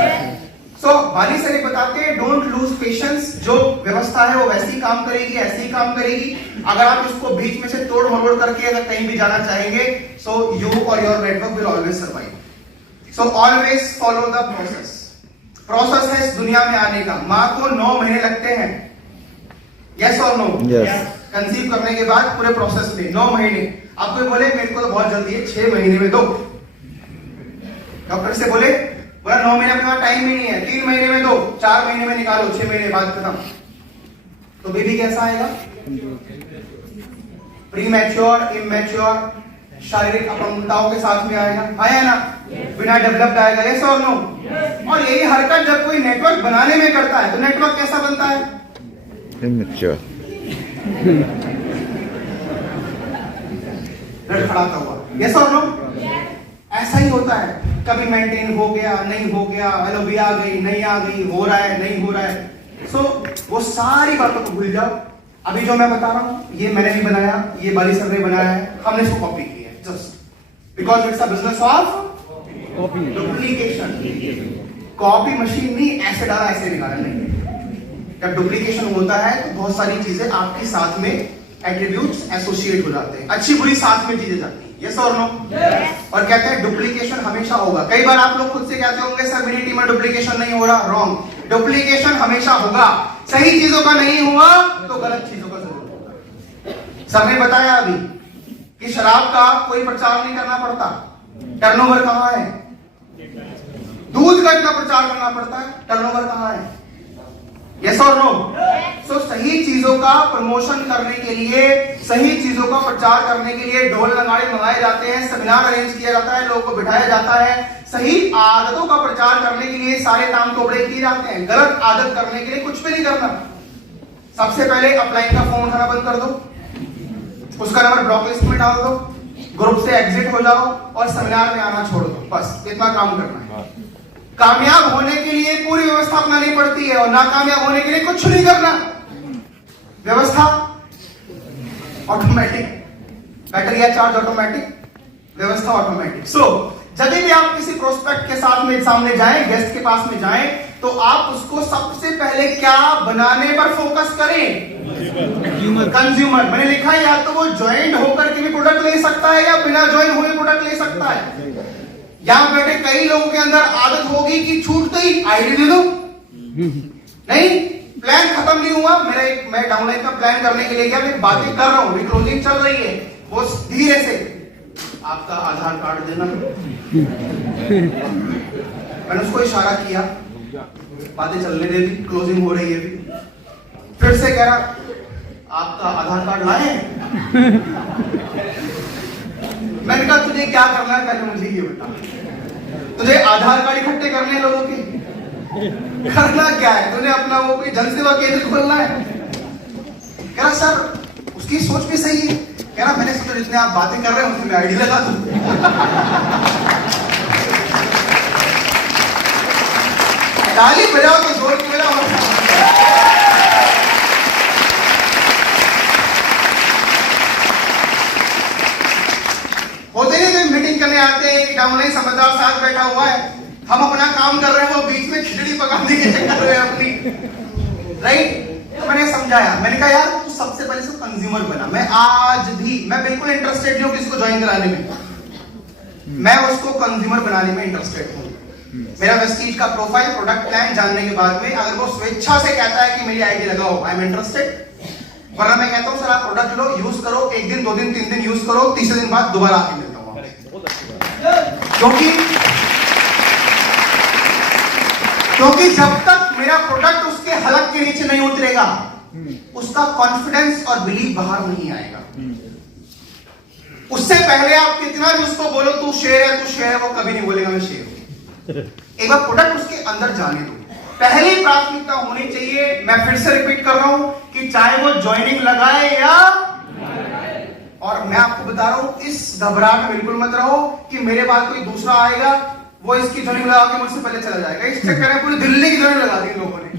सो बाली सर ये बताते हैं डोंट लूज पेशेंस। जो व्यवस्था है वो वैसे ही काम करेगी, ऐसे ही काम करेगी। अगर आप इसको बीच में से तोड़ मरोड़ करके अगर कहीं भी जाना चाहेंगे, सो यू और your network will always survive. So always follow the process. Process है इस दुनिया में आने का। माँ को 9 महीने लगते हैं। यस और नो? Yes. कंसीव करने के बाद पूरे प्रोसेस में 9 महीने, आपको बोले मेरे को तो बहुत जल्दी है, 6 महीने में दो। डॉक्टर से बोले, बोला 9 महीने अपने पास टाइम ही नहीं है, 3 महीने में दो, 4 महीने में निकालो, 6 महीने बाद खत्म। तो बेबी कैसा आएगा? प्रीमैच्योर, इमैच्योर, शारीरिक अपंगताओं के साथ में आएगा, आया ना? बिना डेवलप्ड आएगा, यस और नो? और यही हरकत जब कोई नेटवर्क बनाने में करता है तो नेटवर्क कैसा बनता है? Immature. लड़खड़ाता हुआ, यस और नो? ऐसा ही होता है, कभी मेंटेन हो गया, नहीं हो गया, एलओबी आ गई, नहीं आ गई, हो रहा है, नहीं हो रहा है। सो वो सारी बातों को भूल जाओ। अभी जो मैं बता रहा हूं ये मैंने नहीं बनाया, ये बाली सर ने बनाया है, हमने इसको कॉपी किया है, just because it's a business of duplication. Copy machine नहीं, ऐसे डाला ऐसे निकाला नहीं। जब डुप्लीकेशन होता है तो बहुत सारी चीजें आपके साथ में एट्रीब्यूट्स एसोसिएट हो जाते हैं, अच्छी बुरी साथ में चीजें जाती हैं, यस और नो? और कहते हैं डुप्लीकेशन हमेशा होगा। कई बार आप लोग खुद से कहते होंगे सर मेरी टीम में डुप्लीकेशन नहीं हो रहा, रॉन्ग। डुप्लीकेशन हमेशा होगा, सही चीजों का नहीं हुआ तो गलत चीजों का जरूर होगा। सर ने बताया अभी कि शराब का कोई प्रचार नहीं करना पड़ता, टर्नओवर कहां है? दूध का इतना प्रचार करना पड़ता है, टर्नओवर कहां है? यस और नो? सो सही चीजों का प्रमोशन करने के लिए, सही चीजों का प्रचार करने के लिए ढोल नगाड़े मंगाए जाते हैं, सेमिनार अरेंज किया जाता है, लोगों को बिठाया जाता है। सही आदतों का प्रचार करने के लिए सारे काम टोपड़े किए जाते हैं। गलत आदत करने के लिए कुछ भी नहीं करना। सबसे पहले अपलाइन का फोन उठाना बंद कर दो, उसका नंबर ब्लॉक लिस्ट में डाल दो, ग्रुप से एग्जिट हो जाओ और सेमिनार में आना छोड़ दो, बस इतना काम करना है। कामयाब होने के लिए पूरी व्यवस्था अपनानी पड़ती है और नाकामयाब होने के लिए कुछ नहीं करना। व्यवस्था ऑटोमेटिक, बैटरी या चार्ज ऑटोमेटिक, व्यवस्था ऑटोमेटिक। सो जब भी आप किसी प्रोस्पेक्ट के साथ में सामने जाएं, गेस्ट के पास में जाएं, तो आप उसको सबसे पहले क्या बनाने पर फोकस करें? कंज्यूमर। मैंने लिखा है या तो वो ज्वाइंट होकर के भी प्रोडक्ट ले सकता है या बिना ज्वाइन हुए प्रोडक्ट ले सकता है। यहां बैठे कई लोगों के अंदर आदत होगी कि छूट गई आईडी दे दो, नहीं प्लान खत्म नहीं हुआ, मैं डाउनलाइन का प्लान करने के लिए गया, मैं बातें कर रहा हूं, क्लोजिंग चल रही है, वो धीरे से आपका आधार कार्ड देना, मैंने उसको इशारा किया, बातें चलने दे दी, क्लोजिंग हो रही है भी, फिर से कह रहा आपका आधार कार्ड लाए? मैंने कहा तुझे क्या करना है पहले मुझे ये बता, तुझे आधार कार्ड इकट्ठे करने हैं लोगों के? करना क्या है? तुझे अपना वो कोई जनसेवा केंद्र खोलना है? कह रहा सर उसकी सोच भी सही है। कह रहा मैंने सोचा जितने आप बातें कर रहे हैं उसमें आईडी लगा दूं। ताली बजाओ तो जोर की बजाओ। होते नहीं तो मीटिंग करने आते हैं, डाउनलाइन समझदार साथ बैठा हुआ है, हम अपना काम कर रहे हैं, वो बीच में खिचड़ी पकाने के चक्कर में अपनी, राइट? तो मैंने समझाया, मैंने कहा यार तू सबसे पहले से कंज्यूमर बना। मैं आज भी, मैं बिल्कुल इंटरेस्टेड नहीं हूं किसी को ज्वाइन कराने में, मैं उसको कंज्यूमर बनाने में इंटरेस्टेड हूं। मेरा वेस्टीज का प्रोफाइल, प्रोडक्ट प्लान जानने के बाद में अगर वो स्वेच्छा से कहता है कि मेरी आईडी लगाओ, आई एम इंटरेस्टेड। वरना मैं कहता हूं सर आप प्रोडक्ट लो, यूज करो, 1 दिन 2 दिन 3 दिन यूज करो, तीसरे दिन बाद दोबारा आके मिलता हूं। क्योंकि जब तक मेरा प्रोडक्ट उसके हलक के नीचे नहीं उतरेगा, उसका कॉन्फिडेंस और बिलीव बाहर नहीं आएगा। उससे पहले आप कितना भी उसको बोलो तू शेर है, वो कभी नहीं बोलेगा मैं शेर हूं। एक बार प्रोडक्ट उसके अंदर जाने दो। पहली प्राथमिकता होनी चाहिए, मैं फिर से रिपीट कर रहा हूं कि चाहे वो ज्वाइनिंग लगाए या, और मैं आपको बता रहा हूं इस घबराहट में बिल्कुल मत रहो कि मेरे बाद कोई दूसरा आएगा वो इसकी ज्वाइनिंग लगा के मुझसे पहले चला जाएगा। इस चक्कर में पूरी दिल्ली की ज्वाइनिंग लगा दी लोगों ने।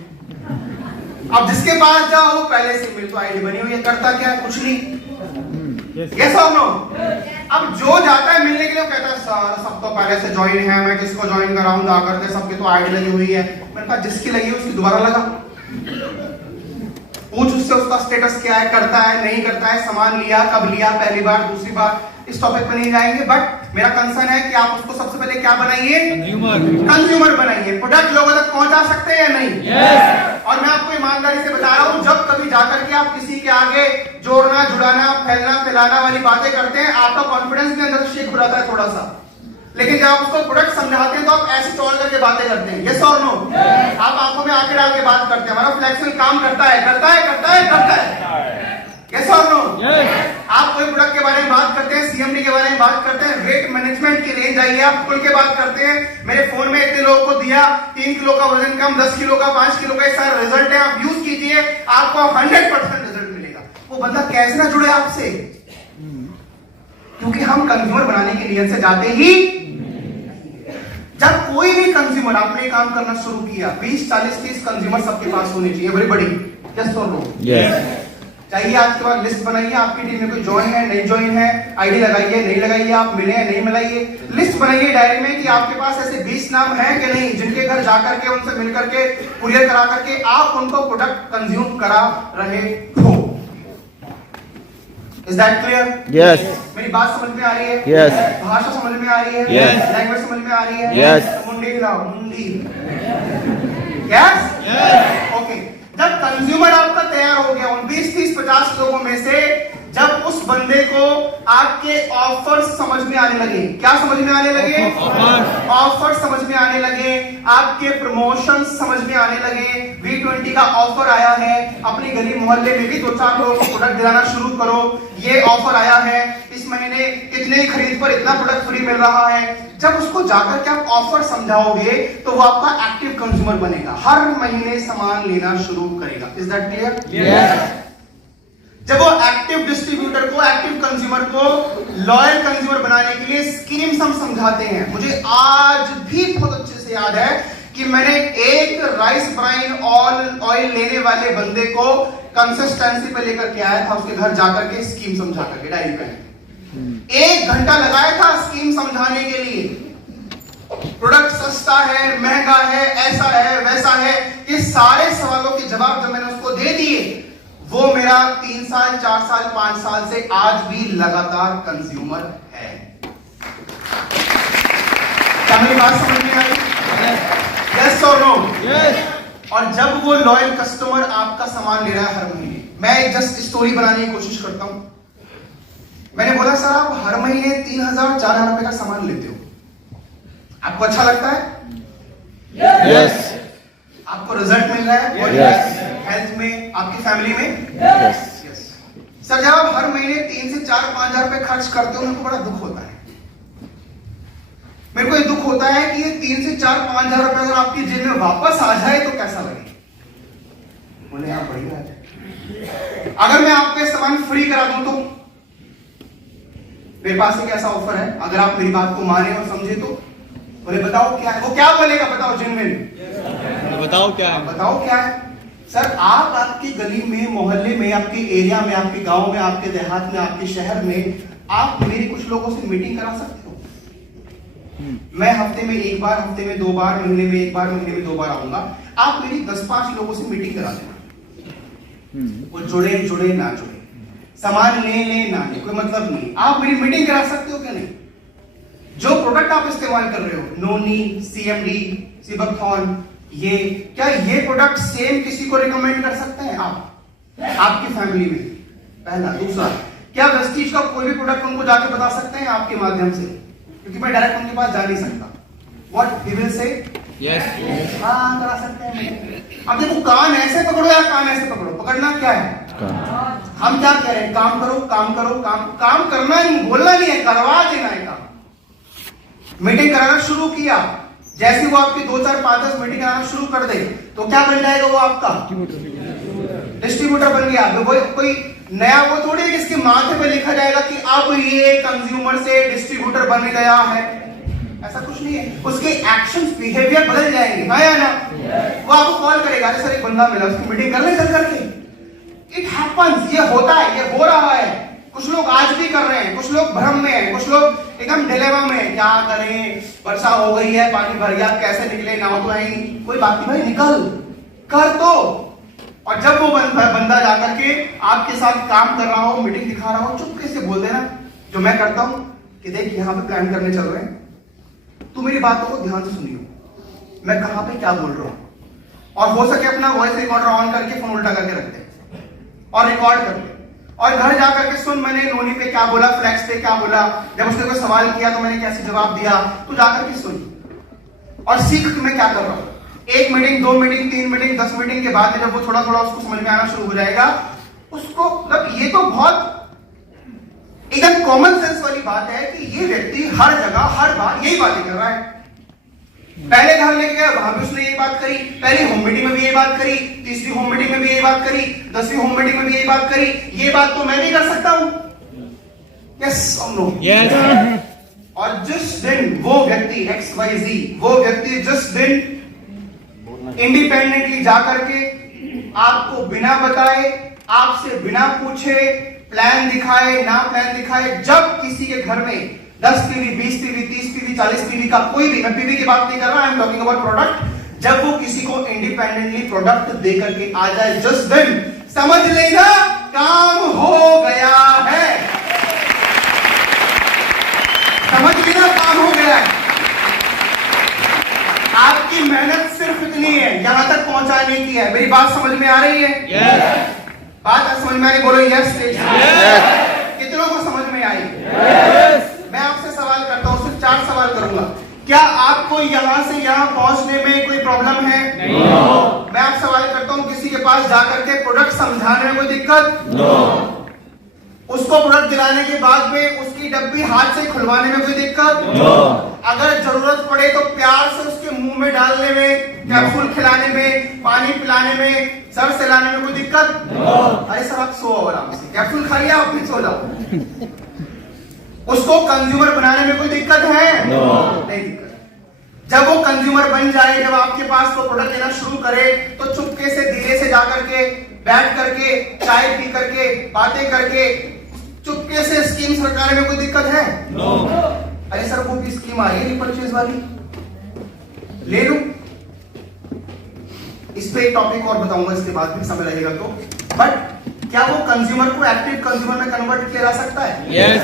अब जिसके पास जाओ वो पहले से मेरी तो आईडी बनी हुई है, करता क्या? कुछ नहीं। यस और नो? अब जो जाता है मिलने के लिए वो कहता है सर सब तो पहले से ज्वाइन है, मैं किसको ज्वाइन कराऊंगा, करके सबके तो आईडी लगी हुई है। मैंने कहा जिसकी लगी है उसकी दोबारा लगा। पूछ उससे उसका स्टेटस क्या है, करता है नहीं करता है, सामान लिया कब लिया, पहली बार दूसरी बार, इस टॉपिक पे नहीं जाएंगे। बट मेरा कंसर्न है कि आप उसको सबसे पहले क्या बनाइए, कंज्यूमर बनाइए। प्रोडक्ट लोगों तक पहुंचा सकते हैं या नहीं? और मैं आपको ईमानदारी से बता रहा हूं, जब कभी जाकर के आप किसी के आगे जोड़ना जुड़ाना फैलना फैलाना वाली बातें करते हैं, आपका कॉन्फिडेंस भी अंदर शेक हो जाता है थोड़ा सा। लेकिन जब आप उसको प्रोडक्ट समझाते हैं तो आप ऐसे तौल करके बातें करते हैं, यस और नो? आप आंखों में आंखें डाल के बात करते हैं, हमारा फ्लेक्सिबल काम करता है, यस और नो? आप कोई प्रोडक्ट के बारे में बात करते हैं, सीएमडी के बारे में बात करते हैं, रेट मैनेजमेंट की रेंज आई है, आप खुल के बात करते हैं, मेरे फोन में इतने लोगों को दिया, 3 किलो का वजन कम, 10 किलो का, 5 किलो का, सारा रिजल्ट है, आप यूज कीजिए, आपको 100% रिजल्ट मिलेगा। वो बंदा कैसे ना जुड़े आपसे? क्योंकि हम कंज्यूमर बनाने की नियत से जाते ही। जब कोई भी कंज्यूमर, आपने काम करना शुरू किया, 20, 40, 30 कंज्यूमर सबके पास होने चाहिए, एवरीबॉडी, यस और नो? चाहिए। आज के बाद लिस्ट बनाइए, आपकी टीम में कोई ज्वाइन है नहीं ज्वाइन है, आईडी लगाइए नहीं लगाइए, आप मिले हैं नहीं मिलाइए, लिस्ट बनाइए डायरी में कि आपके पास ऐसे 20 नाम हैं कि नहीं, जिनके घर जाकर के उनसे मिल करके कुरियर करा करके आप उनको प्रोडक्ट कंज्यूम करा रहे हो। Is that clear? Yes. मेरी बात समझ में आ रही है? Yes. भाषा समझ में आ रही है? Yes. लैंग्वेज समझ में आ रही है? Yes. मुंडी हिलाओ, मुंडी। Yes? Okay. जब कंज्यूमर आपका तैयार हो गया, उन 20, 30, 50 लोगों में से जब उस बंदे को आपके ऑफर समझ में आने लगे, क्या समझ में आने लगे? ऑफर समझ में आने लगे, आपके प्रमोशन समझ में आने लगे, V20 का ऑफर आया है, अपनी गली मोहल्ले में भी 2-4 लोगों को प्रोडक्ट दिलाना शुरू करो, ये ऑफर आया है, इस महीने इतने खरीद पर इतना प्रोडक्ट फ्री मिल रहा है। जब उसको जाकर के आप ऑफर समझाओगे तो वो आपका एक्टिव कंज्यूमर बनेगा, हर महीने सामान लेना शुरू करेगा। Is that clear? जब वो एक्टिव डिस्ट्रीब्यूटर को, एक्टिव कंज्यूमर को लॉयल कंज्यूमर बनाने के लिए स्कीम्स हम समझाते हैं। मुझे आज भी बहुत अच्छे से याद है कि मैंने एक राइस ब्राइन ऑयल लेने वाले बंदे को कंसिस्टेंसी पे लेकर के आया था, उसके घर जाकर के स्कीम समझा करके डायरी पे 1 घंटा लगाया था स्कीम समझाने के लिए। प्रोडक्ट सस्ता है, महंगा है, ऐसा है, वैसा है, ये सारे सवालों के जवाब जब मैंने उसको दे दिए, वो मेरा 3 साल, 4 साल, 5 साल से आज भी लगातार कंज्यूमर है। क्या मेरी बात समझ में आई? यस और नो? और जब वो लॉयल कस्टमर आपका सामान ले रहा है हर महीने, मैं एक जस्ट स्टोरी बनाने की कोशिश करता हूं। मैंने बोला सर आप हर महीने 3,000, 4,000 रुपए का सामान लेते हो, आपको अच्छा लगता है? Yes. आपको रिजल्ट मिल रहा है? Yes. हेल्थ में, आपकी फैमिली में? Yes. सर जब आप हर महीने 3 से 4-5,000 रुपए खर्च करते हो, मेरे को बड़ा दुख होता है। मेरे को ये दुख होता है कि ये 3 से 4-5,000 रुपए अगर आपकी जेब में वापस आ जाए तो कैसा लगे? बोले हाँ बढ़िया है। अगर मैं आपको सामान फ्री करा दूं तो मेरे पास एक ऐसा ऑफर है, अगर आप मेरी बात को माने और समझे तो। बोले बताओ क्या है? वो क्या बोलेगा? बताओ जेन्युइन, बताओ क्या है? बताओ क्या है? सर आप आपकी गली में, मोहल्ले में, आपके एरिया में, आपके गांव में, आपके देहात में, आपके शहर में आप मेरी कुछ लोगों से मीटिंग करा सकते हो। मैं हफ्ते में 1 बार, हफ्ते में 2 बार, महीने में 1 बार, महीने में 2 बार आऊंगा, आप मेरी 10-5 लोगों से मीटिंग करा देना। वो जुड़े जुड़े ना जुड़े, सामान ले ना ले, कोई मतलब नहीं, आप मेरी मीटिंग करा सकते हो क्या नहीं? जो प्रोडक्ट आप इस्तेमाल कर रहे हो, नोनी, सीएमडी, सिबकथॉन, ये क्या ये प्रोडक्ट सेम किसी को रिकमेंड कर सकते हैं आप आपकी फैमिली में? पहला। दूसरा, क्या वेस्टीज का कोई भी प्रोडक्ट उनको जाके बता सकते हैं आपके माध्यम से? क्योंकि मैं डायरेक्ट उनके पास जा नहीं सकता। What he will say? Yes. हाँ करा सकते हैं। अब देखो, कान ऐसे पकड़ो या कान ऐसे पकड़ो, पकड़ना क्या है? हम क्या कह रहे हैं? काम करो, काम करो, काम करना नहीं, बोलना नहीं है, करवा देना है काम। मीटिंग कराना शुरू किया, जैसे वो आपकी 2, 4, 5, 10 मीटिंग कराना शुरू कर दे तो क्या बन जाएगा? वो आपका डिस्ट्रीब्यूटर बन गया। वो कोई नया वो थोड़ी है जिसके माथे पे लिखा जाएगा कि अब ये कंज्यूमर से डिस्ट्रीब्यूटर बन गया है, ऐसा कुछ नहीं है। उसके एक्शंस, बिहेवियर बदल जाएंगे, हाँ या ना? वो आपको कॉल करेगा, अरे सर एक बंदा मिला, उसकी मीटिंग कर ले चल करके। इट हैपेंस, ये होता है, ये हो रहा है। कुछ लोग आज भी कर रहे हैं, कुछ लोग भ्रम में हैं, कुछ लोग एकदम डिलेमा में, क्या करें, वर्षा हो गई है, पानी भर गया, कैसे निकले, नाव तो है ही, कोई बात नहीं भाई, निकल कर तो। और जब वो बंदा जाकर के आपके साथ काम कर रहा हो, मीटिंग दिखा रहा हो, चुपके से बोल देना जो मैं करता हूं कि देख यहाँ पे प्लान करने चल रहे हैं, तू मेरी बातों को ध्यान से सुनियो, मैं कहां पे क्या बोल रहा हूं। और हो सके अपना वॉइस रिकॉर्डर ऑन करके फोन उल्टा करके रख दे और रिकॉर्ड कर ले, और घर जाकर के सुन मैंने नोनी पे क्या बोला, फ्लैक्स पे क्या बोला, जब उसने कोई सवाल किया तो मैंने कैसे जवाब दिया, तू जाकर के सुन और सीख कि मैं क्या कर रहा हूं। 1 मीटिंग, 2 मीटिंग, 3 मीटिंग, 10 मीटिंग के बाद में जब वो थोड़ा थोड़ा उसको समझ में आना शुरू हो जाएगा, उसको मतलब ये तो बहुत एकदम कॉमन सेंस वाली बात है कि ये व्यक्ति हर जगह हर बार यही बातें कर रहा है। पहले घर लेके गया, वहां भी उसने यही बात करी, पहली होम मीटिंग में भी यही बात करी, तीसरी होम मीटिंग में भी यही बात करी, 10वीं होम मीटिंग में भी यही बात करी। ये बात तो मैं भी कर सकता हूं, यस और नो? Yes. और जिस दिन वो व्यक्ति XYZ, वो व्यक्ति जिस दिन इंडिपेंडेंटली जाकर के आपको बिना बताए, आपसे बिना पूछे प्लान दिखाए, ना प्लान दिखाए, जब किसी के घर में 10 पीवी, 20 पीवी, 30 पीवी, 40 पीवी का कोई भी, मैं पीवी की बात नहीं कर रहा, I am talking about product, जब वो किसी को इंडिपेंडेंटली प्रोडक्ट दे करके आ जाए, जिस दिन समझ लेना काम हो गया है, समझ लेना काम हो गया है। आपकी मेहनत सिर्फ इतनी है, यहां तक पहुंचाने की है। मेरी बात समझ में आ रही है? Yes. बात समझ में आ रही? बोलो यस। कितनों को समझ में आई? मैं आपसे सवाल करता हूं, सिर्फ 4 सवाल करूंगा। क्या आपको यहां से यहां पहुंचने में कोई प्रॉब्लम है? नहीं। मैं आप सवाल करता हूं, किसी के पास जाकर के प्रोडक्ट समझाने में कोई दिक्कत? No. उसको प्रोडक्ट दिलाने के बाद में उसकी डब्बी हाथ से खुलवाने में कोई दिक्कत? No. अगर जरूरत पड़े तो प्यार से उसके मुंह में डालने में, कैप्सूल खिलाने में, पानी पिलाने में, सर सहलाने में कोई दिक्कत? No. अरे सर आप सो आराम से, कैप्सूल खा लिया आप फिर सो जाओ। उसको कंज्यूमर बनाने में कोई दिक्कत है? No. नहीं दिक्कत। जब वो कंज्यूमर बन जाए, जब आपके पास वो प्रोडक्ट लेना शुरू करे, तो चुपके से धीरे से जाकर के बैठ करके चाय पी करके बातें करके चुपके से स्कीम सरकाने में कोई दिक्कत है? No. अरे सर वो भी स्कीम आ रही है रिपर्चेज वाली, ले लो। इस पे एक टॉपिक और बताऊंगा, इसके बाद भी समय लगेगा तो। बट क्या वो कंज्यूमर को एक्टिव कंज्यूमर में कन्वर्ट किया जा सकता है? Yes.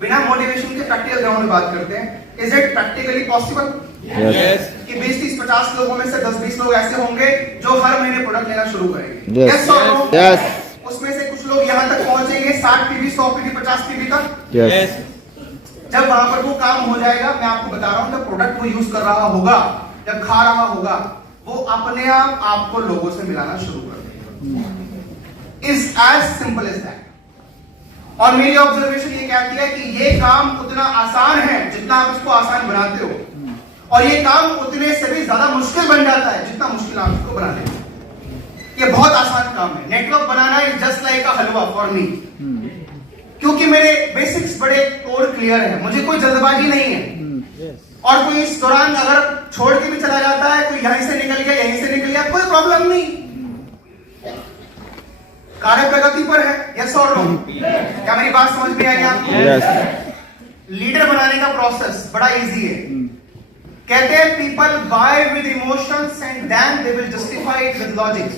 बिना मोटिवेशन के प्रैक्टिकल ग्राउंड में बात करते हैं, is it practically possible Yes. कि 20, 30, 50 लोगों में से 10, 20 लोग ऐसे होंगे जो हर महीने प्रोडक्ट लेना शुरू करेंगे? Yes. Yes or no? Yes. उसमें से कुछ लोग यहां तक पहुंचेंगे 60 पीवी, 100 पीवी, 50 पीवी तक। Yes. जब वहां पर वो काम हो जाएगा, मैं आपको बता रहा हूं, जब प्रोडक्ट वो यूज कर रहा होगा, जब खा रहा होगा, वो अपने आप आपको लोगों से मिलाना शुरू कर देगा। Is as simple as that. और मेरी ऑब्जर्वेशन ये कहती है कि ये काम उतना आसान है जितना आप इसको आसान बनाते हो, और ये काम उतने से भी ज्यादा मुश्किल बन जाता है जितना मुश्किल आप इसको बनाते हो। ये बहुत आसान काम है। Network banana is just like a halwa for me, क्योंकि मेरे बेसिक्स बड़े कोर क्लियर है, मुझे कोई जल्दबाजी नहीं है। और कोई इस दौरान अगर छोड़ के भी चला जाता है, कोई यहीं से निकल गया, यहीं से निकल गया, कोई प्रॉब्लम नहीं, कार्य प्रगति पर है। यस और नो? क्या मेरी बात समझ में आई आपको? Yes. लीडर बनाने का प्रोसेस बड़ा इजी है। कहते हैं people buy with emotions and then they will justify it with logic.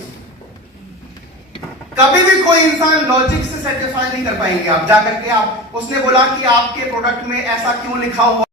कभी भी कोई इंसान लॉजिक से सेटिस्फाई नहीं कर पाएंगे। आप जाकर के आप उसने बोला कि आपके प्रोडक्ट में ऐसा क्यों लिखा हुआ